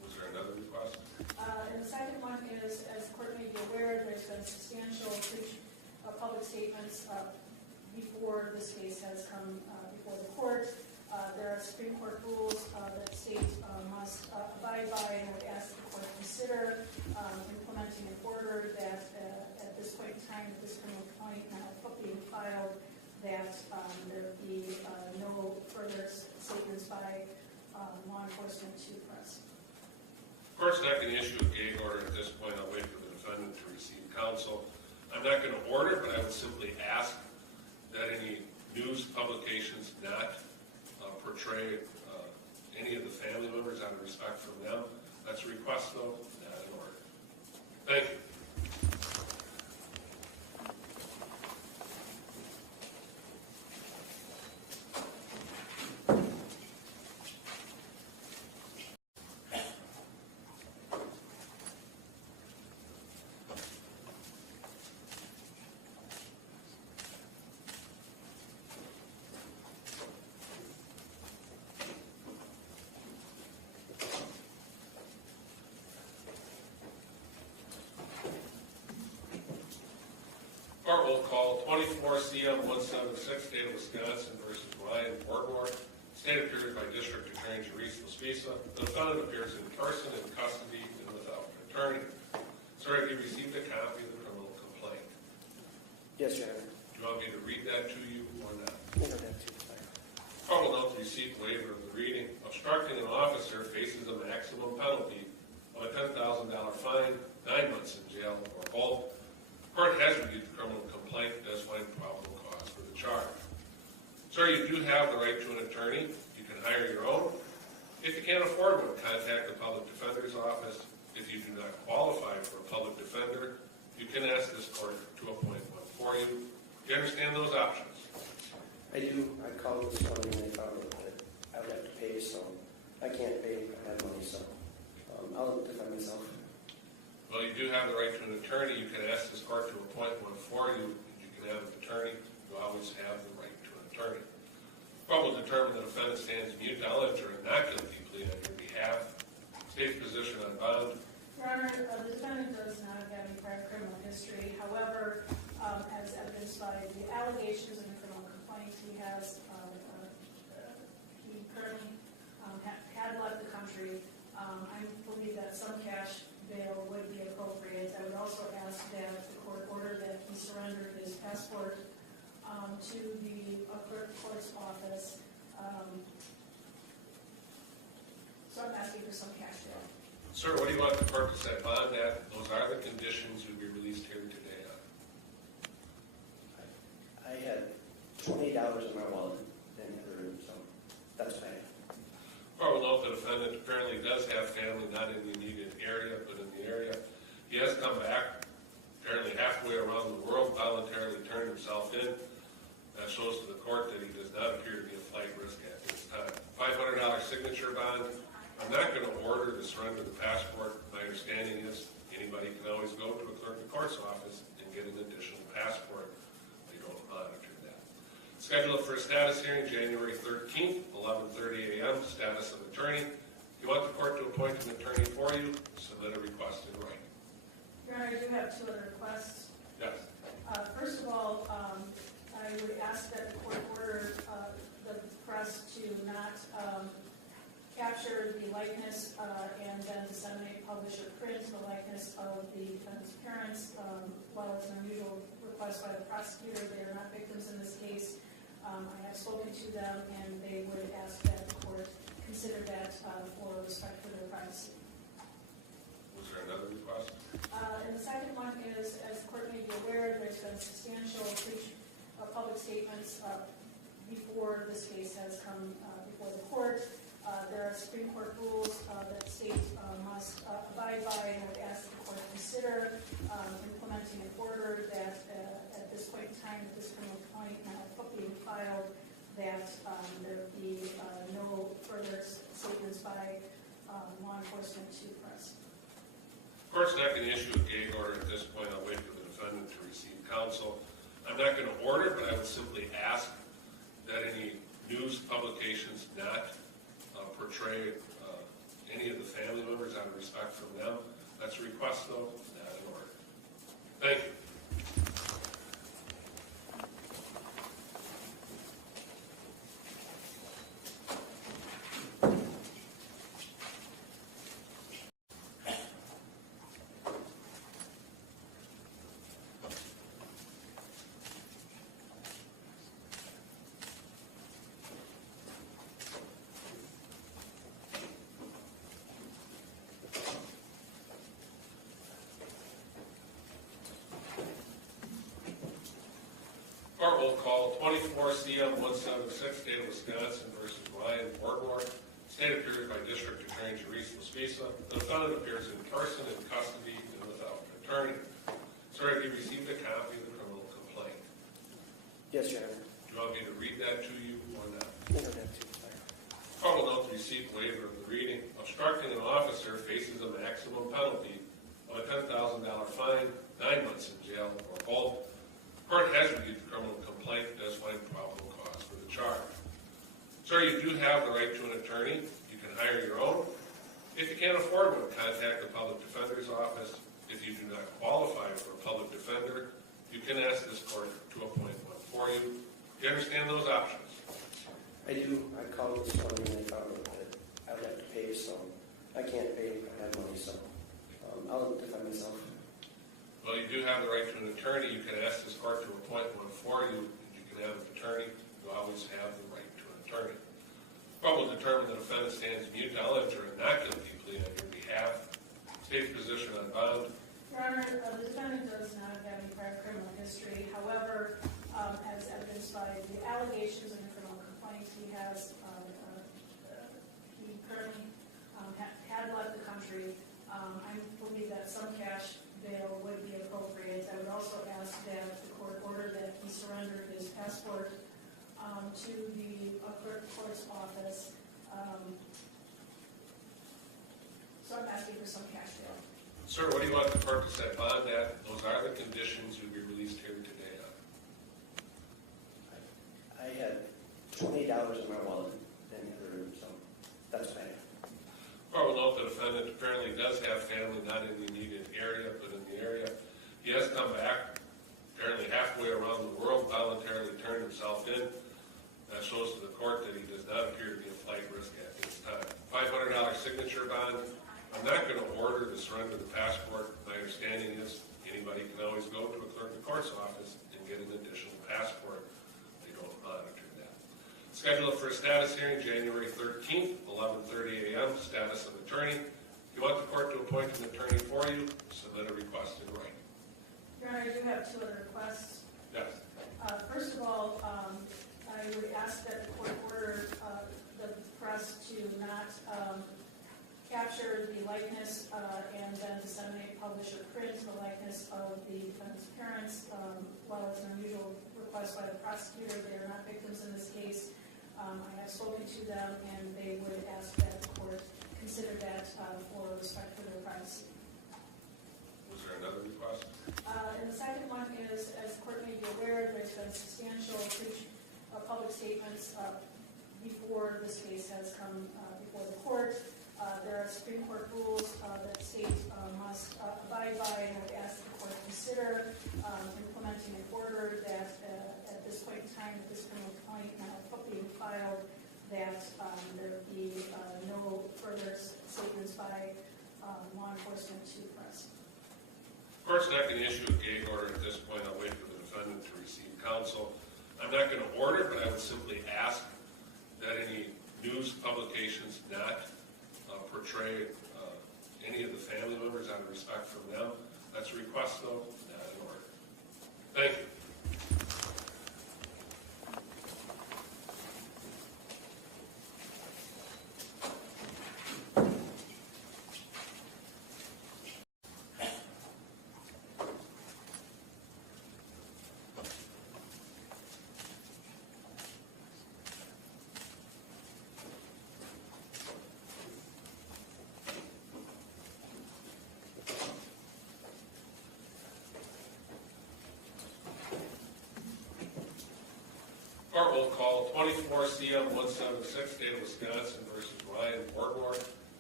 Was there another request? And the second one is, as the court may be aware, there's been substantial breach of public statements before this case has come before the court. There are Supreme Court rules that states must abide by, and I would ask the court to consider implementing an order that at this point in time, at this criminal complaint being filed, that there be no further statements by law enforcement to the press. Of course, not going to issue a gag order at this point. I'll wait for the defendant to receive counsel. I'm not going to order, but I would simply ask that any news publications not portray any of the family members out of respect from them. That's a request, though, not an order. Thank you. Court will call 24 CM 176, State of Wisconsin versus Ryan Borgwardt, State appeared by District Attorney Therese Laspisa. The defendant appears in person, in custody, and without an attorney. Sir, have you received a copy of the criminal complaint? Yes, Your Honor. Do you want me to read that to you or not? You don't have to. Court will note the receipt waiver of the reading. Obstructing an officer faces a maximum penalty of a $10,000 fine, 9 months in jail, or both. Court has reviewed the criminal complaint and does find probable cause for the charge. Sir, you do have the right to an attorney. You can hire your own. If you can't afford one, contact the public defender's office. If you do not qualify for a public defender, you can ask this court to appoint one for you. Do you understand those options? I do. I called this morning and they found out that I would have to pay, so I can't pay. I have money, so I'll defend myself. Well, you do have the right to an attorney. You can ask this court to appoint one for you. You can have an attorney. You always have the right to an attorney. Court will determine the defendant stands mute, knowledge, or not guilty plea on your behalf. State's position on bond. Your Honor, the defendant does not have any prior criminal history. However, as evidenced by the allegations in the criminal complaint, he currently had left the country. I believe that some cash bail would be appropriate. I would also ask that the court order that he surrender his passport to the clerk's office. So I'm asking for some cash bail. Sir, what do you want the court to set bond at? Those are the conditions you'll be released here today on. I had $20 in my wallet in the other room, so that's what I have. Court will note the defendant apparently does have family not in the immediate area, but in the area. He has come back, apparently halfway around the world, voluntarily turned himself in. That shows to the court that he does not appear to be a flight risk at this time. $500 signature bond. I'm not going to order to surrender the passport. My understanding is anybody can always go to a clerk of court's office and get an additional passport. They don't monitor that. Scheduled for a status hearing January 13th, 11:30 a.m. Status of attorney. If you want the court to appoint an attorney for you, submit a request in writing. Your Honor, I do have 2 other requests. Yes. First of all, I would ask that the court order the press to not capture the likeness and then disseminate, publish, or print the likeness of the defendant's parents. While it's an unusual request by the prosecutor, they are not victims in this case. I have spoken to them, and they would ask that the court consider that for respect for their privacy. Was there another request? And the second one is, as the court may be aware, there's been substantial breach of public statements before this case has come before the court. There are Supreme Court rules that state must abide by, and I would ask the court to consider implementing an order that at this point in time, at this criminal complaint being filed, that there be no further statements by law enforcement to the press. Of course, not going to issue a gag order at this point. I'll wait for the defendant to receive counsel. I'm not going to order, but I would simply ask that any news publications not portray any of the family members out of respect from them. That's a request, though, not an order. Thank you. Court will call 24 CM 176, State of Wisconsin versus Ryan Borgwardt, stated period by District Attorney Therese Laspisa. The defendant appears in person, in custody, and without an attorney. Sir, have you received a copy of the criminal complaint? Yes, Your Honor. Do you want me to read that to you or not? You don't have to. Court will note the received waiver of the reading. Obstructing an officer faces a maximum penalty of a $10,000 fine, 9 months in jail, or both. Court has reviewed the criminal complaint and does find probable cause for the charge. Sir, you do have the right to an attorney. You can hire your own. If you can't afford one, contact the public defender's office. If you do not qualify for a public defender, you can ask this court to appoint one for you. Do you understand those options? I do. I called this morning and I found out that I would have to pay, so I can't pay if I have money, so I'll defend myself. Well, you do have the right to an attorney. You can ask this court to appoint one for you. You can have an attorney. You always have the right to an attorney. The court will determine the defendant stands mute, knowledge, or a not guilty plea on your behalf. State's position on bond. Your Honor, the defendant does not have any prior criminal history. However, as evidenced by the allegations in the criminal complaint, he currently had left the country. I believe that some cash bail would be appropriate. I would also ask that the court order that he surrender his passport to the clerk court's office. So I'm asking for some cash bail. Sir, what do you want the court to set bond at? Those are the conditions you'll be released here today on. I had $20 in my wallet in the other room, so that's what I have. Court will note the defendant apparently does have family not in the immediate area, but in the area. He has come back, apparently halfway around the world, voluntarily turned himself in. That shows to the court that he does not appear to be a flight risk at this time. $500 signature bond. I'm not going to order to surrender the passport. My understanding is anybody can always go to a clerk of court's office and get an additional passport. They don't monitor that. Schedule it for a status hearing January 13th, 11:30 a.m. Status of attorney. If you want the court to appoint an attorney for you, submit a request in writing. Your Honor, I do have two other requests. Yes. First of all, I would ask that the court order the press to not capture the likeness and then disseminate, publish, or print the likeness of the defendant's parents. While it's an unusual request by the prosecutor, they are not victims in this case. I have spoken to them, and they would ask that the court consider that for respect for their privacy. Was there another request? And the second one is, as the court may be aware, there's been substantial public statements before this case has come before the court. There are Supreme Court rules that states must abide by, and I would ask the court to consider implementing an order that at this point in time, at this criminal complaint now being filed, that there be no further statements by law enforcement to the press. Of course, not going to issue a gag order at this point. I'll wait for the defendant to receive counsel. I'm not going to order, but I would simply ask that any news publications not portray any of the family members out of respect from them. That's a request, though, not an order. Thank you. Court will call 24 CM 176, State of Wisconsin versus Ryan Borgwardt,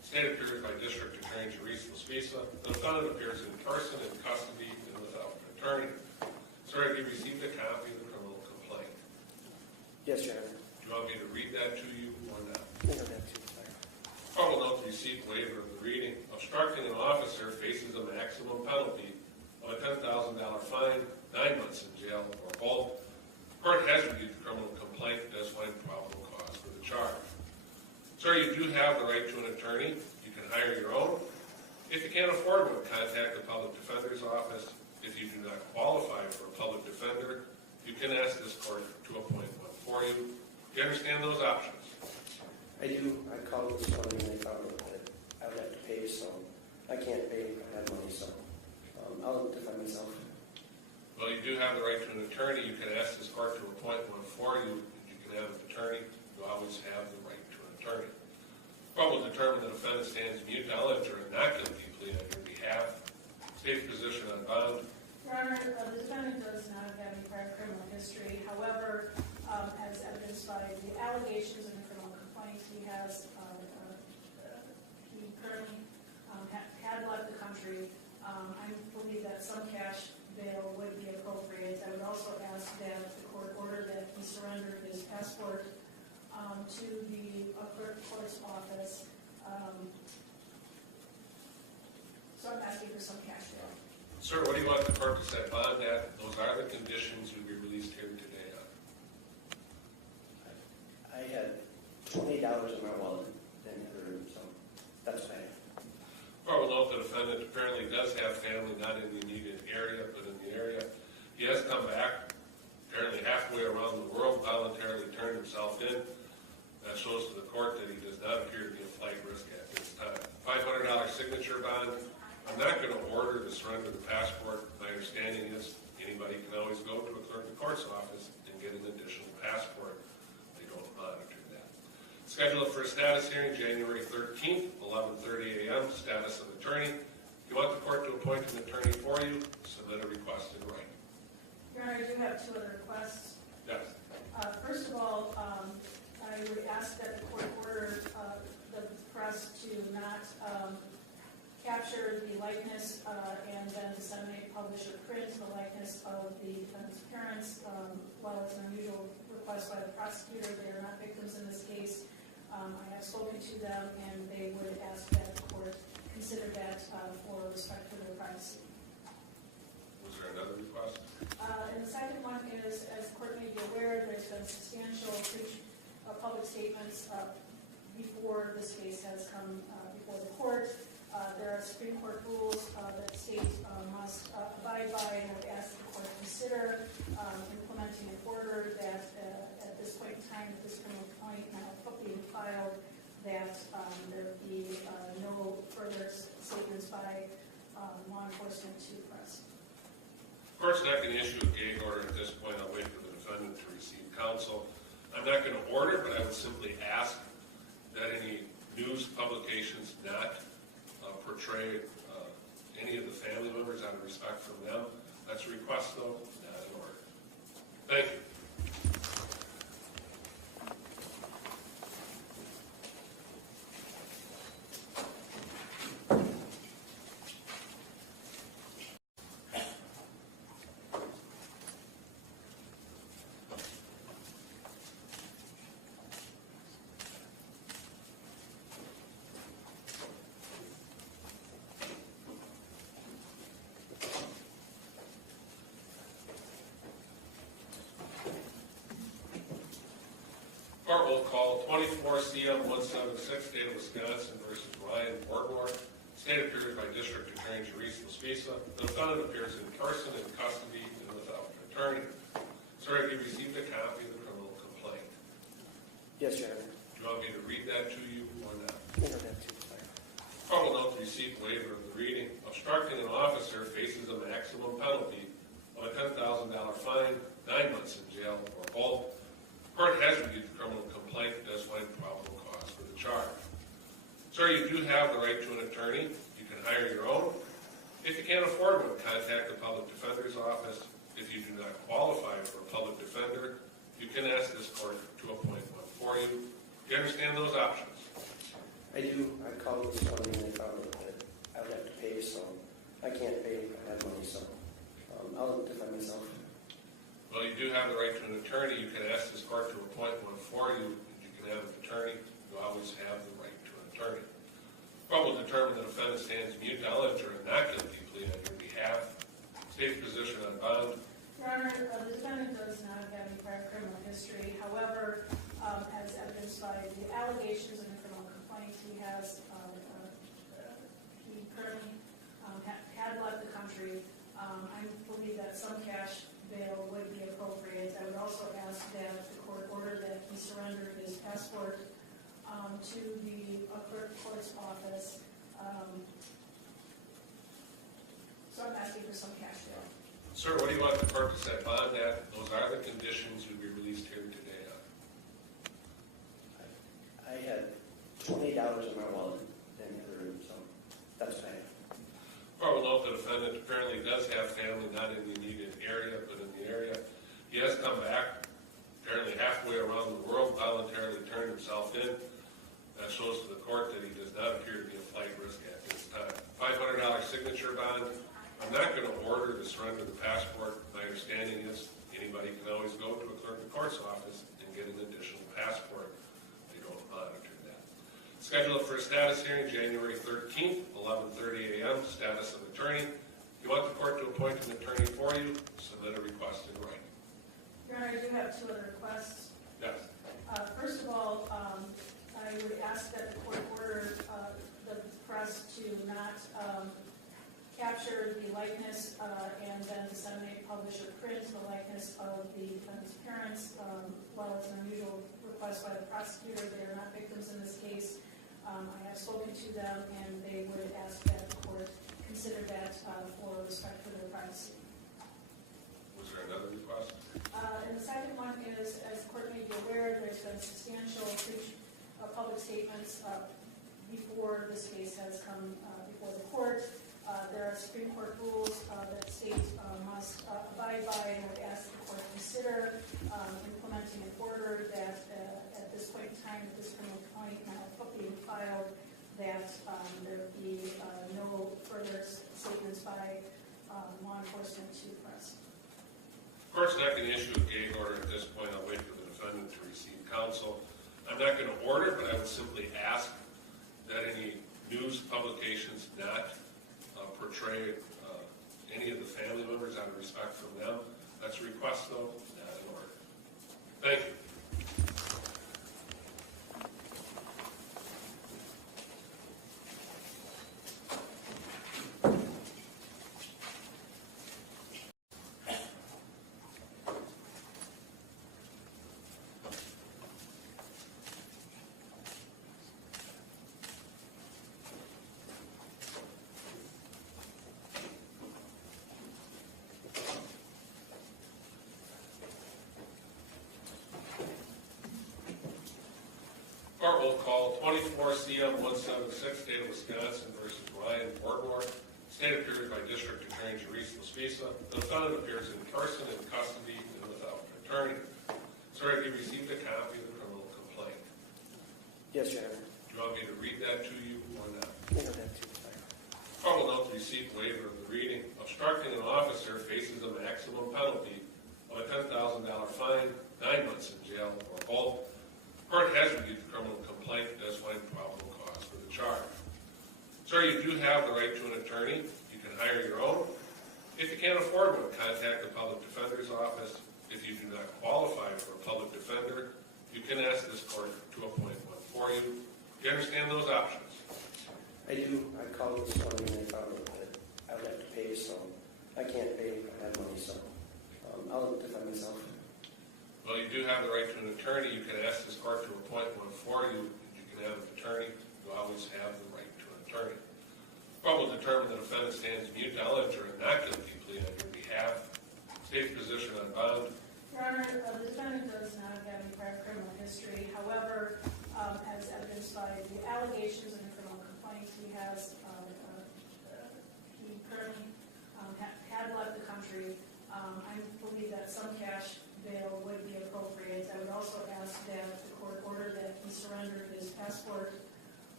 State appears by District Attorney Teresa Spisa. The defendant appears in person, in custody, and without an attorney. Sir, have you received a copy of the criminal complaint? Yes, Your Honor. Do you want me to read that to you or not? I know that too. Court will note the receipt waiver of the reading. Obstructing an officer faces a maximum penalty of a $10,000 fine, 9 months in jail, or both. Court has reviewed the criminal complaint and does find probable cause for the charge. Sir, you do have the right to an attorney. You can hire your own. If you can't afford one, contact the public defender's office. If you do not qualify for a public defender, you can ask this court to appoint one for you. Do you understand those options? I do. I called this morning and they found out that I would have to pay, so I can't pay if I have money, so I'll defend myself. Well, you do have the right to an attorney. You can ask this court to appoint one for you. You can have an attorney. You always have the right to an attorney. The court will determine the defendant stands mute, knowledge, or not guilty plea on your behalf. State's position on bond. Your Honor, the defendant does not have any prior criminal history. However, as evidenced by the allegations in the criminal complaint, he currently had left the country. I believe that some cash bail would be appropriate. I would also ask that the court order that he surrender his passport to the clerk of court's office. So I'm asking for some cash bail. Sir, what do you want the court to set bond at? Those are the conditions you'll be released here today on. I had $20 in my wallet in the other room, so that's what I have. Court will note the defendant apparently does have family not in the immediate area, but in the area. He has come back, apparently halfway around the world, voluntarily turned himself in. That shows to the court that he does not appear to be a flight risk at this time. $500 signature bond. I'm not going to order to surrender the passport. My understanding is anybody can always go to a clerk of court's office and get an additional passport. They don't monitor that. Schedule it for a status hearing January 13th, 11:30 a.m. Status of attorney. If you want the court to appoint an attorney for you, submit a request in writing. Your Honor, I do have two other requests. Yes. First of all, I would ask that the court order the press to not capture the likeness and then disseminate, publish, or print the likeness of the defendant's parents. While it's an unusual request by the prosecutor, they are not victims in this case. I have spoken to them, and they would ask that the court consider that for respect for their privacy. Was there another request? And the second one is, as the court may be aware, there's been substantial public statements before this case has come before the court. There are Supreme Court rules that states must abide by, and I would ask the court to consider implementing an order that at this point in time, at this criminal complaint now being filed, that there be no further statements by law enforcement to the press. Of course, not going to issue a gag order at this point. I'll wait for the defendant to receive counsel. I'm not going to order, but I would simply ask that any news publications not portray any of the family members out of respect from them. That's a request, though, not an order. Thank you. Court will call 24-CM-176, State of Wisconsin versus Ryan Borgwardt. State appears by District Attorney Teresa Spisa. The defendant appears in person, in custody, and without an attorney. Sir, have you received a copy of the criminal complaint? Yes, Your Honor. Do you want me to read that to you or not? I know that too. Court will note the receipt waiver of the reading. Obstructing an officer faces a maximum penalty of a $10,000 fine, 9 months in jail, or both. Court has reviewed the criminal complaint and does find probable cause for the charge. Sir, you do have the right to an attorney. You can hire your own. If you can't afford one, contact the public defender's office. If you do not qualify for a public defender, you can ask this court to appoint one for you. Do you understand those options? I I do. I called this morning and they found that I would have to pay, so I can't pay. I have money, so I'll defend myself. Well, you do have the right to an attorney. You can ask this court to appoint one for you. You can have an attorney. You always have the right to an attorney. Court will determine the defendant stands mute, knowledge, or a not guilty plea on your behalf. State's position on bond. Your Honor, the defendant does not have any prior criminal history. However, as evidenced by the allegations in the criminal complaint, he currently had left the country. I believe that some cash bail would be appropriate. I would also ask that the court order that he surrender his passport to the clerk of court's office. So I'm asking for some cash bail. Sir, what do you want the court to set bond at? Those are the conditions you'll be released here today on. I had $20 in my wallet in the other room, so that's what I have. Court will note the defendant apparently does have family not in the immediate area, but in the area. He has come back, apparently halfway around the world, voluntarily turned himself in. That shows to the court that he does not appear to be a flight risk at this time. $500 signature bond. I'm not going to order to surrender the passport. My understanding is anybody can always go to a clerk of court's office and get an additional passport. They don't monitor that. Scheduled for a status hearing January 13th, 11:30 a.m. Status of attorney. If you want the court to appoint an attorney for you, submit a request in writing. Your Honor, I do have two other requests. Yes. First of all, I would ask that the court order the press to not capture the likeness and then disseminate, publish, or print the likeness of the defendant's parents. While it's an unusual request by the prosecutor, they are not victims in this case. I have spoken to them, and they would ask that the court consider that for respect for their privacy. Was there another request? And the second one is, as the court may be aware, there's been substantial breach of public statements before this case has come before the court. There are Supreme Court rules that states must abide by, and I would ask the court to consider implementing an order that at this point in time, at this criminal complaint now being filed, that there be no further statements by law enforcement to the press. The court's not going to issue a gag order at this point. I'll wait for the defendant to receive counsel. I'm not going to order, but I would simply ask that any news publications not portray any of the family members out of respect from them. That's a request, though, not an order. Thank you. Court will call 24-CM-176, State of Wisconsin versus Ryan Borgwardt. State appears by District Attorney Teresa Spisa. The defendant appears in person, in custody, and without an attorney. Sir, have you received a copy of the criminal complaint? Yes, Your Honor. Do you want me to read that to you or not? You don't have to. Court will note the receipt waiver of the reading. Obstructing an officer faces a maximum penalty of a $10,000 fine, 9 months in jail, or both. Court has reviewed the criminal complaint and does find probable cause for the charge. Sir, you do have the right to an attorney. You can hire your own. If you can't afford one, contact the public defender's office. If you do not qualify for a public defender, you can ask this court to appoint one for you. Do you understand those options? I do. I called this morning and they found that I would have to pay, so I can't pay. I have money, so I'll defend myself. Well, you do have the right to an attorney. You can ask this court to appoint one for you. You can have an attorney. You always have the right to an attorney. The court will determine the defendant stands mute, knowledge, or a not guilty plea on your behalf. State's position on bond. Your Honor, the defendant does not have any prior criminal history. However, as evidenced by the allegations in the criminal complaint, he currently had left the country. I believe that some cash bail would be appropriate. I would also ask that the court order that he surrender his passport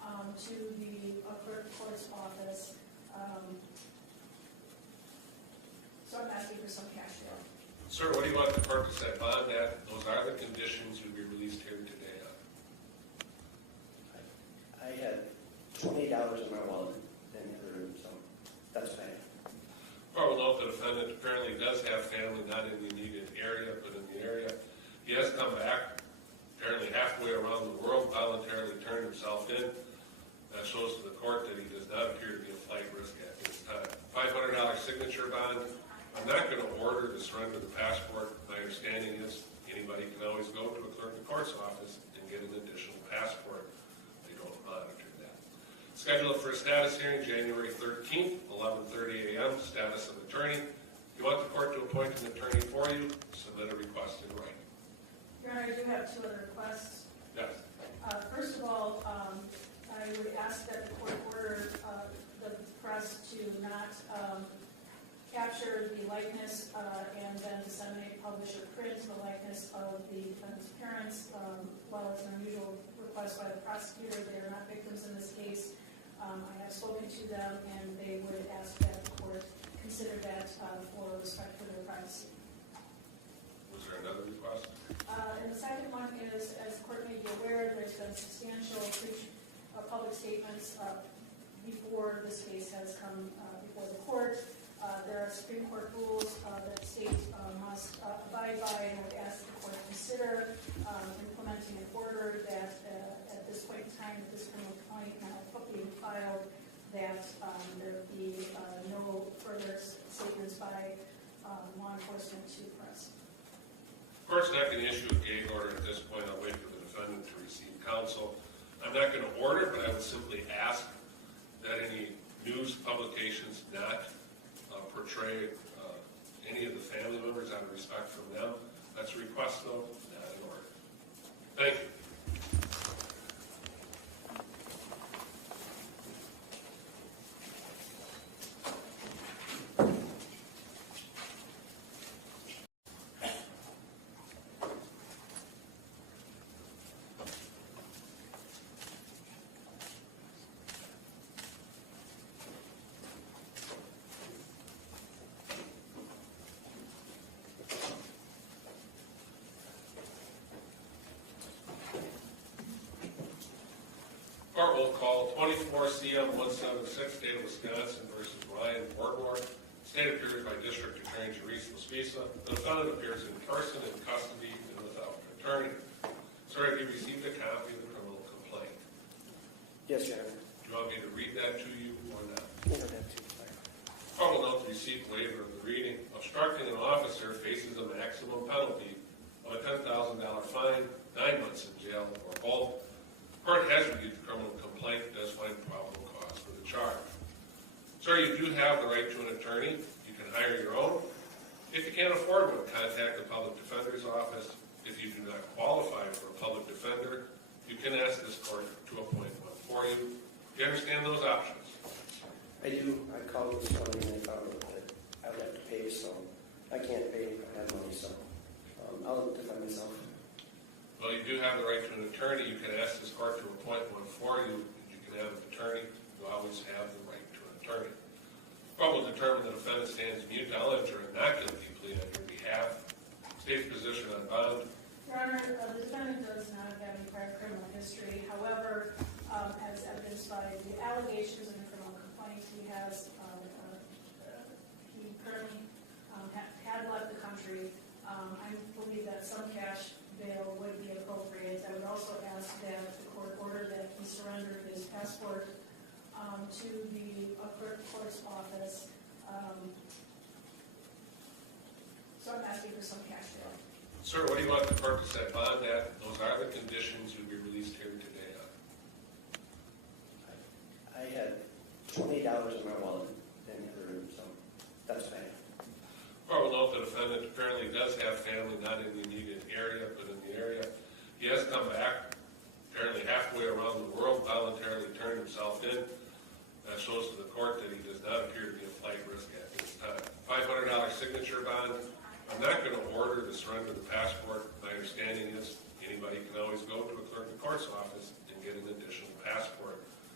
to the clerk of court's office. So I'm asking for some cash bail. Sir, what do you want the court to set bond at? Those are the conditions you'll be released here today on. I had $28 in my wallet in the other room, so that's what I had. Court will note the defendant apparently does have family not in the immediate area, but in the area. He has come back, apparently halfway around the world, voluntarily turned himself in. That shows to the court that he does not appear to be a flight risk at this time. $500 signature bond. I'm not going to order the surrender of the passport. My understanding is anybody can always go to a clerk of court's office and get an additional passport. They don't monitor that. Scheduled for a status hearing January 13th, 11:30 a.m. Status of attorney. If you want the court to appoint an attorney for you, submit a request in writing. Your Honor, I do have two other requests. Yes. First of all, I would ask that the court order the press to not capture the likeness and then disseminate, publish, or print the likeness of the defendant's parents. While it's an unusual request by the prosecutor, they are not victims in this case. I have spoken to them, and they would ask that the court consider that for respect for their privacy. Was there another request? And the second one is, as the court may be aware, there's been substantial public statements before this case has come before the court. There are Supreme Court rules that states must abide by, and I would ask the court to consider implementing an order that at this point in time, that this criminal complaint now being filed, that there be no further statements by law enforcement to the press. Of course, not going to issue a gag order at this point. I'll wait for the defendant to receive counsel. I'm not going to order, but I would simply ask that any news publications not portray any of the family members out of respect from them. That's a request, though, not an order. Thank you. Court will call 24-CM-176, State of Wisconsin versus Ryan Borgwardt. State appears by District Attorney Therese Laspisa. The defendant appears in person, in custody, and without an attorney. Sir, have you received a copy of the criminal complaint? Yes, Your Honor. Do you want me to read that to you or not? You don't have to. Court will note the receipt waiver of the reading. Obstructing an officer faces a maximum penalty of a $10,000 fine, 9 months in jail, or both. Court has reviewed the criminal complaint and does find probable cause for the charge. Sir, you do have the right to an attorney. You can hire your own. If you can't afford one, contact the public defender's office. If you do not qualify for a public defender, you can ask this court to appoint one for you. Do you understand those options? I do. I called this morning and I found out that I would have to pay, so I can't pay if I have money, so I'll defend myself. Well, you do have the right to an attorney. You can ask this court to appoint one for you. You can have an attorney. You always have the right to an attorney. The court will determine the defendant stands mute. I'll enter a not guilty plea on your behalf. State's position on bond. Your Honor, the defendant does not have any prior criminal history. However, as evidenced by the allegations in the criminal complaint, he currently had left the country. I believe that some cash bail would be appropriate. I would also ask that the court order that he surrender his passport to the clerk of court's office. So I'm asking for some cash bail. Sir, what do you want the court to set bond at? Those are the conditions you'll be released here today on. I had $28 in my wallet in the other room, so that's what I had. Court will note the defendant apparently does have family not in the immediate area, but in the area. He has come back, apparently halfway around the world, voluntarily turned himself in. That shows to the court that he does not appear to be a flight risk at this time. $500 signature bond. I'm not going to order the surrender of the passport. My understanding is anybody can always go to a clerk of court's office and get an additional passport.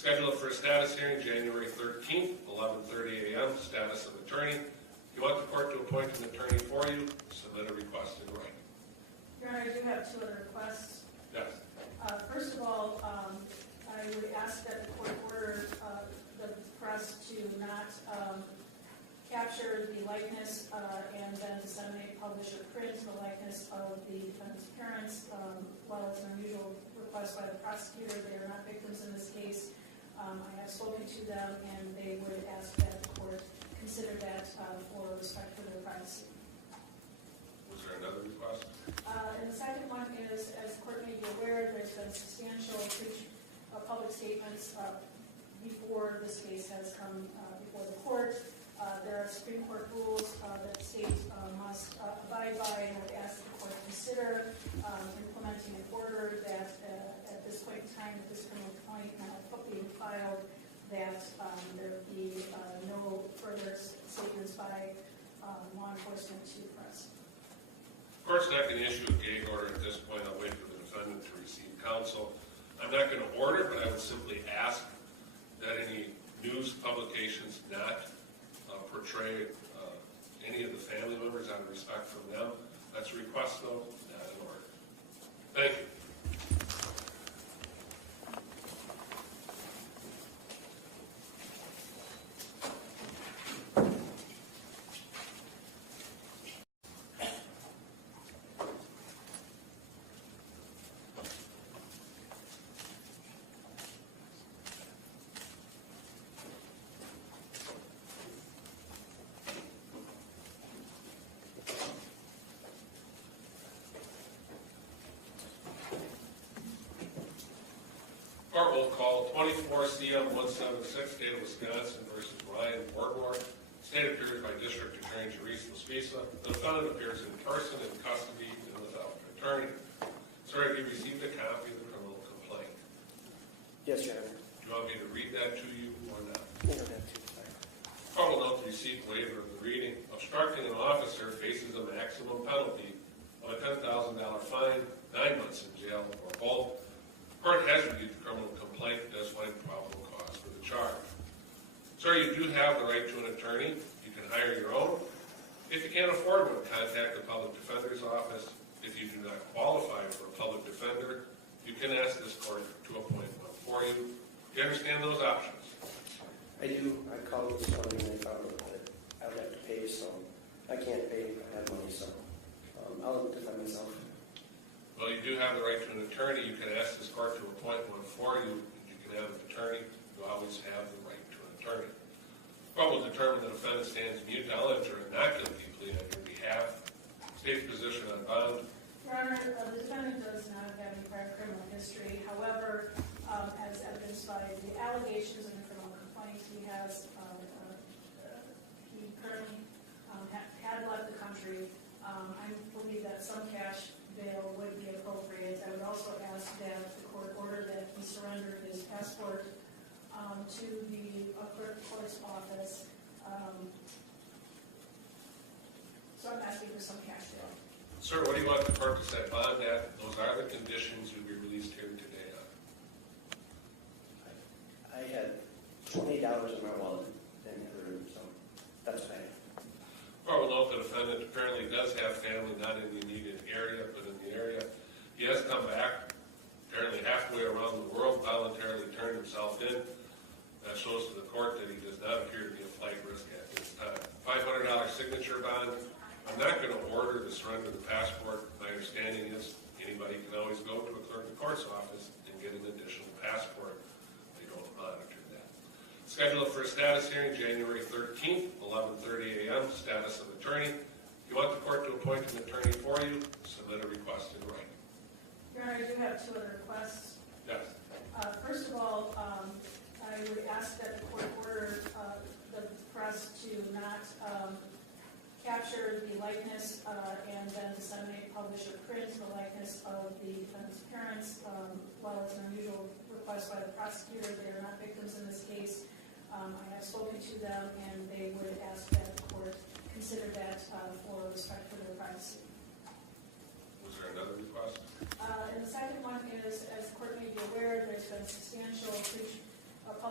Schedule it for a status hearing January 13th, 11:30 a.m., status of attorney. If you want the court to appoint an attorney for you, submit a request in writing. Your Honor, I do have two other requests. Yes. First of all, I would ask that the court order the press to not capture the likeness and then disseminate, publish, or print the likeness of the defendant's parents. While it's an unusual request by the prosecutor, they are not victims in this case. I have spoken to them, and they would ask that the court consider that for respect for their privacy. Was there another request? And the second one is, as the court may be aware, there's been substantial breach of public statements before this case has come before the court. There are Supreme Court rules that the state must abide by, and I would ask the court to consider implementing an order that at this point in time, at this criminal complaint now being filed, that there be no further statements by law enforcement to the press. Of course, not going to issue a gag order at this point. I'll wait for the defendant to receive counsel. I'm not going to order, but I would simply ask that any news publications not portray any of the family members out of respect from them. That's a request, though, not an order. Thank you. Court will call 24-CM-176, State of Wisconsin versus Ryan Borgwardt. State appears by District Attorney Teresa Spisa. The defendant appears in person, in custody, and without an attorney. Sir, have you received a copy of the criminal complaint? Yes, Your Honor. Do you want me to read that to you or not? You don't have to. Court will note the receipt waiver of the reading. Obstructing an officer faces a maximum penalty of a $10,000 fine, 9 months in jail, or both. Court has reviewed the criminal complaint and does find probable cause for the charge. Sir, you do have the right to an attorney. You can hire your own. If you can't afford one, contact the public defender's office. If you do not qualify for a public defender, you can ask this court to appoint one for you. Do you understand those options? I do. I called this morning and I found out that I would have to pay, so I can't pay if I have money, so I'll defend myself. Well, you do have the right to an attorney. You can ask this court to appoint one for you. You can have an attorney. You always have the right to an attorney. The court will determine the defendant stands mute, knowledge, or not guilty plea on your behalf. State's position on bond. Your Honor, the defendant does not have any prior criminal history. However, as evidenced by the allegations in the criminal complaint, he has he currently had left the country. I believe that some cash bail would be appropriate. I would also ask that the court order that he surrender his passport to the clerk court's office. So I'm asking for some cash bail. Sir, what do you want the court to set bond at? Those are the conditions you'll be released here today on. I had $28 in my wallet in the other room, so that's what I have. Court will note the defendant apparently does have family not in the immediate area, but in the area. He has come back, apparently halfway around the world, voluntarily turned himself in. That shows to the court that he does not appear to be a flight risk at this time. $500 signature bond. I'm not going to order the surrender of the passport. My understanding is anybody can always go to a clerk of court's office and get an additional passport. They don't monitor that. Schedule it for a status hearing January 13th, 11:30 a.m., status of attorney. If you want the court to appoint an attorney for you, submit a request in writing. Your Honor, I do have two other requests. Yes. First of all, I would ask that the court order the press to not capture the likeness and then disseminate, publish, or print the likeness of the defendant's parents. While it's an unusual request by the prosecutor, they are not victims in this case. I have spoken to them, and they would ask that the court consider that for respect for their privacy. Was there another request? And the second one is, as the court may be aware, there's been substantial breach of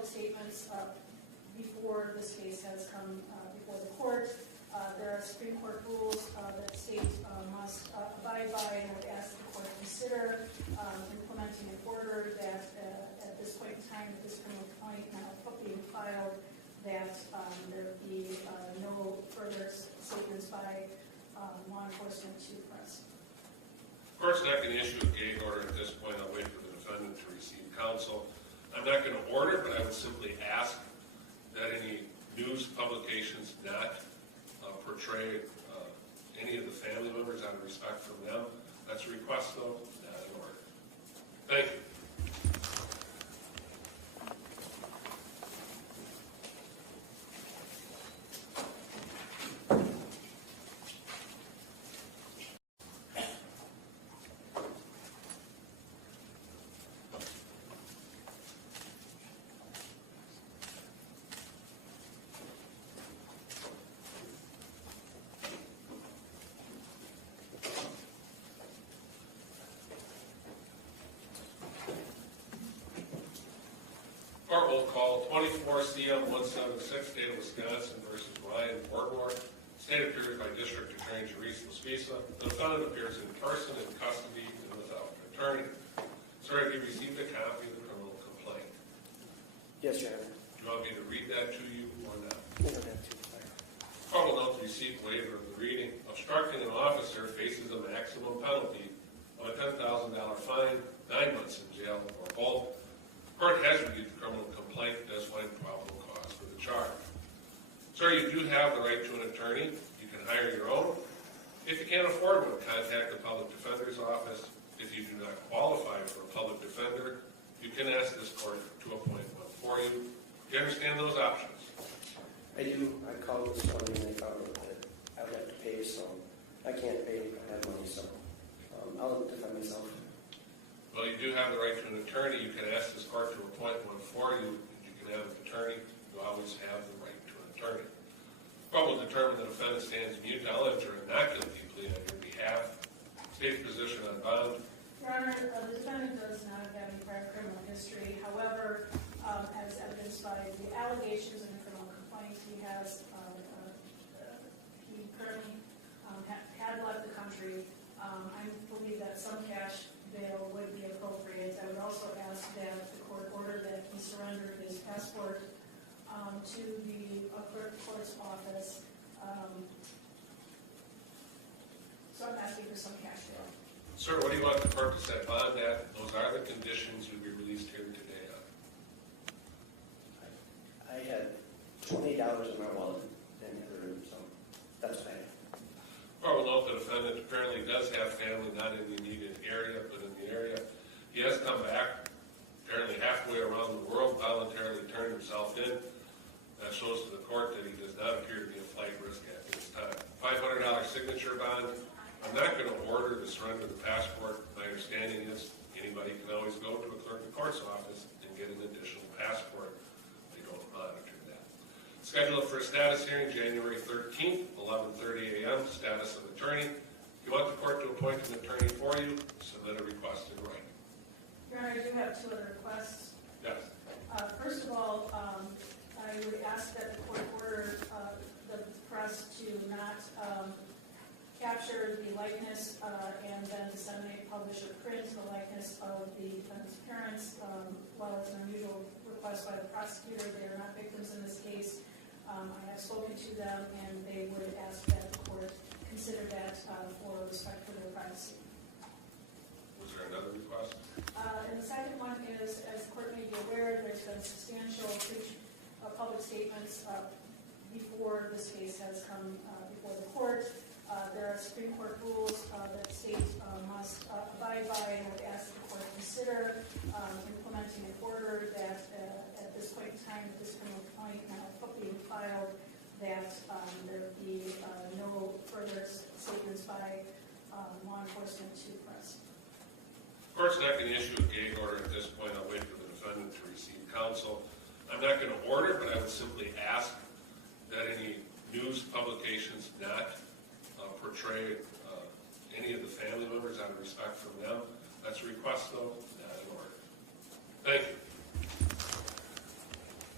public statements before this case has come before the court. There are Supreme Court rules that state must abide by, and I would ask the court to consider implementing an order that at this point in time, at this criminal complaint now being filed, that there be no further statements by law enforcement to the press. Of course, not going to issue a gag order at this point. I'll wait for the defendant to receive counsel. I'm not going to order, but I would simply ask that any news publications not portray any of the family members out of respect from them. That's a request, though, not an order. Thank you. Court will call 24-CM-176, State of Wisconsin versus Ryan Borgwardt. State appears by District Attorney Therese Laspisa. The defendant appears in person, in custody, and without an attorney. Sir, have you received a copy of the criminal complaint? Yes, Your Honor. Do you want me to read that to you or not? You don't have to. Court will note the receipt waiver of the reading. Obstructing an officer faces a maximum penalty of a $10,000 fine, 9 months in jail, or both. Court has reviewed the criminal complaint and does find probable cause for the charge. Sir, you do have the right to an attorney. You can hire your own. If you can't afford one, contact the public defender's office. If you do not qualify for a public defender, you can ask this court to appoint one for you. Do you understand those options? I do. I called this morning and they found out that I would have to pay, so I can't pay. I have money, so I'll defend myself. Well, you do have the right to an attorney. You can ask this court to appoint one for you. You can have an attorney. You always have the right to an attorney. The court will determine the defendant stands mute. I'll enter a not guilty plea on your behalf. State's position on bond. Your Honor, the defendant does not have any prior criminal history. However, as evidenced by the allegations in the criminal complaint, he currently had left the country. I believe that some cash bail would be appropriate. I would also ask that the court order that he surrender his passport to the court's office. So I'm asking for some cash bail. Sir, what do you want the court to set bond at? Those are the conditions you'll be released here today on. I had $20 in my wallet in the other room, so that's what I had. Court will note the defendant apparently does have family not in the immediate area, but in the area. He has come back, apparently halfway around the world, voluntarily turned himself in. That shows to the court that he does not appear to be a flight risk at this time. $500 signature bond. I'm not going to order the surrender of the passport. My understanding is anybody can always go to a clerk of court's office and get an additional passport. They don't monitor that. Scheduled for a status hearing January 13th, 11:30 a.m. Status of attorney. If you want the court to appoint an attorney for you, submit a request in writing. Your Honor, I do have two other requests. Yes. First of all, I would ask that the court order the press to not capture the likeness and then disseminate, publish, or print the likeness of the defendant's parents. While it's an unusual request by the prosecutor, they are not victims in this case. I have spoken to them, and they would ask that the court consider that for respect for their privacy. Was there another request? And the second one is, as the court may be aware, there's been substantial public statements before this case has come before the court. There are Supreme Court rules that state must abide by, and I would ask the court to consider implementing an order that at this point in time, at this criminal complaint now being filed, that there be no further statements by law enforcement to the press. Of course, not going to issue a gag order at this point. I'll wait for the defendant to receive counsel. I'm not going to order, but I would simply ask that any news publications not portray any of the family members out of respect from them. That's a request, though, not an order. Thank you.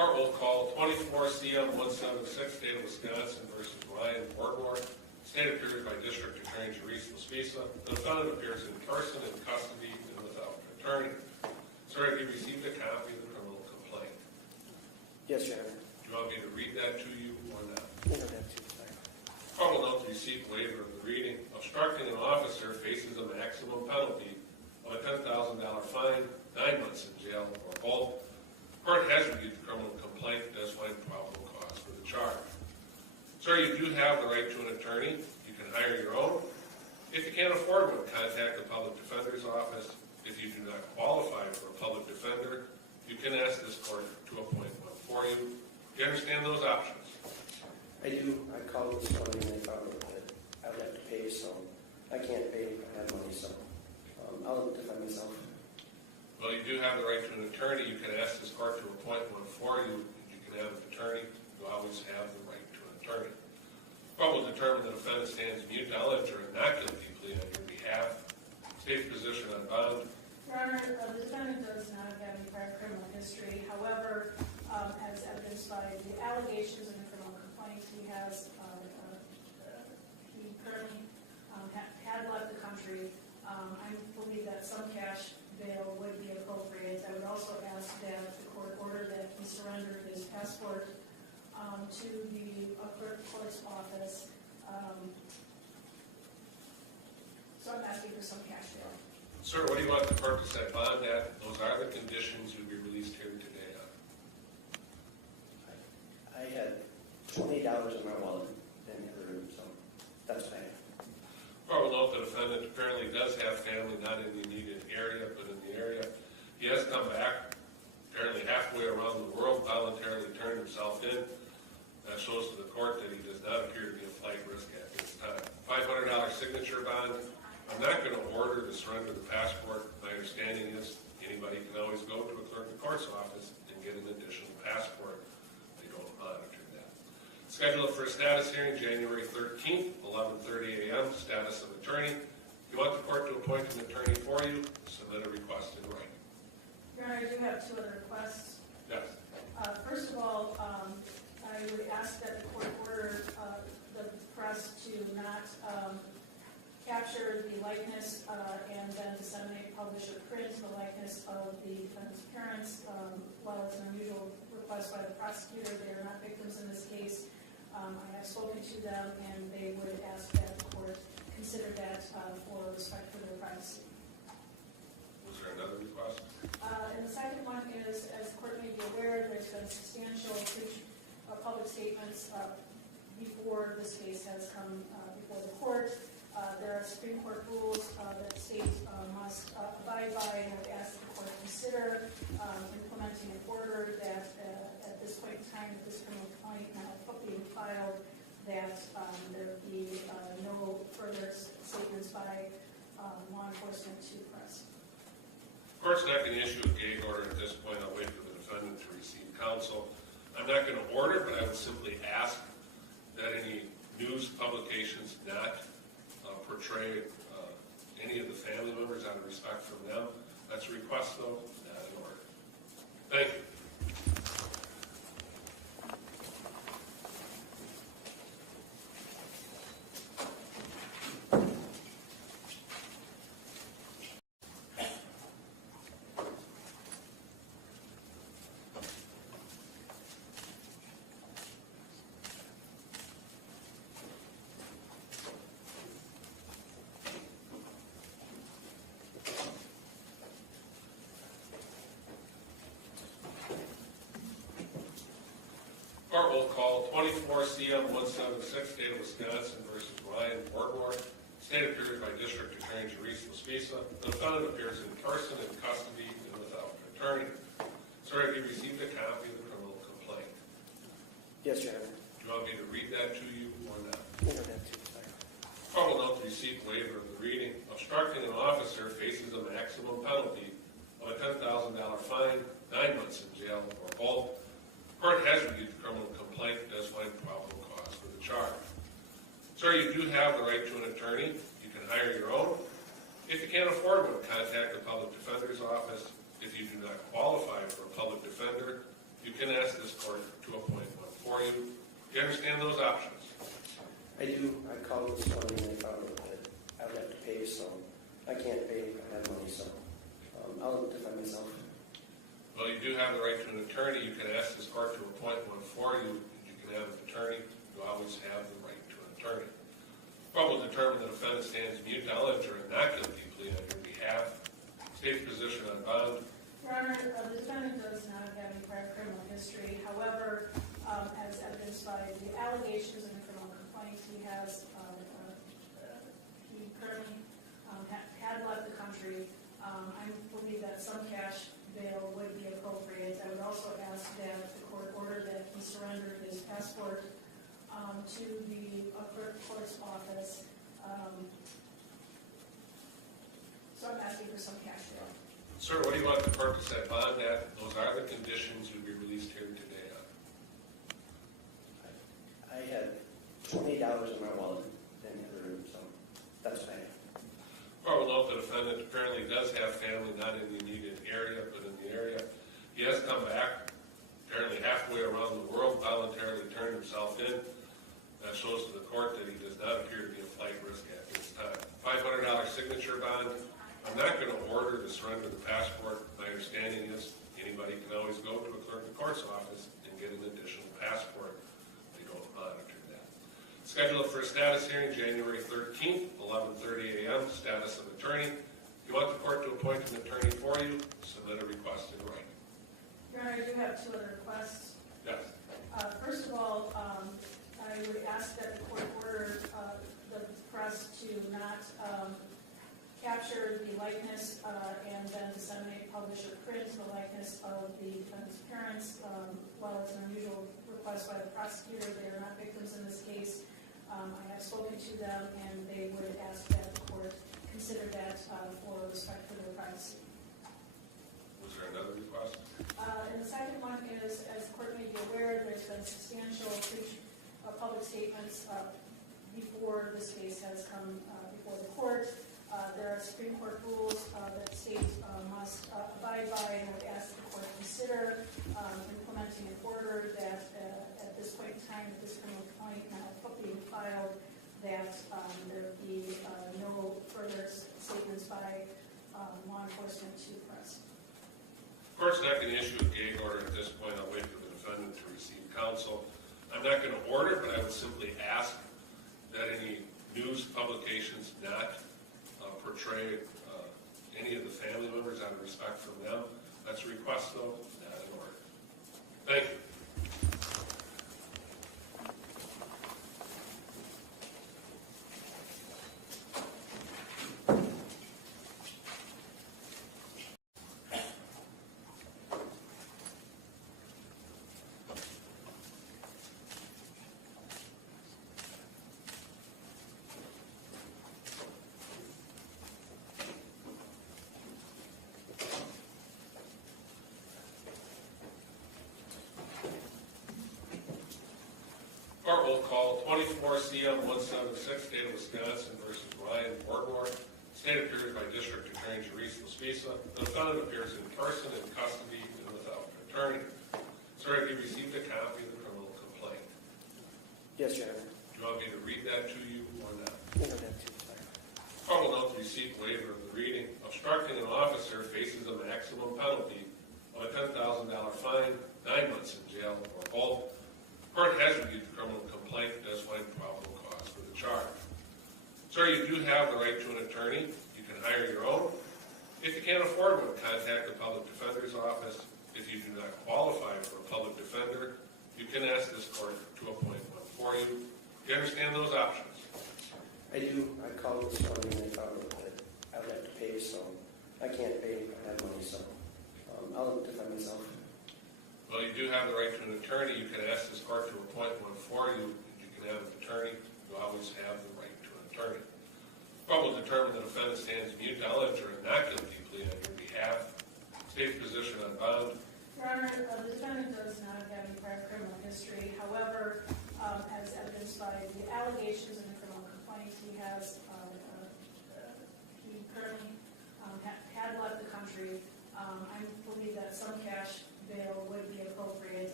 Court will call 24 CM 176, State of Wisconsin versus Ryan Borgwardt, State appeared by District Attorney Teresa Spisa. The defendant appears in person, in custody, and without an attorney. Sir, have you received a copy of the criminal complaint? Yes, Your Honor. Do you want me to read that to you or not? You don't have to. Sorry. Court will note the received waiver of the reading. Obstructing an officer faces a maximum penalty of a $10,000 fine, 9 months in jail, or both. Court has reviewed the criminal complaint and does find probable cause for the charge. Sir, you do have the right to an attorney. You can hire your own. If you can't afford one, contact the public defender's office. If you do not qualify for a public defender, you can ask this court to appoint one for you. Do you understand those options? I do. I called this morning and they found out that I would have to pay, so I can't pay. I have money, so I'll defend myself. Well, you do have the right to an attorney. You can ask this court to appoint one for you. You can have an attorney. You always have the right to an attorney. The court will determine the defendant stands mute, knowledge, or not guilty plea on your behalf. State's position on bond. Your Honor, the defendant does not have any prior criminal history. However, as evidenced by the allegations in the criminal complaint, he currently had left the country. I believe that some cash bail would be appropriate. I would also ask that the court order that he surrender his passport to the clerk's office. So I'm asking for some cash bail. Sir, what do you want the court to set bond at? Those are the conditions you'll be released here today on. I had $20 in my wallet in the other room, so that's what I have. Court will note the defendant apparently does have family not in the immediate area, but in the area. He has come back, apparently halfway around the world, voluntarily turned himself in. That shows to the court that he does not appear to be a flight risk at this time. $500 signature bond. I'm not going to order to surrender the passport. My understanding is anybody can always go to a clerk of court's office and get an additional passport. They don't monitor that. Scheduled for a status hearing January 13th, 11:30 a.m. Status of attorney. If you want the court to appoint an attorney for you, submit a request in writing. Your Honor, I do have two other requests. Yes. First of all, I would ask that the court order the press to not capture the likeness and then disseminate, publish, or print the likeness of the defendant's parents. While it's an unusual request by the prosecutor, they are not victims in this case. I have spoken to them, and they would ask that the court consider that for respect for their privacy. Was there another request? And the second one is, as the court may be aware, there's been substantial public statements before this case has come before the court. There are Supreme Court rules that states must abide by, and I would ask that the court consider implementing an order that at this point in time, that this criminal complaint now being filed, that there be no further statements by law enforcement to the press. The court's not going to issue a gag order at this point. I'll wait for the defendant to receive counsel. I'm not going to order, but I would simply ask that any news publications not portray any of the family members out of respect from them. That's a request, though, not an order. Thank you. Court will call 24 CM 176, State of Wisconsin versus Ryan Borgwardt. State appeared by District Attorney Teresa Spisa. The defendant appears in person, in custody, and without an attorney. Sir, have you received a copy of the criminal complaint? Yes, Your Honor. Do you want me to read that to you or not? You don't have to. Sorry. Court will note the received waiver of the reading. Obstructing an officer faces a maximum penalty of a $10,000 fine, 9 months in jail, or both. Court has reviewed the criminal complaint and does find probable cause for the charge. Sir, you do have the right to an attorney. You can hire your own. If you can't afford one, contact the public defender's office. If you do not qualify for a public defender, you can ask this court to appoint one for you. Do you understand those options? I do. I called this morning and I found out that I would have to pay, so I can't pay. I have money, so I'll defend myself. Well, you do have the right to an attorney. You can ask this court to appoint one for you. You can have an attorney. You always have the right to an attorney. The court will determine the defendant stands mute, knowledge, or a not guilty plea on your behalf. State's position on bond. Your Honor, the defendant does not have any prior criminal history. However, as evidenced by the allegations in the criminal complaint, he currently had left the country. I believe that some cash bail would be appropriate. I would also ask that the court order that he surrender his passport to the court's office. So I'm asking for some cash bail. Sir, what do you want the court to set bond at? Those are the conditions you'll be released here today on. I had $20 in my wallet in the other room, so that's what I have. Court will note the defendant apparently does have family not in the immediate area, but in the area. He has come back, apparently halfway around the world, voluntarily turned himself in. That shows to the court that he does not appear to be a flight risk at this time. $500 signature bond. I'm not going to order to surrender the passport. My understanding is anybody can always go to a clerk of court's office and get an additional passport. They don't monitor that. Scheduled for a status hearing January 13th, 11:30 a.m. Status of attorney. If you want the court to appoint an attorney for you, submit a request in writing. Your Honor, I do have two other requests. Yes. First of all, I would ask that the court order the press to not capture the likeness and then disseminate, publish, or print the likeness of the defendant's parents. While it's an unusual request by the prosecutor, they are not victims in this case. I have spoken to them, and they would ask that the court consider that for respect for their privacy. Was there another request? And the second one is, as the court may be aware, there's been substantial public statements before this case has come before the court. There are Supreme Court rules that the state must abide by, and I would ask the court to consider implementing an order that at this point in time, at this criminal complaint now being filed, that there be no further statements by law enforcement to the press. The court's not going to issue a gag order at this point. I'll wait for the defendant to receive counsel. I'm not going to order, but I would simply ask that any news publications not portray any of the family members out of respect from them. That's a request, though, not an order. Thank you. Court will call 24 CM 176, State of Wisconsin versus Ryan Borgwardt. State appears by District Attorney Teresa Spisa. The defendant appears in person, in custody, and without an attorney. Sir, have you received a copy of the criminal complaint? Yes, Your Honor. Do you want me to read that to you or not? You don't have to. Court will note the receipt waiver of the reading. Obstructing an officer faces a maximum penalty of a $10,000 fine, 9 months in jail, or both. Court has reviewed the criminal complaint and does find probable cause for the charge. Sir, you do have the right to an attorney. You can hire your own. If you can't afford one, contact the public defender's office. If you do not qualify for a public defender, you can ask this court to appoint one for you. Do you understand those options? I do. I called this morning and I found out that I would have to pay, so I can't pay. I have money, so I'll defend myself. Well, you do have the right to an attorney. You can ask this court to appoint one for you. You can have an attorney. You always have the right to an attorney. The court will determine the defendant stands mute, knowledge, or a not guilty plea on your behalf. State's position on bond. Your Honor, the defendant does not have any prior criminal history. However, as evidenced by the allegations in the criminal complaint, he currently had left the country. I believe that some cash bail would be appropriate.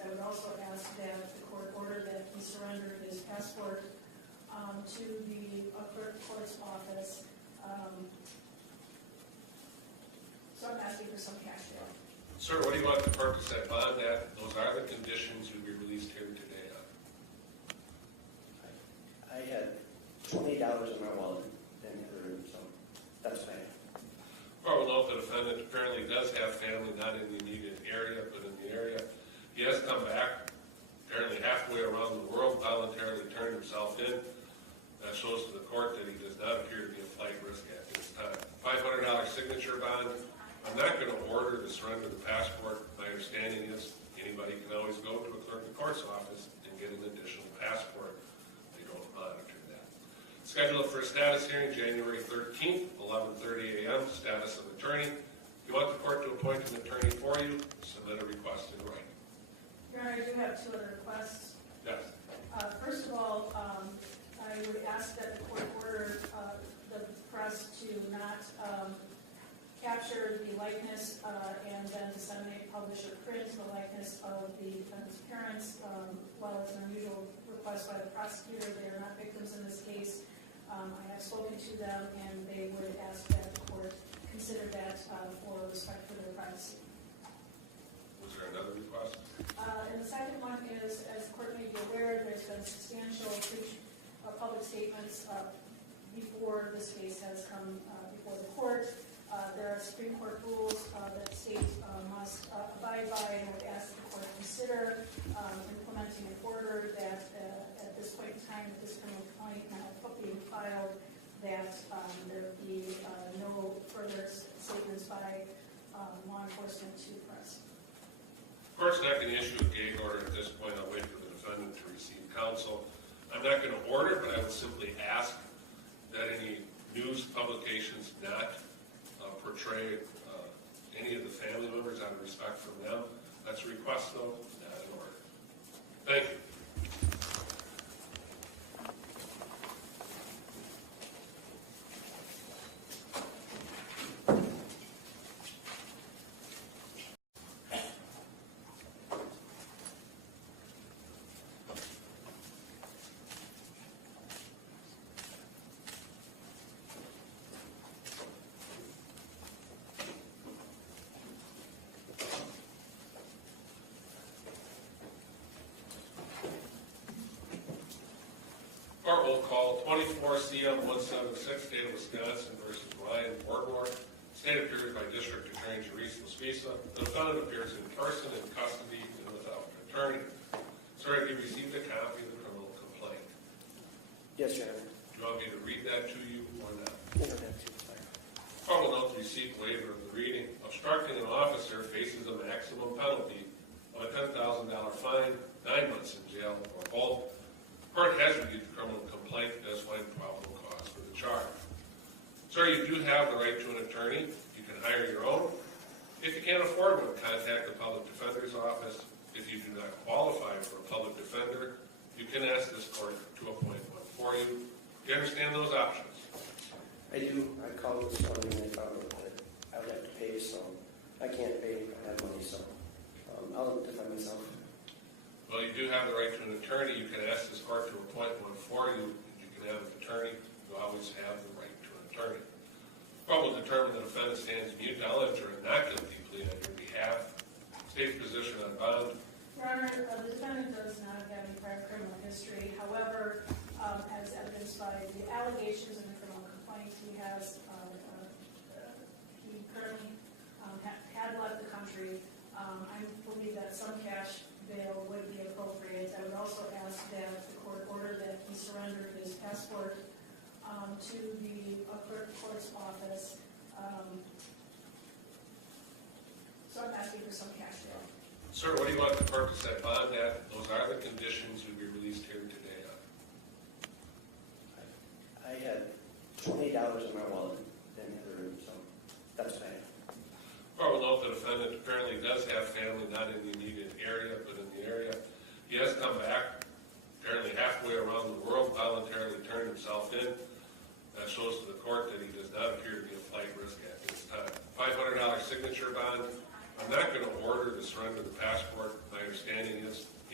also ask that the court order that he surrender his passport to the clerk of court's office. So I'm asking for some cash bail. Sir, what do you want the clerk to set bond at? Those are the conditions you'll be released here today on. I had $28 in my wallet in the other room, so that's fine. Court will note the defendant apparently does have family not in the immediate area, but in the area. He has come back, apparently halfway around the world, voluntarily turned himself in. That shows to the court that he does not appear to be a flight risk at this time. $500 signature bond. I'm not going to order to surrender the passport. My understanding is anybody can always go to a clerk of court's office and get an additional passport. They don't monitor that. Scheduled for a status hearing January 13th, 11:30 a.m. Status of attorney. If you want the court to appoint an attorney for you, submit a request in writing. Your Honor, I do have two other requests. Yes. First of all, I would ask that the court order the press to not capture the likeness and then disseminate, publish, or print the likeness of the defendant's parents. While it's an unusual request by the prosecutor, they are not victims in this case. I have spoken to them, and they would ask that the court consider that for respect for their privacy. Was there another request? And the second one is, as the court may be aware, there's been substantial public statements before this case has come before the court. There are Supreme Court rules that states must abide by, and I would ask the court to consider implementing an order that at this point in time, at this criminal complaint now being filed, that there be no further statements by law enforcement to the press. Of course, not going to issue a gag order at this point. I'll wait for the defendant to receive counsel. I'm not going to order, but I would simply ask that any news publications not portray any of the family members out of respect for them. That's a request, though, not an order. Thank you. Court will call 24-CM-176, State of Wisconsin versus Ryan Borgwardt. State appears by District Attorney Teresa Spisa. The defendant appears in person, in custody, and without an attorney. Sir, have you received a copy of the criminal complaint? Yes, Your Honor. Do you want me to read that to you or not? You don't have to. Fine. Court will note the receipt waiver of the reading. Obstructing an officer faces a maximum penalty of a $10,000 fine, 9 months in jail, or both. Court has reviewed the criminal complaint and does find probable cause for the charge. Sir, you do have the right to an attorney. You can hire your own. If you can't afford one, contact the public defender's office. If you do not qualify for a public defender, you can ask this court to appoint one for you. Do you understand those options? I do. I called this morning and I found out that I would have to pay, so I can't pay. I have money, so I'll defend myself. Well, you do have the right to an attorney. You can ask this court to appoint one for you. You can have an attorney. You always have the right to an attorney. The court will determine the defendant stands mute, knowledge, or a not guilty plea on your behalf. State's position on bond. Your Honor, the defendant does not have any prior criminal history. However, as evidenced by the allegations in the criminal complaint, he currently had left the country. I believe that some cash bail would be appropriate. I would also ask that the court order that he surrender his passport to the clerk of court's office. So I'm asking for some cash bail. Sir, what do you want the court to set bond at? Those are the conditions you'll be released here today on. I had $28 in my wallet in the other room, so that's fine. Court will note the defendant apparently does have family not in the immediate area, but in the area. He has come back, apparently halfway around the world, voluntarily turned himself in. That shows to the court that he does not appear to be a flight risk at this time. $500 signature bond. I'm not going to order to surrender the passport. My understanding is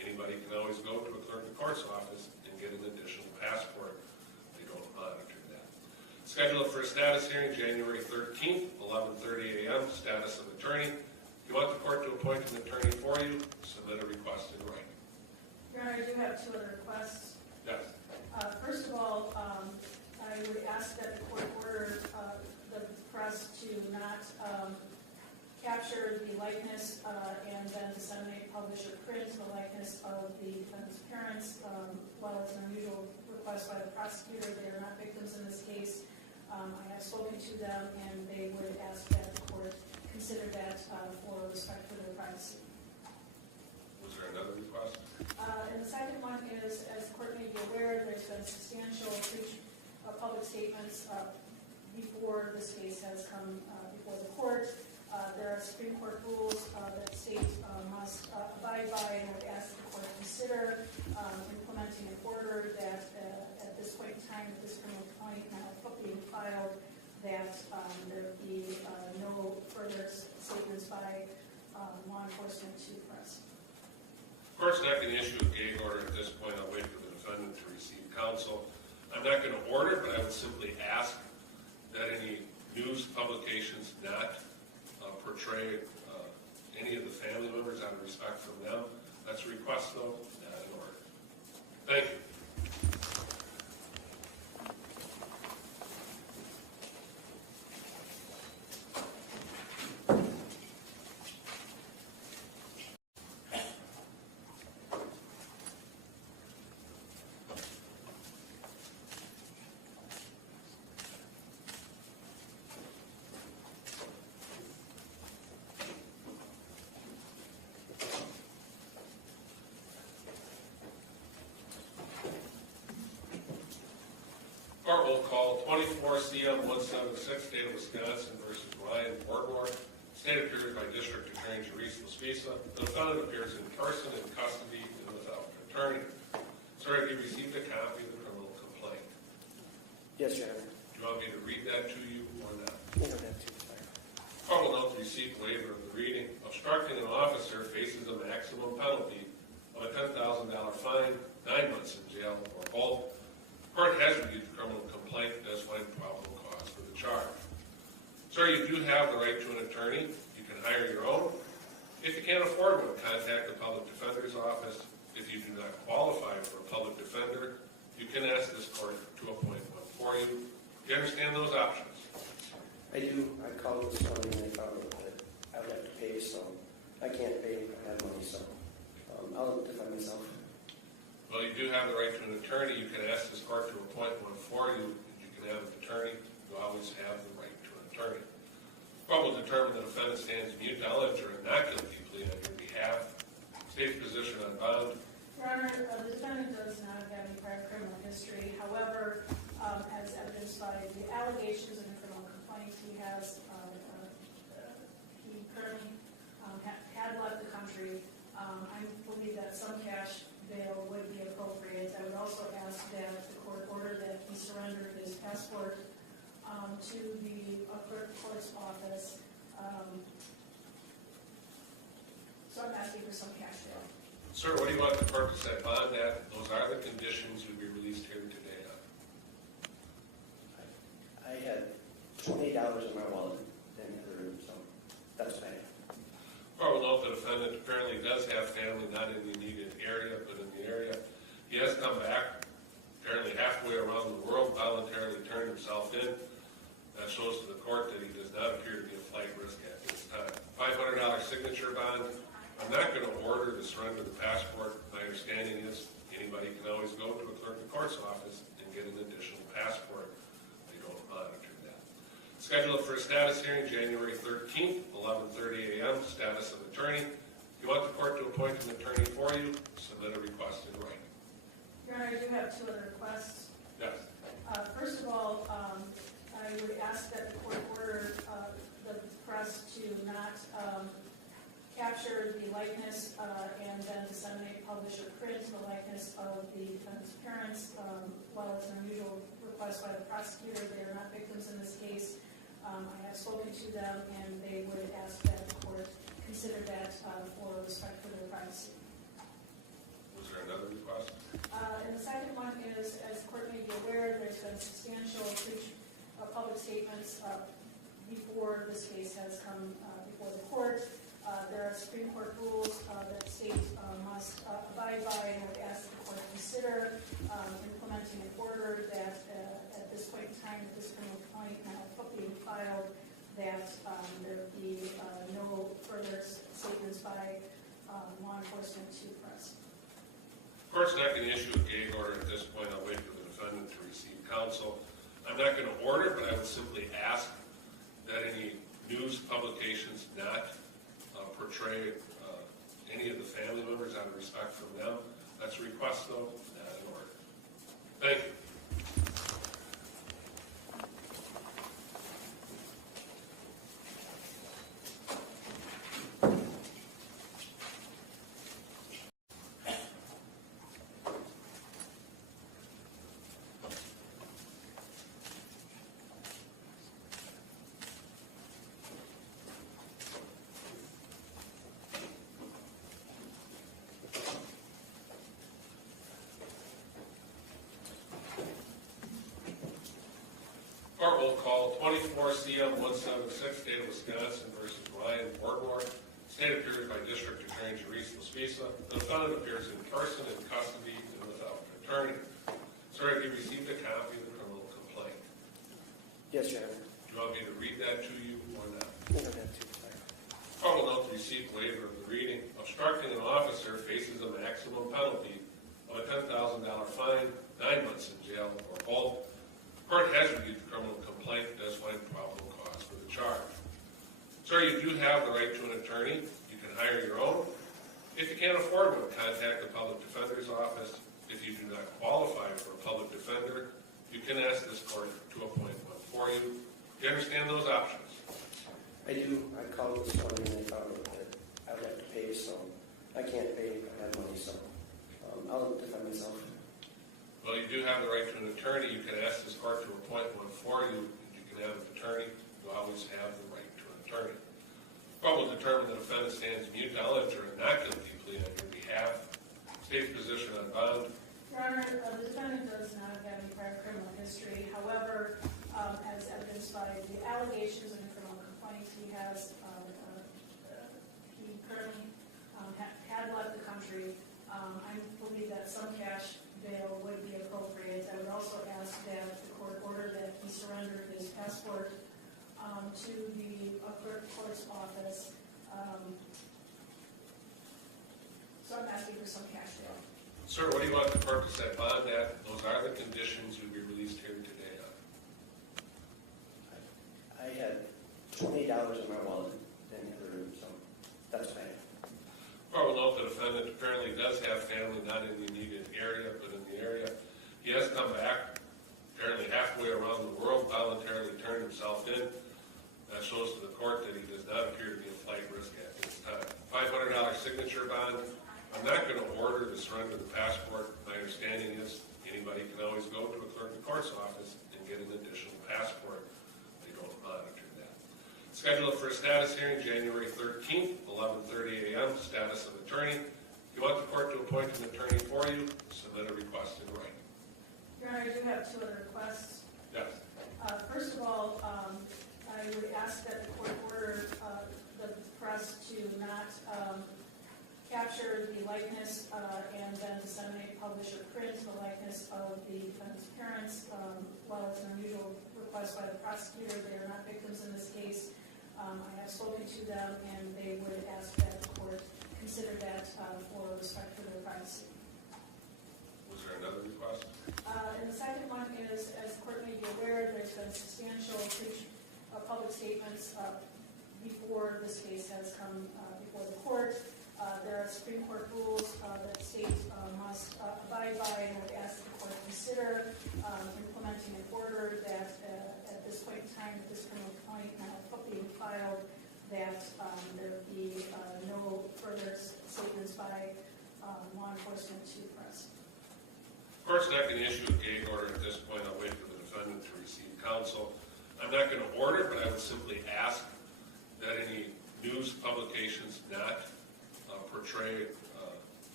Anybody can always go to a clerk of court's office and get an additional passport. They don't monitor that. Scheduled for a status hearing January 13th, 11:30 a.m. Status of attorney. If you want the court to appoint an attorney for you, submit a request in writing. Your Honor, I do have two other requests. Yes. First of all, I would ask that the court order the press to not capture the likeness and then disseminate, publish, or print the likeness of the defendant's parents. While it's an unusual request by the prosecutor, they are not victims in this case. I have spoken to them, and they would ask that the court consider that for respect for their privacy. Was there another request? And the second one is, as the court may be aware, there's been substantial breach of public statements before this case has come before the court. There are Supreme Court rules that state must abide by, and I would ask the court to consider implementing an order that at this point in time, at this criminal complaint now being filed, that there be no further statements by law enforcement to the press. Of course, not going to issue a gag order at this point. I'll wait for the defendant to receive counsel. I'm not going to order, but I would simply ask that any news publications not portray any of the family members out of respect from them. That's a request, though, not an order. Thank you. Court will call 24-CM-176, State of Wisconsin versus Ryan Borgwardt. State appears by District Attorney Teresa Spisa. The defendant appears in person, in custody, and without an attorney. Sir, have you received a copy of the criminal complaint? Yes, Your Honor. Do you want me to read that to you or not? You don't have to. Court will note the receipt waiver of the reading. Obstructing an officer faces a maximum penalty of a $10,000 fine, 9 months in jail, or both. Court has reviewed the criminal complaint and does find probable cause for the charge. Sir, you do have the right to an attorney. You can hire your own. If you can't afford one, contact the public defender's office. If you do not qualify for a public defender, you can ask this court to appoint one for you. Do you understand those options? I do. I called this morning and I found out that I would have to pay, so I can't pay if I have money, so I'll defend myself. Well, you do have the right to an attorney. You can ask this court to appoint one for you. You can have an attorney. You always have the right to an attorney. The court will determine the defendant stands mute, knowledge, or not guilty plea on your behalf. State's position on bond. Your Honor, the defendant does not have any prior criminal history. However, as evidenced by the allegations in the criminal complaint, he has he currently had left the country. I believe that some cash bail would be appropriate. I would also ask that the court order that he surrender his passport to the clerk of court's office. So I'm asking for some cash bail. Sir, what do you want the court to set bond at? Those are the conditions you'll be released here today on. I had $28 in my wallet in the other room, so that's what I have. Court will note the defendant apparently does have family not in the immediate area, but in the area. He has come back, apparently halfway around the world, voluntarily turned himself in. That shows to the court that he does not appear to be a flight risk at this time. $500 signature bond. I'm not going to order the surrender of the passport. My understanding is anybody can always go to a clerk of court's office and get an additional passport. They don't monitor that. Scheduled for a status hearing January 13th, 11:30 a.m. Status of attorney. If you want the court to appoint an attorney for you, submit a request in writing. Your Honor, I do have two other requests. Yes. First of all, I would ask that the court order the press to not capture the likeness and then disseminate, publish, or print the likeness of the defendant's parents. While it's an unusual request by the prosecutor, they are not victims in this case. I have spoken to them, and they would ask that the court consider that for respect for their privacy. there another request? And the second one is, as the court may be aware, there's been substantial breach of public statements before this case has come before the court. There are Supreme Court rules that the state must abide by, and I would ask the court to consider implementing an order that at this point in time, at this criminal complaint being filed, that there be no further statements by law enforcement to the press. Of course, not going to issue a gag order at this point. I'll wait for the defendant to receive counsel. I'm not going to order, but I would simply ask that any news publications not portray any of the family members out of respect from them. That's a request, though, not an order. Thank you. Court will call 24-CM-176, State of Wisconsin versus Ryan Borgwardt. State appears by District Attorney Teresa Spisa. The defendant appears in person, in custody, and without an attorney. Sir, have you received a copy of the criminal complaint? Yes, Your Honor. Do you want me to read that to you or not? You don't have to. Court will note the received waiver of the reading. Obstructing an officer faces a maximum penalty of a $10,000 fine, 9 months in jail, or both. Court has reviewed the criminal complaint and does find probable cause for the charge. Sir, you do have the right to an attorney. You can hire your own. If you can't afford one, contact the public defender's office. If you do not qualify for a public defender, you can ask this court to appoint one for you. Do you understand those options? I do. I called this morning and I found out that I would have to pay, so I can't pay if I have money, so I'll defend myself. Well, you do have the right to an attorney. You can ask this court to appoint one for you. You can have an attorney. You always have the right to an attorney. The court will determine the defendant stands mute, knowledge, or a not guilty plea on your behalf. State's position on bond. Your Honor, the defendant does not have any prior criminal history. However, as evidenced by the allegations in the criminal complaint, he has he currently had left the country. I believe that some cash bail would be appropriate. I would also ask that the court order that he surrender his passport to the clerk court's office. So I'm asking for some cash bail. Sir, what do you want the court to set bond at? Those are the conditions you'll be released here today on. I had $20 in my wallet in the other room, so that's what I had. Court will note the defendant apparently does have family not in the immediate area, but in the area. He has come back, apparently halfway around the world, voluntarily turned himself in. That shows to the court that he does not appear to be a flight risk at this time. $500 signature bond. I'm not going to order to surrender the passport. My understanding is anybody can always go to a clerk of court's office and get an additional passport. They don't monitor that. Schedule it for a status hearing January 13th, 11:30 a.m. Status of attorney. If you want the court to appoint an attorney for you, submit a request in writing. Your Honor, I do have two other requests. Yes. First of all, I would ask that the court order the press to not capture the likeness and then disseminate, publish, or print the likeness of the defendant's parents. While it's an unusual request by the prosecutor, they are not victims in this case. I have spoken to them, and they would ask that the court consider that for respect for their privacy. Was there another request? And the second one is, as the court may be aware, there's been substantial breach of public statements before this case has come before the court. There are Supreme Court rules that the state must abide by, and I would ask the court to consider implementing an order that at this point in time, at this criminal complaint being filed, that there be no further statements by law enforcement to the press. Of course, not going to issue a gag order at this point. I'll wait for the defendant to receive counsel. I'm not going to order, but I would simply ask that any news publications not portray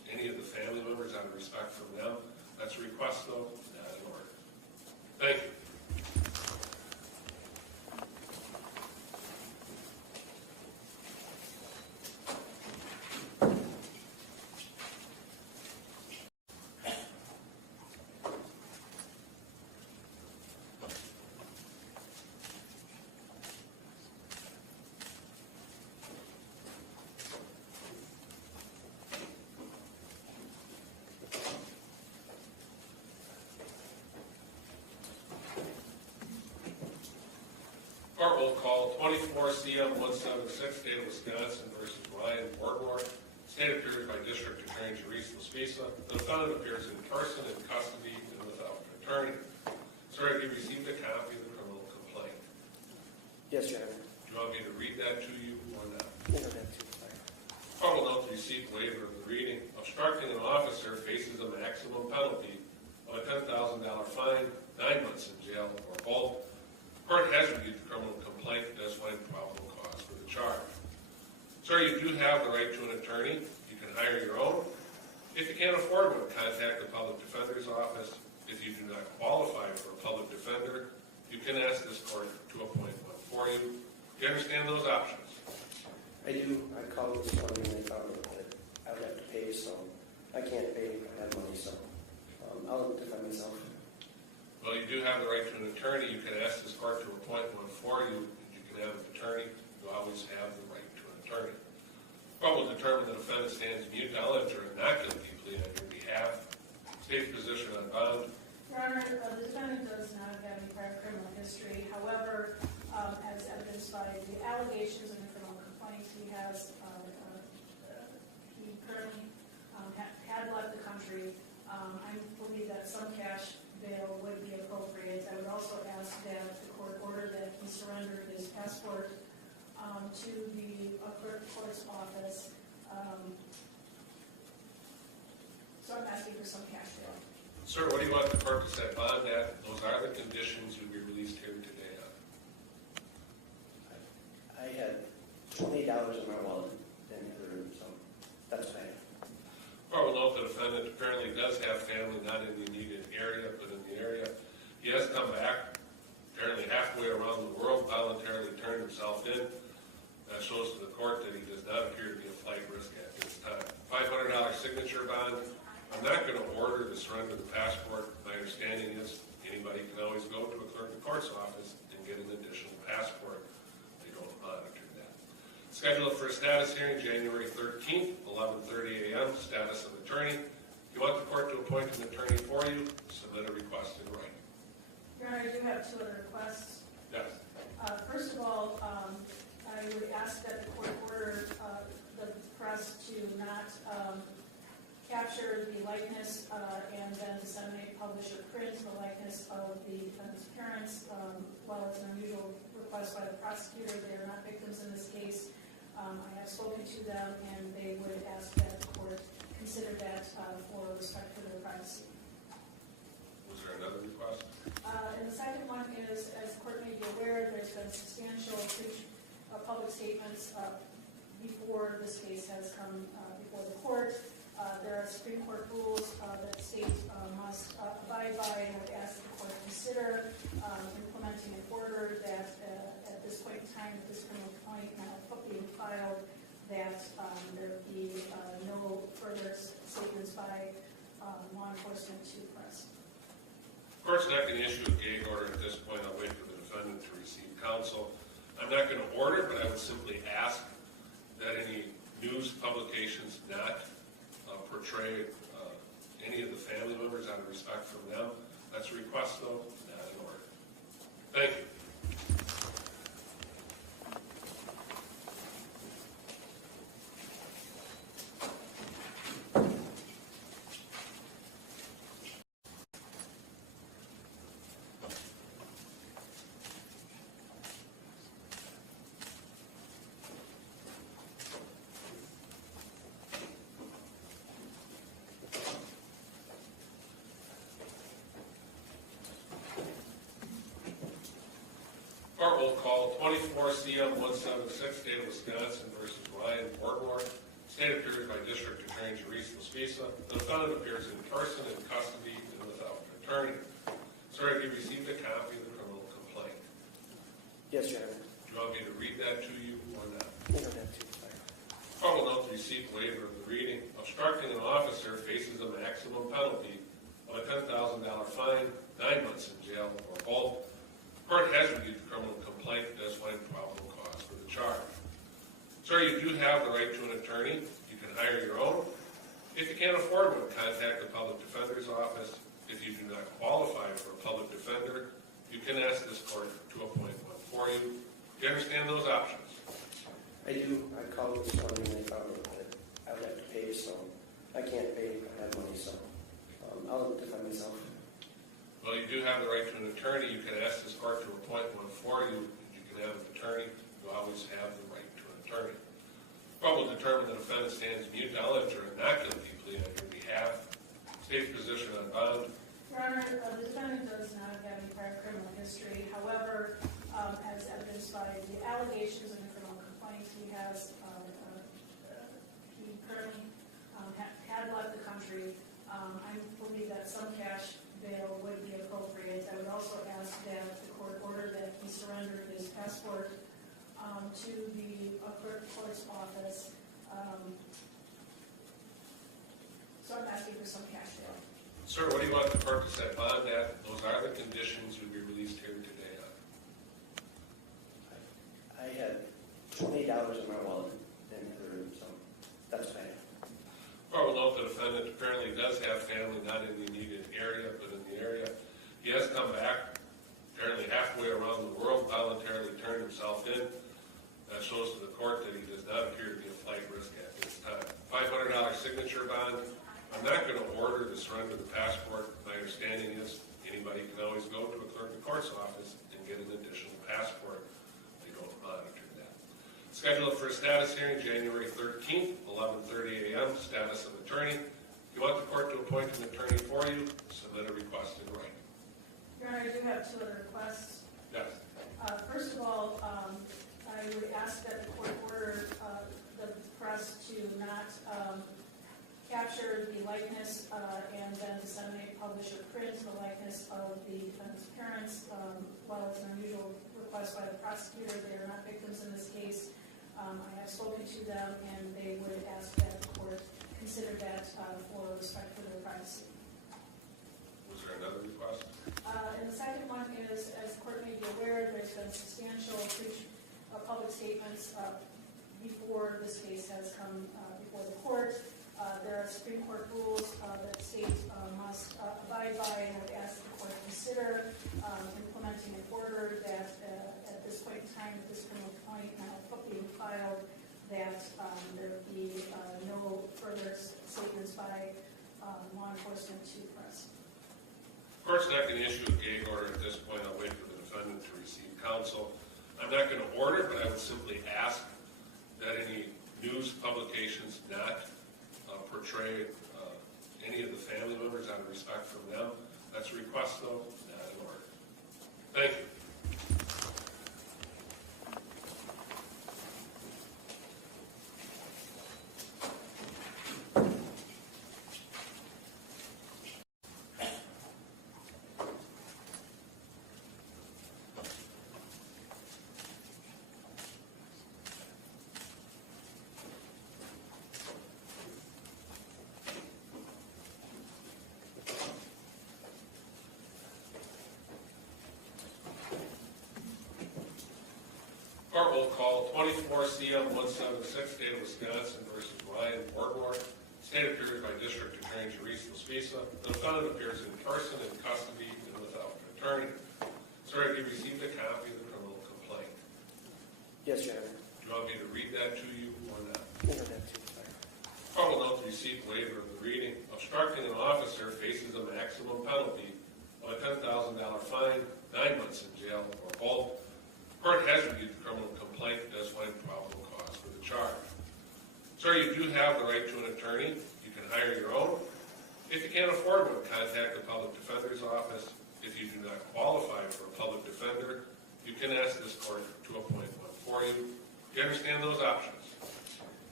any of the family members out of respect from them. That's a request, though, not an order. Thank you. Court will call 24 CM 176, State of Wisconsin versus Ryan Borgwardt. State appears by District Attorney Teresa Spisa. The defendant appears in person, in custody, and without an attorney. Sir, have you received a copy of the criminal complaint? Yes, Your Honor. Do you want me to read that to you or not? No, that's too far. Court will note the receipt waiver of the reading. Obstructing an officer faces a maximum penalty of a $10,000 fine, 9 months in jail, or both. Court has reviewed the criminal complaint and does find probable cause for the charge. Sir, you do have the right to an attorney. You can hire your own. If you can't afford one, contact the public defender's office. If you do not qualify for a public defender, you can ask this court to appoint one for you. Do you understand those options? I do. I called this morning and they found out that I would have to pay, so I can't pay. I have money, so I'll defend myself. Well, you do have the right to an attorney. You can ask this court to appoint one for you. You can have an attorney. You always have the right to an attorney. The court will determine the defendant stands mute, knowledge, or not guilty plea on your behalf. State's position on bond. Your Honor, the defendant does not have any prior criminal history. However, as evidenced by the allegations in the criminal complaint, he currently had left the country. I believe that some cash bail would be appropriate. I would also ask that the court order that he surrender his passport to the clerk of court's office. So I'm asking for some cash bail. Sir, what do you want the court to set bond at? Those are the conditions you'll be released here today on. I had $20 in my wallet in the other room, so that's what I have. Court will note the defendant apparently does have family not in the immediate area, but in the area. He has come back, apparently halfway around the world, voluntarily turned himself in. That shows to the court that he does not appear to be a flight risk at this time. $500 signature bond. I'm not going to order the surrender of the passport. My understanding is anybody can always go to a clerk of court's office and get an additional passport. They don't monitor that. Scheduled for a status hearing January 13th, 11:30 a.m. Status of attorney. If you want the court to appoint an attorney for you, submit a request in writing. Your Honor, I do have 2 other requests. Yes. First of all, I would ask that the court order the press to not capture the likeness and then disseminate, publish, or print the likeness of the defendant's parents. While it's an unusual request by the prosecutor, they are not victims in this case. I have spoken to them, and they would ask that the court consider that for respect for their privacy. Was there another request? And the second one is, as the court may be aware, there's been substantial breach of public statements before this case has come before the court. There are Supreme Court rules that the state must abide by, and I would ask the court to consider implementing an order that at this point in time, at this criminal complaint now being filed, that there be no further statements by law enforcement to the press. The court's not going to issue a gag order at this point. I'll wait for the defendant to receive counsel. I'm not going to order, but I would simply ask that any news publications not portray any of the family members out of respect from them. That's a request, though, not an order. Thank you. Court will call 24 CM 176, State of Wisconsin versus Ryan Borgwardt. stated period by District Attorney Teresa Spisa. The defendant appears in person, in custody, and without an attorney. Sir, have you received a copy of the criminal complaint? Yes, Your Honor. Do you want me to read that to you or not? You don't have to. Court will note the receipt waiver of the reading. Obstructing an officer faces a maximum penalty of a $10,000 fine, 9 months in jail, or both. Court has reviewed the criminal complaint and does find probable cause for the charge. Sir, you do have the right to an attorney. You can hire your own. If you can't afford one, contact the public defender's office. If you do not qualify for a public defender, you can ask this court to appoint one for you. Do you understand those options? I do. I called this morning and they found out that I would have to pay, so I can't pay. I have money, so I'll defend myself. Well, you do have the right to an attorney. You can ask this court to appoint one for you. You can have an attorney. You always have the right to an attorney. Court will determine the defendant stands mute, knowledge, or not guilty plea on your behalf. State's position on bond. Your Honor, the defendant does not have any prior criminal history. However, as evidenced by the allegations in the criminal complaint, he currently had left the country. I believe that some cash bail would be appropriate. I would also ask that the court order that he surrender his passport to the clerk's office. So I'm asking for some cash bail. Sir, what do you want the court to set bond at? Those are the conditions you'll be released here today on. I had $20 in my wallet in the other room, so that's what I have. Court will note the defendant apparently does have family not in the immediate area, but in the area. He has come back, apparently halfway around the world, voluntarily turned himself in. That shows to the court that he does not appear to be a flight risk at this time. $500 signature bond. I'm not going to order the surrender of the passport. My understanding is anybody can always go to a clerk of court's office and get an additional passport. They don't monitor that. Scheduled for a status hearing January 13th, 11:30 a.m. Status of attorney. If you want the court to appoint an attorney for you, submit a request in writing. Your Honor, I do have two other requests. Yes. First of all, I would ask that the court order the press to not capture the likeness and then disseminate, publish, or print the likeness of the defendant's parents. While it's an unusual request by the prosecutor, they are not victims in this case. I have spoken to them, and they would ask that the court consider that for respect for their privacy. Was there another request? And the second one is, as the court may be aware, there's been substantial breach of public statements before this case has come before the court. There are Supreme Court rules that the state must abide by, and I would ask the court to consider implementing an order that at this point in time, at this criminal complaint now being filed, that there be no further statements by law enforcement to press. The court's not going to issue a gag order at this point. I'll wait for the defendant to receive counsel. I'm not going to order, but I would simply ask that any news publications not portray any of the family members out of respect from them. That's a request, though, not an order. Thank you. Court will call 24-CM-176, State of Wisconsin versus Ryan Borgwardt. Stated period by District Attorney Teresa Spisa. The defendant appears in person, in custody, and without an attorney. Sir, have you received a copy of the criminal complaint? Yes, Your Honor. Do you want me to read that to you or not? You don't have to. Court will note the receipt waiver of the reading. Obstructing an officer faces a maximum penalty of a $10,000 fine, 9 months in jail, or both. Court has reviewed the criminal complaint and does find probable cause for the charge. Sir, you do have the right to an attorney. You can hire your own. If you can't afford one, contact the public defender's office. If you do not qualify for a public defender, you can ask this court to appoint one for you. Do you understand those options? I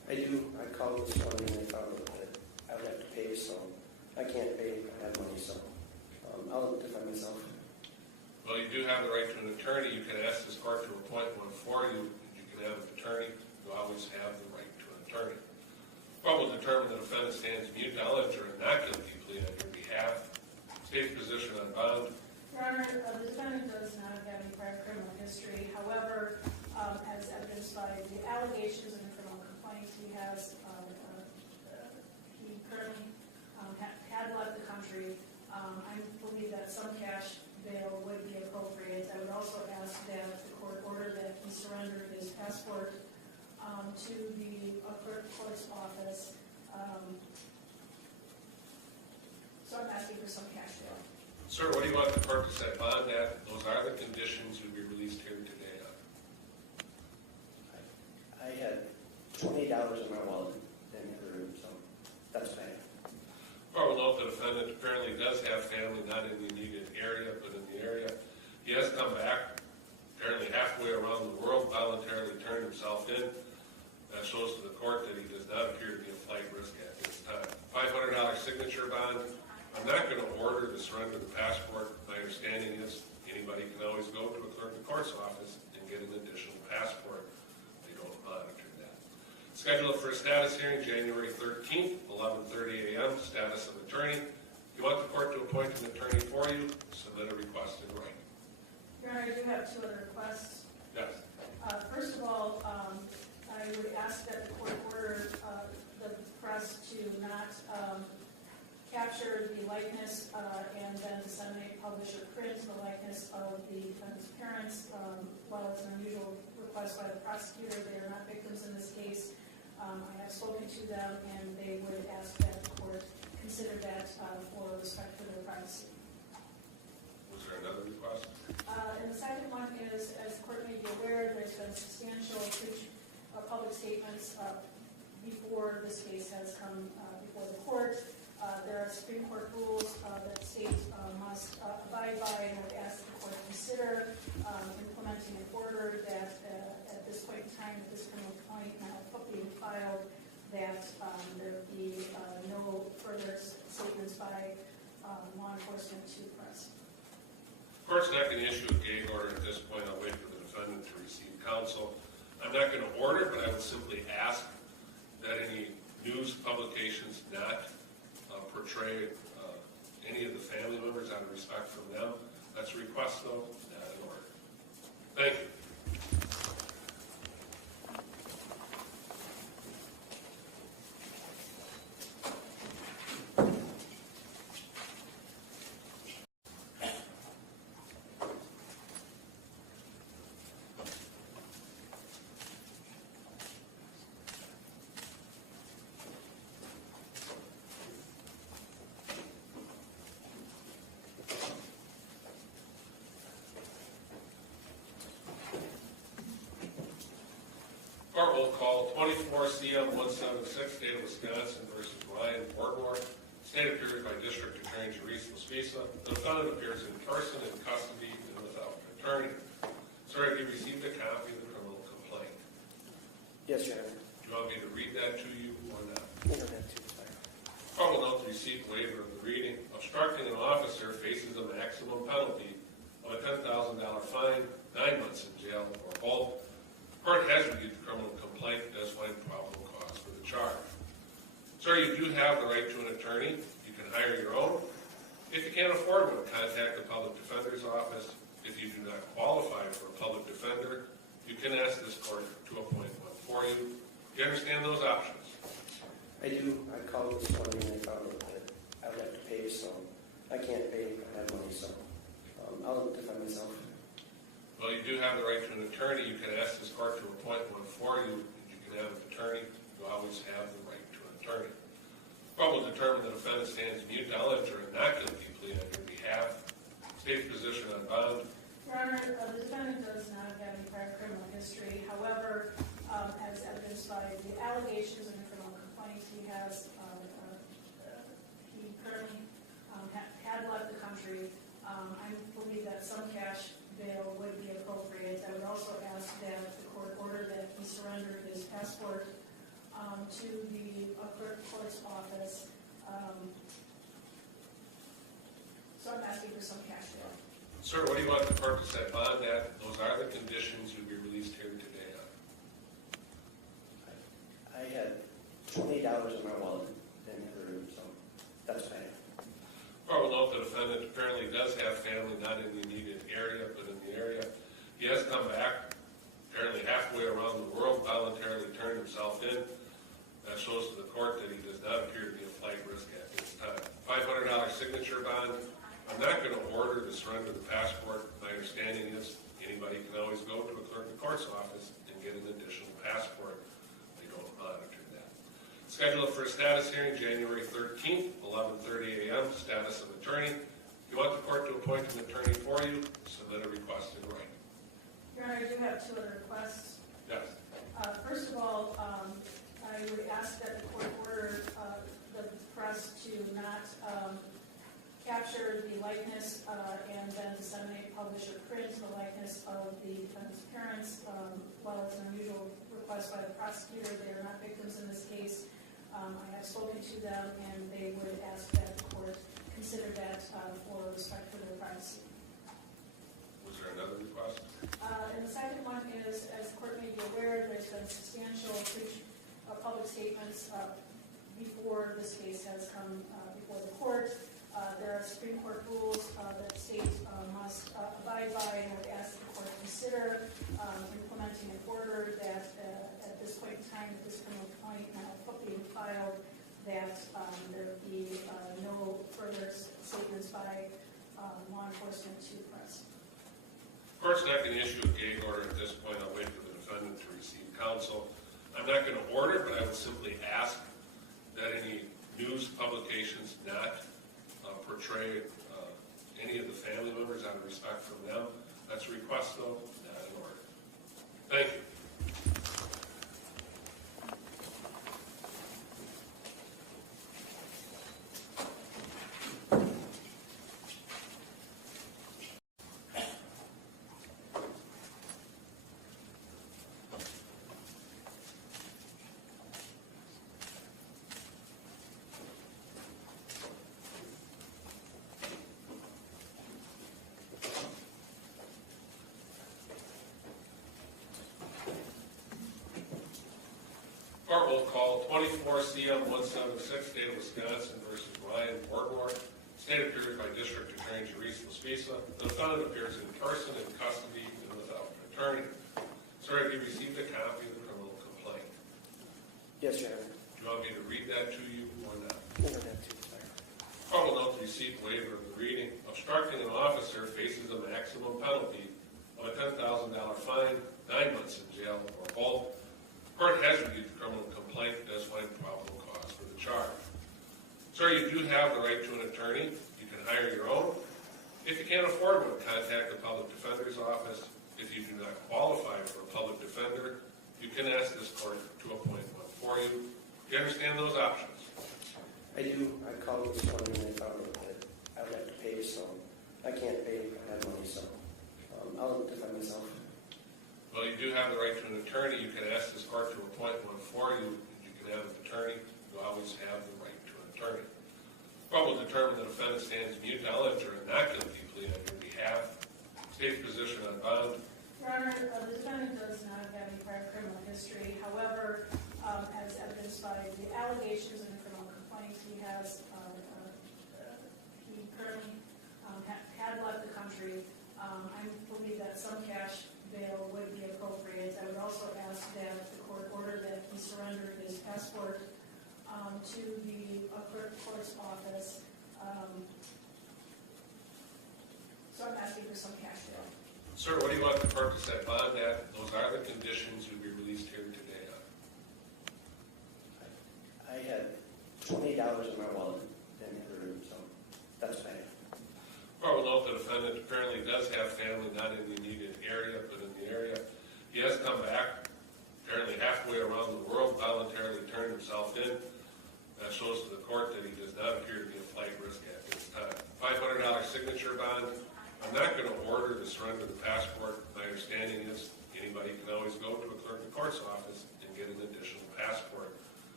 I do. I called this morning and I found out that I would have to pay, so I can't pay. I have money, so I'll defend myself. Well, you do have the right to an attorney. You can ask this court to appoint one for you. You can have an attorney. You always have the right to an attorney. Court will determine the defendant stands mute, knowledge, or not guilty plea on your behalf. State's position on bond. Your Honor, the defendant does not have any prior criminal history. However, as evidenced by the allegations in the criminal complaint, he currently had left the country. I believe that some cash bail would be appropriate. I would also ask that the court order that he surrender his passport to the clerk's office. So I'm asking for some cash bail. Sir, what do you want the court to set bond at? Those are the conditions you'll be released here today on. I had $28 in my wallet in the other room, so that's what I have. Court will note the defendant apparently does have family not in the immediate area, but in the area. He has come back, apparently halfway around the world, voluntarily turned himself in. That shows to the court that he does not appear to be a flight risk at this time. $500 signature bond. I'm not going to order to surrender the passport. My understanding is anybody can always go to a clerk of court's office and get an additional passport. They don't monitor that. Scheduled for a status hearing January 13th, 11:30 a.m. Status of attorney. If you want the court to appoint an attorney for you, submit a request in writing. Your Honor, I do have two other requests. Yes. First of all, I would ask that the court order the press to not capture the likeness and then disseminate, publish, or print the likeness of the defendant's parents. While it's an unusual request by the prosecutor, they are not victims in this case. I have spoken to them, and they would ask that the court consider that for respect for their privacy. Was there another request? And the second one is, as the court may be aware, there's been substantial public statements before this case has come before the court. There are Supreme Court rules that states must abide by, and I would ask the court to consider implementing an order that at this point in time, at this criminal complaint now being filed, that there be no further statements by law enforcement to the press. The court's not going to issue a gag order at this point. I'll wait for the defendant to receive counsel. I'm not going to order, but I would simply ask that any news publications not portray any of the family members out of respect from them. That's a request, though, not an order. Thank you. Court will call 24-CM-176, State of Wisconsin versus Ryan Borgwardt. State appeared by District Attorney Therese Laspisa. The defendant appears in person, in custody, and without an attorney. Sir, have you received a copy of the criminal complaint? Yes, Your Honor. Do you want me to read that to you or not? You don't have to. Court will note the receipt waiver of the reading. Obstructing an officer faces a maximum penalty of a $10,000 fine, 9 months in jail, or both. Court has reviewed the criminal complaint and does find probable cause for the charge. Sir, you do have the right to an attorney. You can hire your own. If you can't afford one, contact the public defender's office. If you do not qualify for a public defender, you can ask this court to appoint one for you. Do you understand those options? I do. I called this morning and I found out that I would have to pay, so I can't pay. I have money, so I'll defend myself. Well, you do have the right to an attorney. You can ask this court to appoint one for you. You can have an attorney. You always have the right to an attorney. Court will determine the defendant stands mute, knowledge, or not guilty plea on your behalf. State's position on bond. Your Honor, the defendant does not have any prior criminal history. However, as evidenced by the allegations in the criminal complaint, he currently had left the country. I believe that some cash bail would be appropriate. I would also ask that the court order that he surrender his passport to the clerk of court's office. So I'm asking for some cash bail. Sir, what do you want the court to set bond at? Those are the conditions you'll be released here today on. I had $20 in my wallet in the other room, so that's what I have. Court will note the defendant apparently does have family not in the immediate area, but in the area. He has come back, apparently halfway around the world, voluntarily turned himself in. That shows to the court that he does not appear to be a flight risk at this time. $500 signature bond. I'm not going to order the surrender of the passport. My understanding is anybody can always go to a clerk of court's office and get an additional passport. They don't monitor that. Scheduled for a status hearing January 13th, 11:30 a.m. Status of attorney. If you want the court to appoint an attorney for you, submit a request in writing. Your Honor, I do have two other requests. Yes. First of all, I would ask that the court order the press to not capture the likeness and then disseminate, publish, or print the likeness of the defendant's parents. While it's an unusual request by the prosecutor, they are not victims in this case. I have spoken to them, and they would ask that the court consider that for respect for their privacy. Was there another request? And the second one is, as the court may be aware, there's been substantial breach of public statements before this case has come before the court. There are Supreme Court rules that state must abide by, and I would ask the court to consider implementing an order that at this point in time, at this criminal complaint now being filed, that there be no further statements by law enforcement to the press. The court's not going to issue a gag order at this point. I'll wait for the defendant to receive counsel. I'm not going to order, but I would simply ask that any news publications not portray any of the family members out of respect from them. That's a request, though, not an order. Thank you. Court will call 24 CM 176, State of Wisconsin versus Ryan Borgwardt. State appears by District Attorney Teresa Spisa. The defendant appears in person, in custody, and without an attorney. Sir, have you received a copy of the criminal complaint? Yes, Your Honor. Do you want me to read that to you or not? I don't have to, sorry. Court will note the receipt waiver of the reading. Obstructing an officer faces a maximum penalty of a $10,000 fine, 9 months in jail, or both. Court has reviewed the criminal complaint and does find probable cause for the charge. Sir, you do have the right to an attorney. You can hire your own. If you can't afford one, contact the public defender's office. If you do not qualify for a public defender, you can ask this court to appoint one for you. Do you understand those options? I do. I called this morning and I found out that I would have to pay, so I can't pay if I have money, so I'll defend myself. Well, you do have the right to an attorney. You can ask this court to appoint one for you. You can have an attorney. You always have the right to an attorney. The court will determine the defendant stands mute, knowledge, or a not guilty plea on your behalf. State's position on bond. Your Honor, the defendant does not have any prior criminal history. However, as evidenced by the allegations in the criminal complaint, he has he currently had left the country. I believe that some cash bail would be appropriate. I would also ask that the court order that he surrender his passport to the clerk of court's office. So I'm asking for some cash bail. Sir, what do you want the court to set bond at? Those are the conditions you'll be released here today on. I had $20 in my wallet in the other room, so that's what I have. Court will note the defendant apparently does have family not in the immediate area, but in the area. He has come back, apparently halfway around the world, voluntarily turned himself in. That shows to the court that he does not appear to be a flight risk at this time. $500 signature bond. I'm not going to order the surrender of the passport. My understanding is anybody can always go to a clerk of court's office and get an additional passport.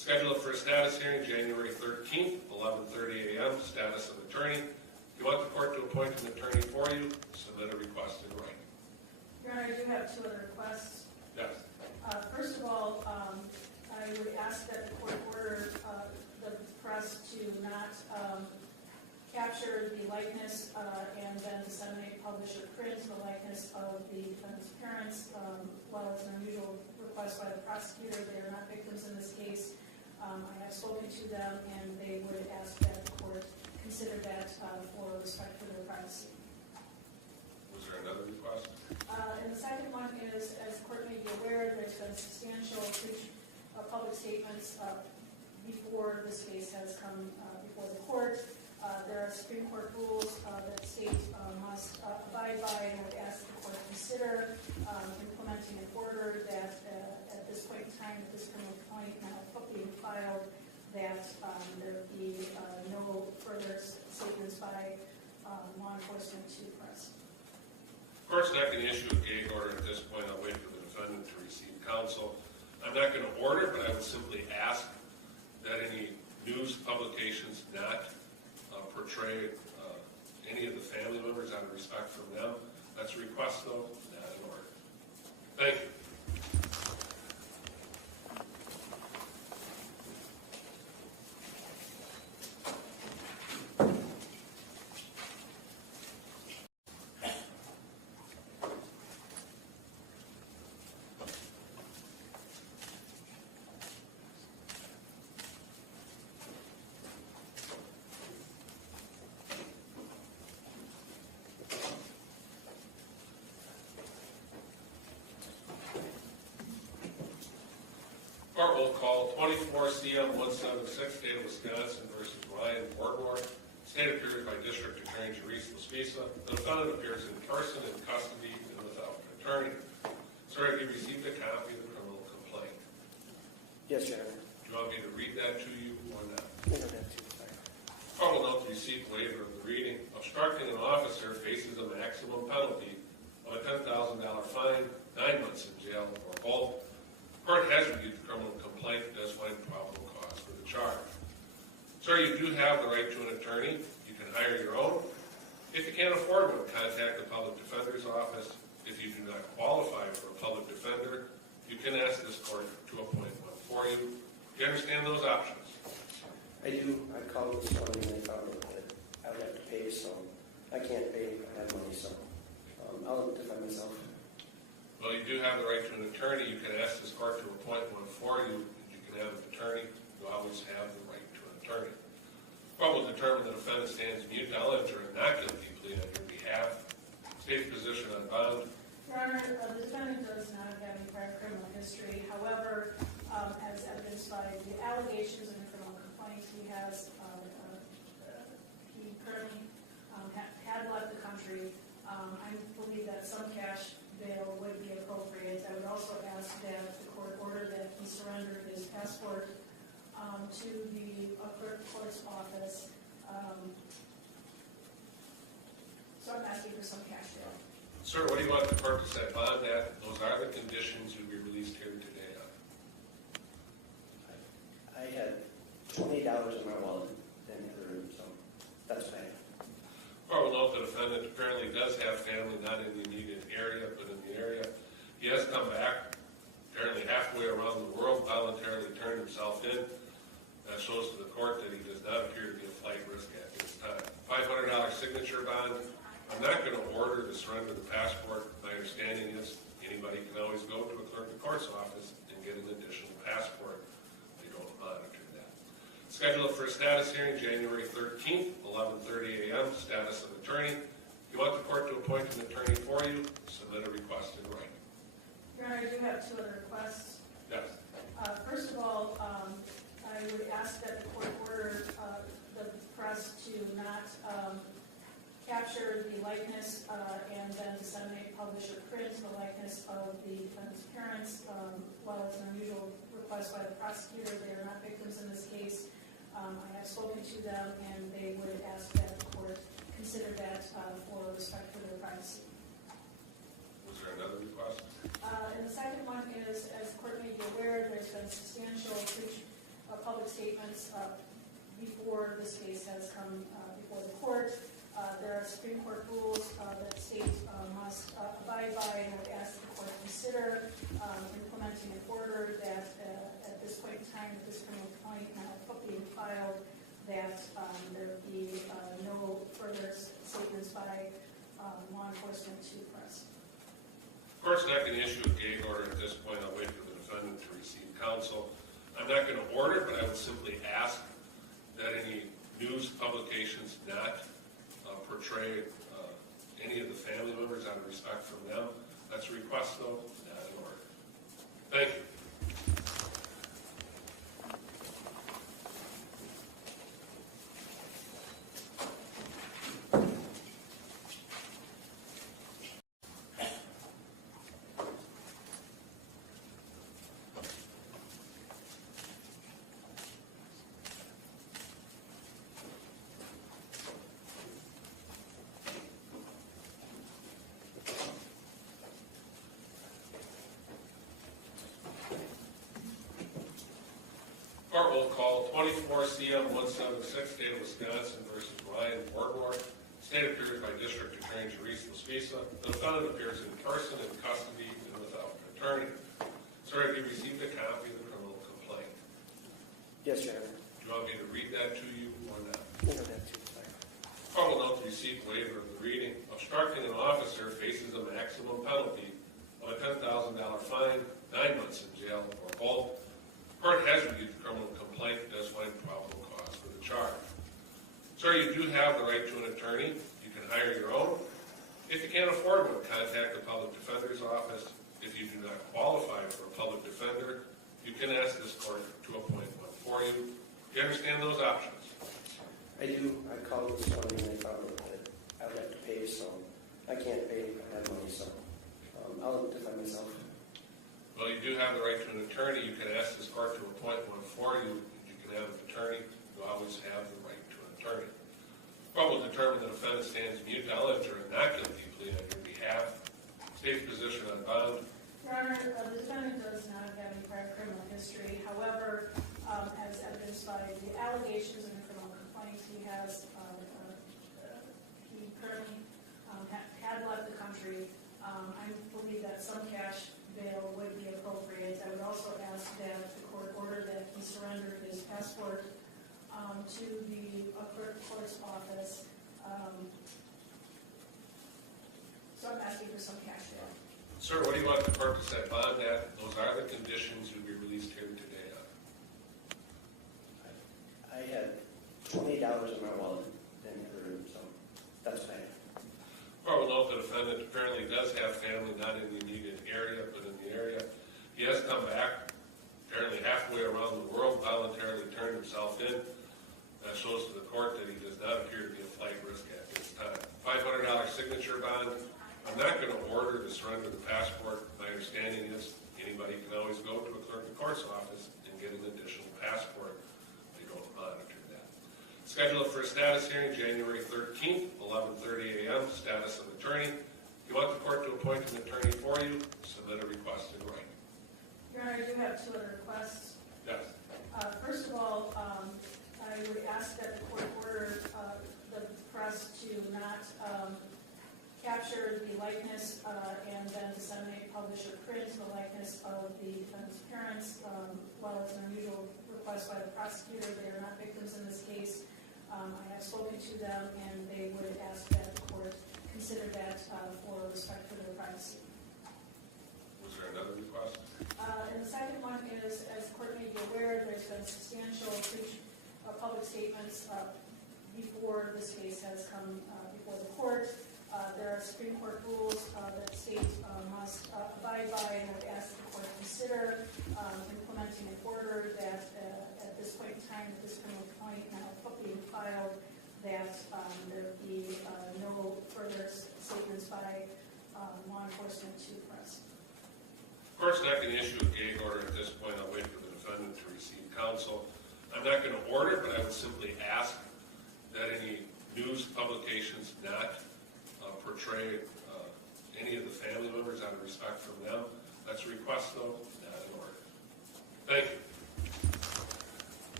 Schedule it for a status hearing January 13th, 11:30 a.m. Status of attorney. If you want the court to appoint an attorney for you, submit a request in writing. Your Honor, I do have two other requests. Yes. First of all, I would ask that the court order the press to not capture the likeness and then disseminate, publish, or print the likeness of the defendant's parents. While it's an unusual request by the prosecutor, they are not victims in this case. I have spoken to them, and they would ask that the court consider that for respect for their privacy. Was there another request? And the second one is, as the court may be aware, there's been substantial breach of public statements before this case has come before the court. There are Supreme Court rules that the state must abide by, and I would ask the court to consider implementing an order that at this point in time, at this criminal complaint now being filed, that there be no further statements by law enforcement to the press. Of course, not going to issue a gag order at this point. I'll wait for the defendant to receive counsel. I'm not going to order, but I would simply ask that any news publications not portray any of the family members out of respect from them. That's a request, though, not an order. Thank you. Court will call 24-CM-176, State of Wisconsin versus Ryan Borgwardt. State appears by District Attorney Therese Laspisa. The defendant appears in person, in custody, and without an attorney. Sir, have you received a copy of the criminal complaint? Yes, Your Honor. Do you want me to read that to you or not? You don't have to. Court will note the received waiver of the reading. Obstructing an officer faces a maximum penalty of a $10,000 fine, 9 months in jail, or both. Court has reviewed the criminal complaint and does find probable cause for the charge. Sir, you do have the right to an attorney. You can hire your own. If you can't afford one, contact the public defender's office. If you do not qualify for a public defender, you can ask this court to appoint one for you. Do you understand those options? I do. I called this morning and they found out that I would have to pay, so I can't pay if I have money, so I'll defend myself. Well, you do have the right to an attorney. You can ask this court to appoint one for you. You can have an attorney. You always have the right to an attorney. The court will determine the defendant stands mute, knowledge, or not guilty plea on your behalf. State's position on bond. Your Honor, the defendant does not have any prior criminal history. However, as evidenced by the allegations in the criminal complaint, he has he currently had left the country. I believe that some cash bail would be appropriate. I would also ask that the court order that he surrender his passport to the clerk court's office. So I'm asking for some cash bail. Sir, what do you want the court to set bond at? Those are the conditions you'll be released here today on. I had $28 in my wallet in the other room, so that's what I have. Court will note the defendant apparently does have family not in the immediate area, but in the area. He has come back, apparently halfway around the world, voluntarily turned himself in. That shows to the court that he does not appear to be a flight risk at this time. $500 signature bond. I'm not going to order to surrender the passport. My understanding is anybody can always go to a clerk of court's office and get an additional passport. They don't monitor that. Schedule it for a status hearing January 13th, 11:30 a.m. Status of attorney. If you want the court to appoint an attorney for you, submit a request in writing. Your Honor, I do have two other requests. Yes. First of all, I would ask that the court order the press to not capture the likeness and then disseminate, publish, or print the likeness of the defendant's parents. While it's an unusual request by the prosecutor, they are not victims in this case. I have spoken to them, and they would ask that the court consider that for respect for their privacy. Was there another request? And the second one is, as the court may be aware, there's been substantial breach public statements before this case has come before the court. There are Supreme Court rules that states must abide by, and I would ask the court to consider implementing an order that at this point in time, at this criminal complaint being filed, that there be no further statements by law enforcement to the press. Of course, not going to issue a gag order at this point. I'll wait for the defendant to receive counsel. I'm not going to order, but I would simply ask that any news publications not portray any of the family members out of respect from them. That's a request, though, not an order. Thank you. Court will call 24 CM 176, State of Wisconsin versus Ryan Borgwardt. State appears by District Attorney Teresa Spisa. The defendant appears in person, in custody, and without an attorney. Sir, have you received a copy of the criminal complaint? Yes, Your Honor. Do you want me to read that to you or not? You know that too, sorry. Court will note the receipt waiver of the reading. Obstructing an officer faces a maximum penalty of a $10,000 fine, 9 months in jail, or both. Court has reviewed the criminal complaint and does find probable cause for the charge. Sir, you do have the right to an attorney. You can hire your own. If you can't afford one, contact the public defender's office. If you do not qualify for a public defender, you can ask this court to appoint one for you. Do you understand those options? I do. I called this morning and I found out that I would have to pay, so I can't pay if I have money, so I'll defend myself. Well, you do have the right to an attorney. You can ask this court to appoint one for you. You can have an attorney. You always have the right to an attorney. The court will determine the defendant stands mute, knowledge, or not guilty plea on your behalf. State's position on bond. Your Honor, the defendant does not have any prior criminal history. However, as evidenced by the allegations in the criminal complaint, he currently had left the country. I believe that some cash bail would be appropriate. I would also ask that the court order that he surrender his passport to the court's office. So I'm asking for some cash bail. Sir, what do you want the court to set bond at? Those are the conditions you'll be released here today on. I had $28 in my wallet in the other room, so that's what I have. Court will note the defendant apparently does have family not in the immediate area, but in the area. He has come back, apparently halfway around the world, voluntarily turned himself in. That shows to the court that he does not appear to be a flight risk at this time. $500 signature bond. I'm not going to order to surrender the passport. My understanding is anybody can always go to a clerk of court's office and get an additional passport. They don't monitor that. Scheduled for a status hearing January 13th, 11:30 a.m. Status of attorney. If you want the court to appoint an attorney for you, submit a request in writing. Your Honor, I do have two other requests. Yes. First of all, I would ask that the court order the press to not capture the likeness and then disseminate, publish, or print the likeness of the defendant's parents. While it's an unusual request by the prosecutor, they are not victims in this case. I have spoken to them, and they would ask that the court consider that for respect for their privacy. Was there another request? And the second one is, as the court may be aware, there's been substantial public statements before this case has come before the court. There are Supreme Court rules that states must abide by, and I would ask the court to consider implementing an order that at this point in time, at this criminal complaint being filed, that there be no further statements by law enforcement to the press. Of course, not going to issue a gag order at this point. I'll wait for the defendant to receive counsel. I'm not going to order, but I would simply ask that any news publications not portray any of the family members out of respect from them. That's a request, though, not an order. Thank you.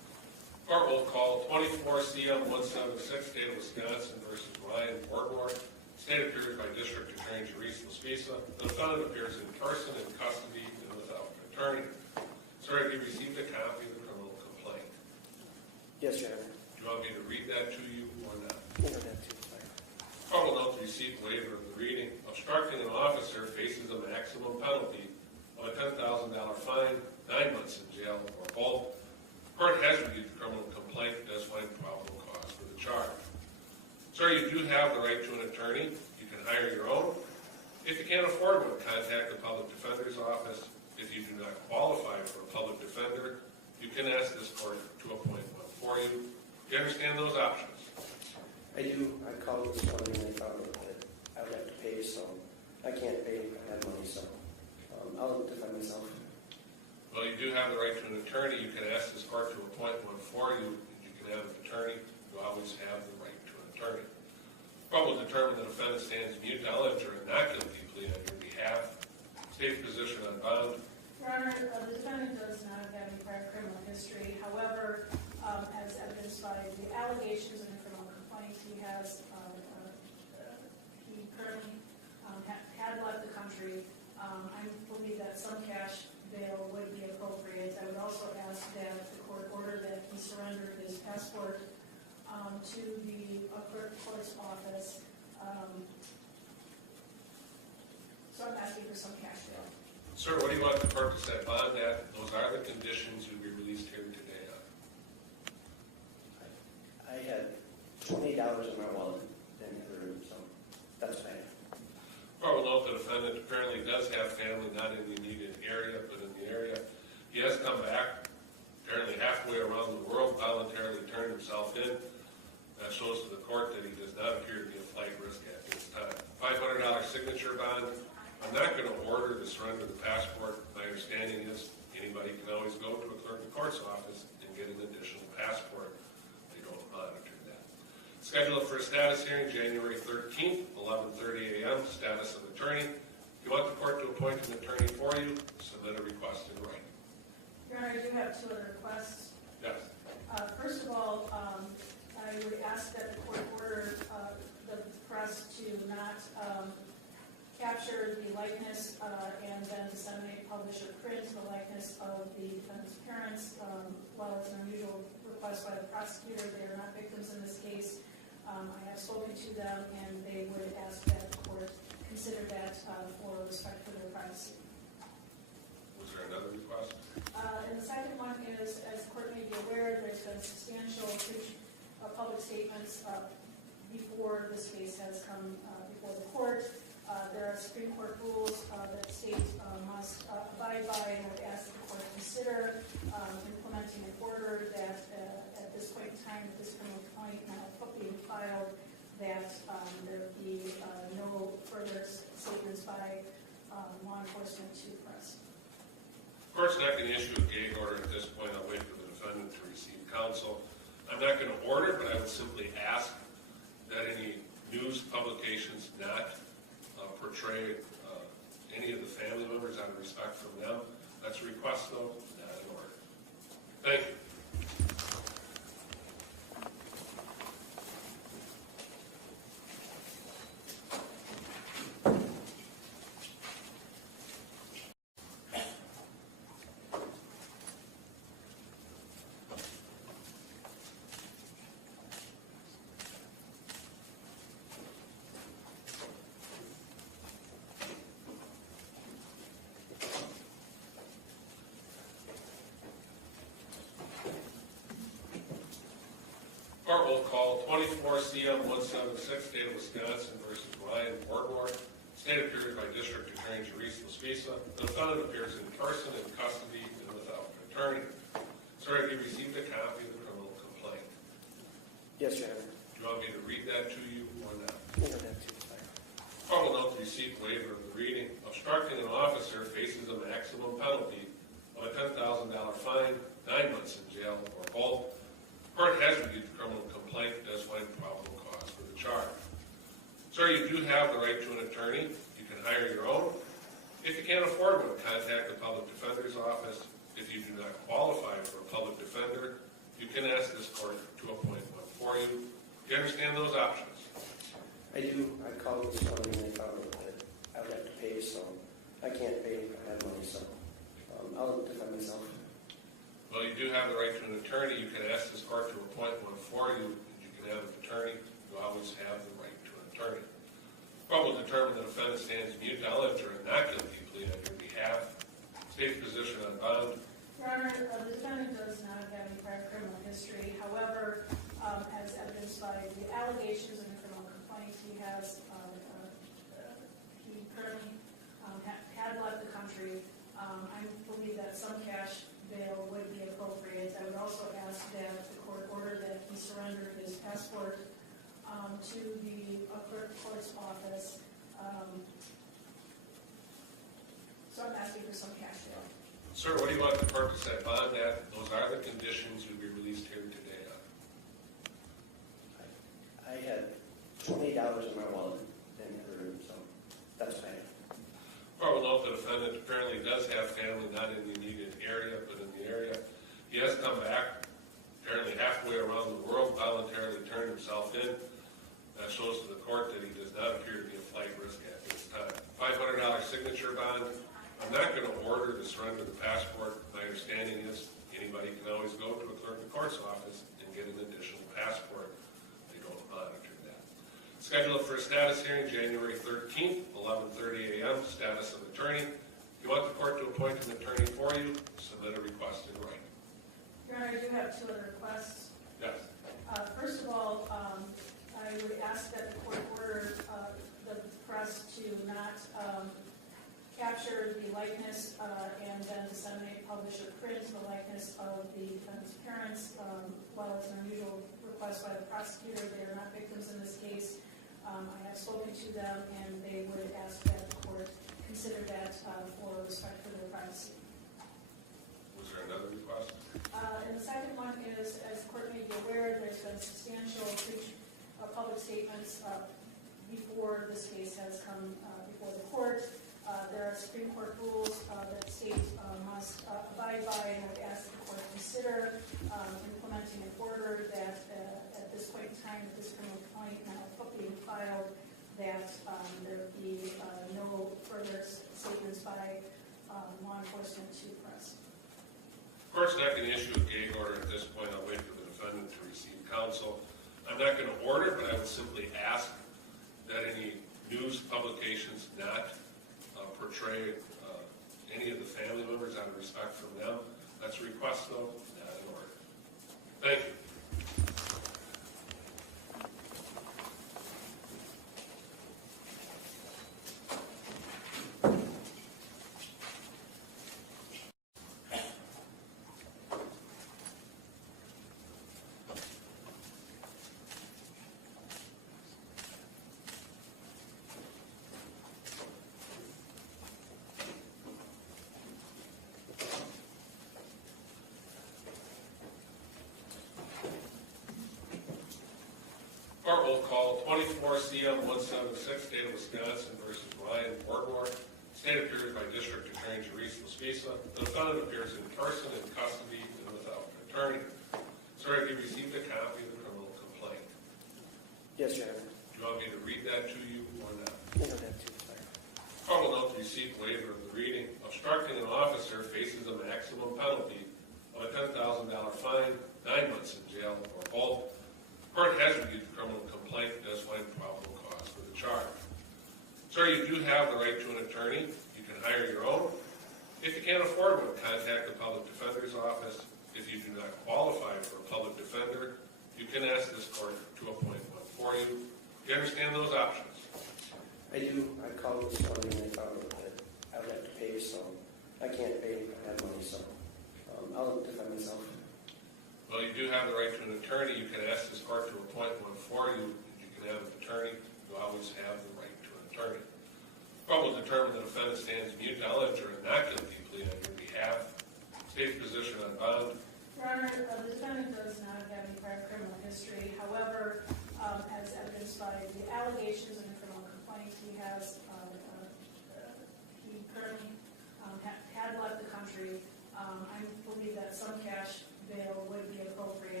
Court will call 24 CM 176, State of Wisconsin versus Ryan Borgwardt. State appears by District Attorney Therese Laspisa. The defendant appears in person, in custody, and without an attorney. Sir, have you received a copy of the criminal complaint? Yes, Your Honor. Do you want me to read that to you or not? Internet too. Court will note the receipt waiver of the reading. Obstructing an officer faces a maximum penalty of a $10,000 fine, 9 months in jail, or both. Court has reviewed the criminal complaint and does find probable cause for the charge. Sir, you do have the right to an attorney. You can hire your own. If you can't afford one, contact the public defender's office. If you do not qualify for a public defender, you can ask this court to appoint one for you. Do you understand those options? I do. I called this morning and I found out that I would have to pay, so I can't pay if I have money, so I'll defend myself. Well, you do have the right to an attorney. You can ask this court to appoint one for you. You can have an attorney. You always have the right to an attorney. The court will determine the defendant stands mute, knowledge, or a not guilty plea on your behalf. State's position on bond. Your Honor, the defendant does not have any prior criminal history. However, as evidenced by the allegations in the criminal complaint, he currently had left the country. I believe that some cash bail would be appropriate. I would also ask that the court order that he surrender his passport to the clerk's office. So I'm asking for some cash bail. Sir, what do you want the court to set bond at? Those are the conditions you'll be released here today on. I had $20 in my wallet in the other room, so that's bad. Court will note the defendant apparently does have family not in the immediate area, but in the area. He has come back, apparently halfway around the world, voluntarily turned himself in. That shows to the court that he does not appear to be a flight risk at this time. $500 signature bond. I'm not going to order to surrender the passport. My understanding is anybody can always go to a clerk of court's office and get an additional passport. They don't monitor that. Schedule it for a status hearing January 13th, 11:30 a.m. Status of attorney. If you want the court to appoint an attorney for you, submit a request in writing. Your Honor, I do have two other requests. Yes. First of all, I would ask that the court order the press to not capture the likeness and then disseminate, publish, or print the likeness of the defendant's parents. While it's an unusual request by the prosecutor, they are not victims in this case. I have spoken to them, and they would ask that the court consider that for respect for their privacy. Was there another request? And the second one is, as the court may be aware, there's been substantial breach of public statements before this case has come before the court. There are Supreme Court rules that the state must abide by, and I would ask that the court consider implementing an order that at this point in time, at this criminal complaint now being filed, that there be no further statements by law enforcement to the press. Of course, not going to issue a gag order at this point. I'll wait for the defendant to receive counsel. I'm not going to order, but I would simply ask that any news publications not portray any of the family members out of respect from them. That's a request, though, not an order. Thank you. Court will call 24 CM 176, State of Wisconsin versus Ryan Borgwardt. State appears by District Attorney Therese Laspisa. The defendant appears in person, in custody, and without an attorney. Sir, have you received a copy of the criminal complaint? Yes, Your Honor. Do you want me to read that to you or not? Internet too. Court will note the receipt waiver of the reading. Obstructing an officer faces a maximum penalty of a $10,000 fine, 9 months in jail, or both. Court has reviewed the criminal complaint and does find probable cause for the charge. Sir, you do have the right to an attorney. You can hire your own. If you can't afford one, contact the public defender's office. If you do not qualify for a public defender, you can ask this court to appoint one for you. Do you understand those options? I do. I called this morning and I found out that I would have to pay, so I can't pay if I have money, so I'll defend myself. Well, you do have the right to an attorney. You can ask this court to appoint one for you. You can have an attorney. You always have the right to an attorney. The court will determine the defendant stands mute knowledge or a not guilty plea on your behalf. State's position on bond. Your Honor, the defendant does not have any prior criminal history. However, as evidenced by the allegations in the criminal complaint, he currently had left the country. I believe that some cash bail would be appropriate. I would also ask that the court order that he surrender his passport to the clerk of court's office. So I'm asking for some cash bail. Sir, what do you want the court to set bond at? Those are the conditions you'll be released here today on. I had $20 in my wallet in the other room, so that's what I had. Court will note the defendant apparently does have family not in the immediate area, but in the area. He has come back, apparently halfway around the world, voluntarily turned himself in. That shows to the court that he does not appear to be a flight risk at this time. $500 signature bond. I'm not going to order to surrender the passport. My understanding is anybody can always go to a clerk of court's office and get an additional passport. They don't monitor that. Schedule it for a status hearing January 13th, 11:30 a.m. Status of attorney. If you want the court to appoint an attorney for you, submit a request in writing. Your Honor, I do have two other requests. Yes. First of all, I would ask that the court order the press to not capture the likeness and then disseminate, publish, or print the likeness of the defendant's parents. While it's an unusual request by the prosecutor, they are not victims in this case. I have spoken to them, and they would ask that the court consider that for respect for their privacy. Was there another request? And the second one is, as the court may be aware, there's been substantial breach of public statements before this case has come before the court. There are Supreme Court rules that states must abide by, and I would ask the court to consider implementing an order that at this point in time, that this criminal complaint now being filed, that there be no further statements by law enforcement to the press. Of course, not going to issue a gag order at this point. I'll wait for the defendant to receive counsel. I'm not going to order, but I would simply ask that any news publications not portray any of the family members out of respect from them. That's a request, though, not an order. Thank you. Court will call 24-CM-176, State of Wisconsin versus Ryan Borgwardt. State appears by District Attorney Teresa Spisa. The defendant appears in person, in custody, and without an attorney. Sir, have you received a copy of the criminal complaint? Yes, Your Honor. Do you want me to read that to you or not? You don't have to. Sorry. Court will note the received waiver of the reading. Obstructing an officer faces a maximum penalty of a $10,000 fine, 9 months in jail, or both. Court has reviewed the criminal complaint and does find probable cause for the charge. Sir, you do have the right to an attorney. You can hire your own. If you can't afford one, contact the public defender's office. If you do not qualify for a public defender, you can ask this court to appoint one for you. Do you understand those options? I do. I called this morning and I found out that I would have to pay, so I can't pay if I have money, so I'll defend myself. Well, you do have the right to an attorney. You can ask this court to appoint one for you. You can have an attorney. You always have the right to an attorney. The court will determine the defendant stands mute knowledge or a not guilty plea on your behalf. State's position on bond. Your Honor, the defendant does not have any prior criminal history. However, as evidenced by the allegations in the criminal complaint, he currently had left the country. I believe that some cash bail would be appropriate.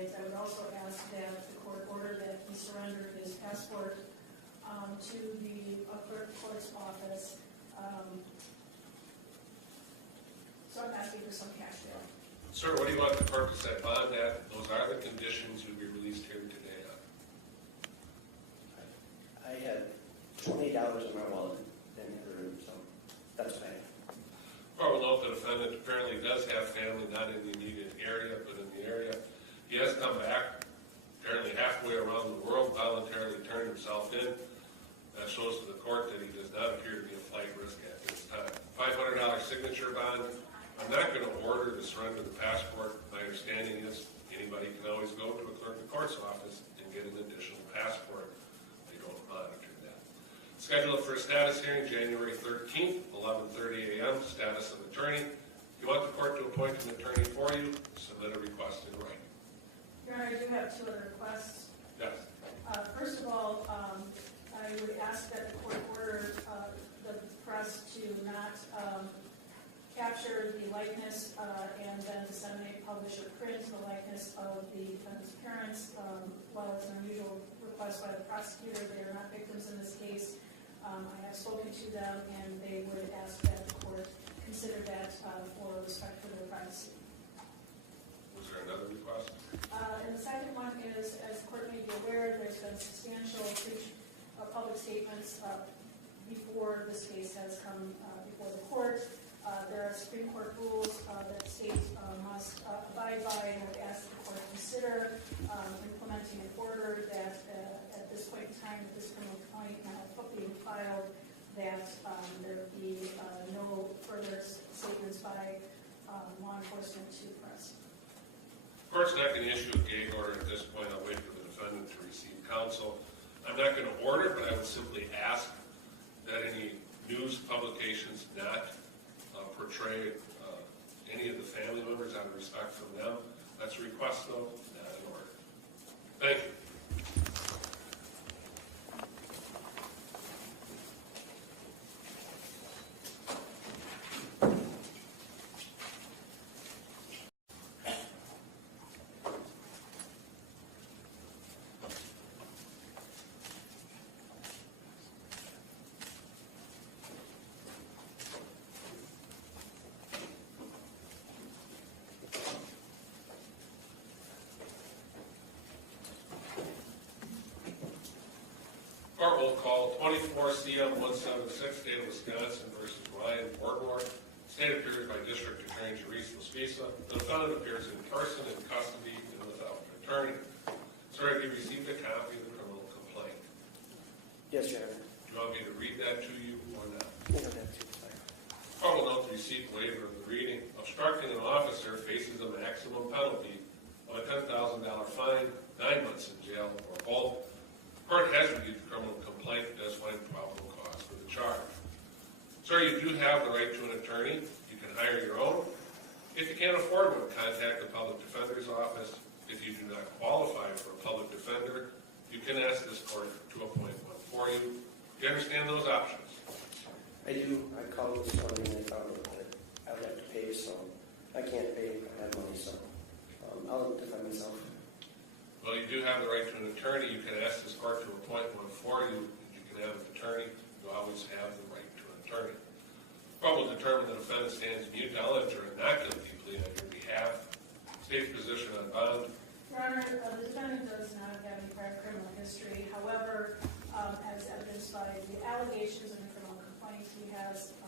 to the clerk of court's office. So I'm asking for some cash bail. Sir, what do you want the clerk to set bond at? Those are the conditions you'll be released here today on. I had $28 in my wallet in the other room, so that's what I have. Court will note the defendant apparently does have family not in the immediate area, but in the area. He has come back, apparently halfway around the world, voluntarily turned himself in. That shows to the court that he does not appear to be a flight risk at this time. $500 signature bond. I'm not going to order to surrender the passport. My understanding is anybody can always go to a clerk of court's office and get an additional passport. They don't monitor that. Scheduled for a status hearing January 13th, 11:30 a.m. Status of attorney. If you want the court to appoint an attorney for you, submit a request in writing. Your Honor, I do have two other requests. Yes. First of all, I would ask that the court order the press to not capture the likeness and then disseminate, publish, or print the likeness of the defendant's parents. While it's an unusual request by the prosecutor, they are not victims in this case. I have spoken to them, and they would ask that the court consider that for respect for their privacy. Was there another request? And the second one is, as the court may be aware, there's been substantial public statements before this case has come before the court. There are Supreme Court rules that states must abide by, and I would ask the court to consider implementing an order that at this point in time, at this criminal complaint being filed, that there be no further statements by law enforcement to the press. The court's not going to issue a gag order at this point. I'll wait for the defendant to receive counsel. I'm not going to order, but I would simply ask that any news publications not portray any of the family members out of respect for them. That's a request, though, not an order. Thank you. Court will call 24-CM-176, State of Wisconsin versus Ryan Borgwardt. State appears by District Attorney Teresa Spisa. The defendant appears in person, in custody, and without an attorney. Sir, have you received a copy of the criminal complaint? Yes, Your Honor. Do you want me to read that to you or not? You know that too. Court will note the receipt waiver of the reading. Obstructing an officer faces a maximum penalty of a $10,000 fine, 9 months in jail, or both. Court has reviewed the criminal complaint and does find probable cause for the charge. Sir, you do have the right to an attorney. You can hire your own. If you can't afford one, contact the public defender's office. If you do not qualify for a public defender, you can ask this court to appoint one for you. Do you understand those options? I do. I called this morning and they found out that I would have to pay, so I can't pay. I have money, so I'll defend myself. Well, you do have the right to an attorney. You can ask this court to appoint one for you. You can have an attorney. You always have the right to an attorney. The court will determine the defendant stands mute, knowledge, or not guilty plea on your behalf. State's position on bond. Your Honor, the defendant does not have any prior criminal history. However, as evidenced by the allegations in the criminal complaint, he has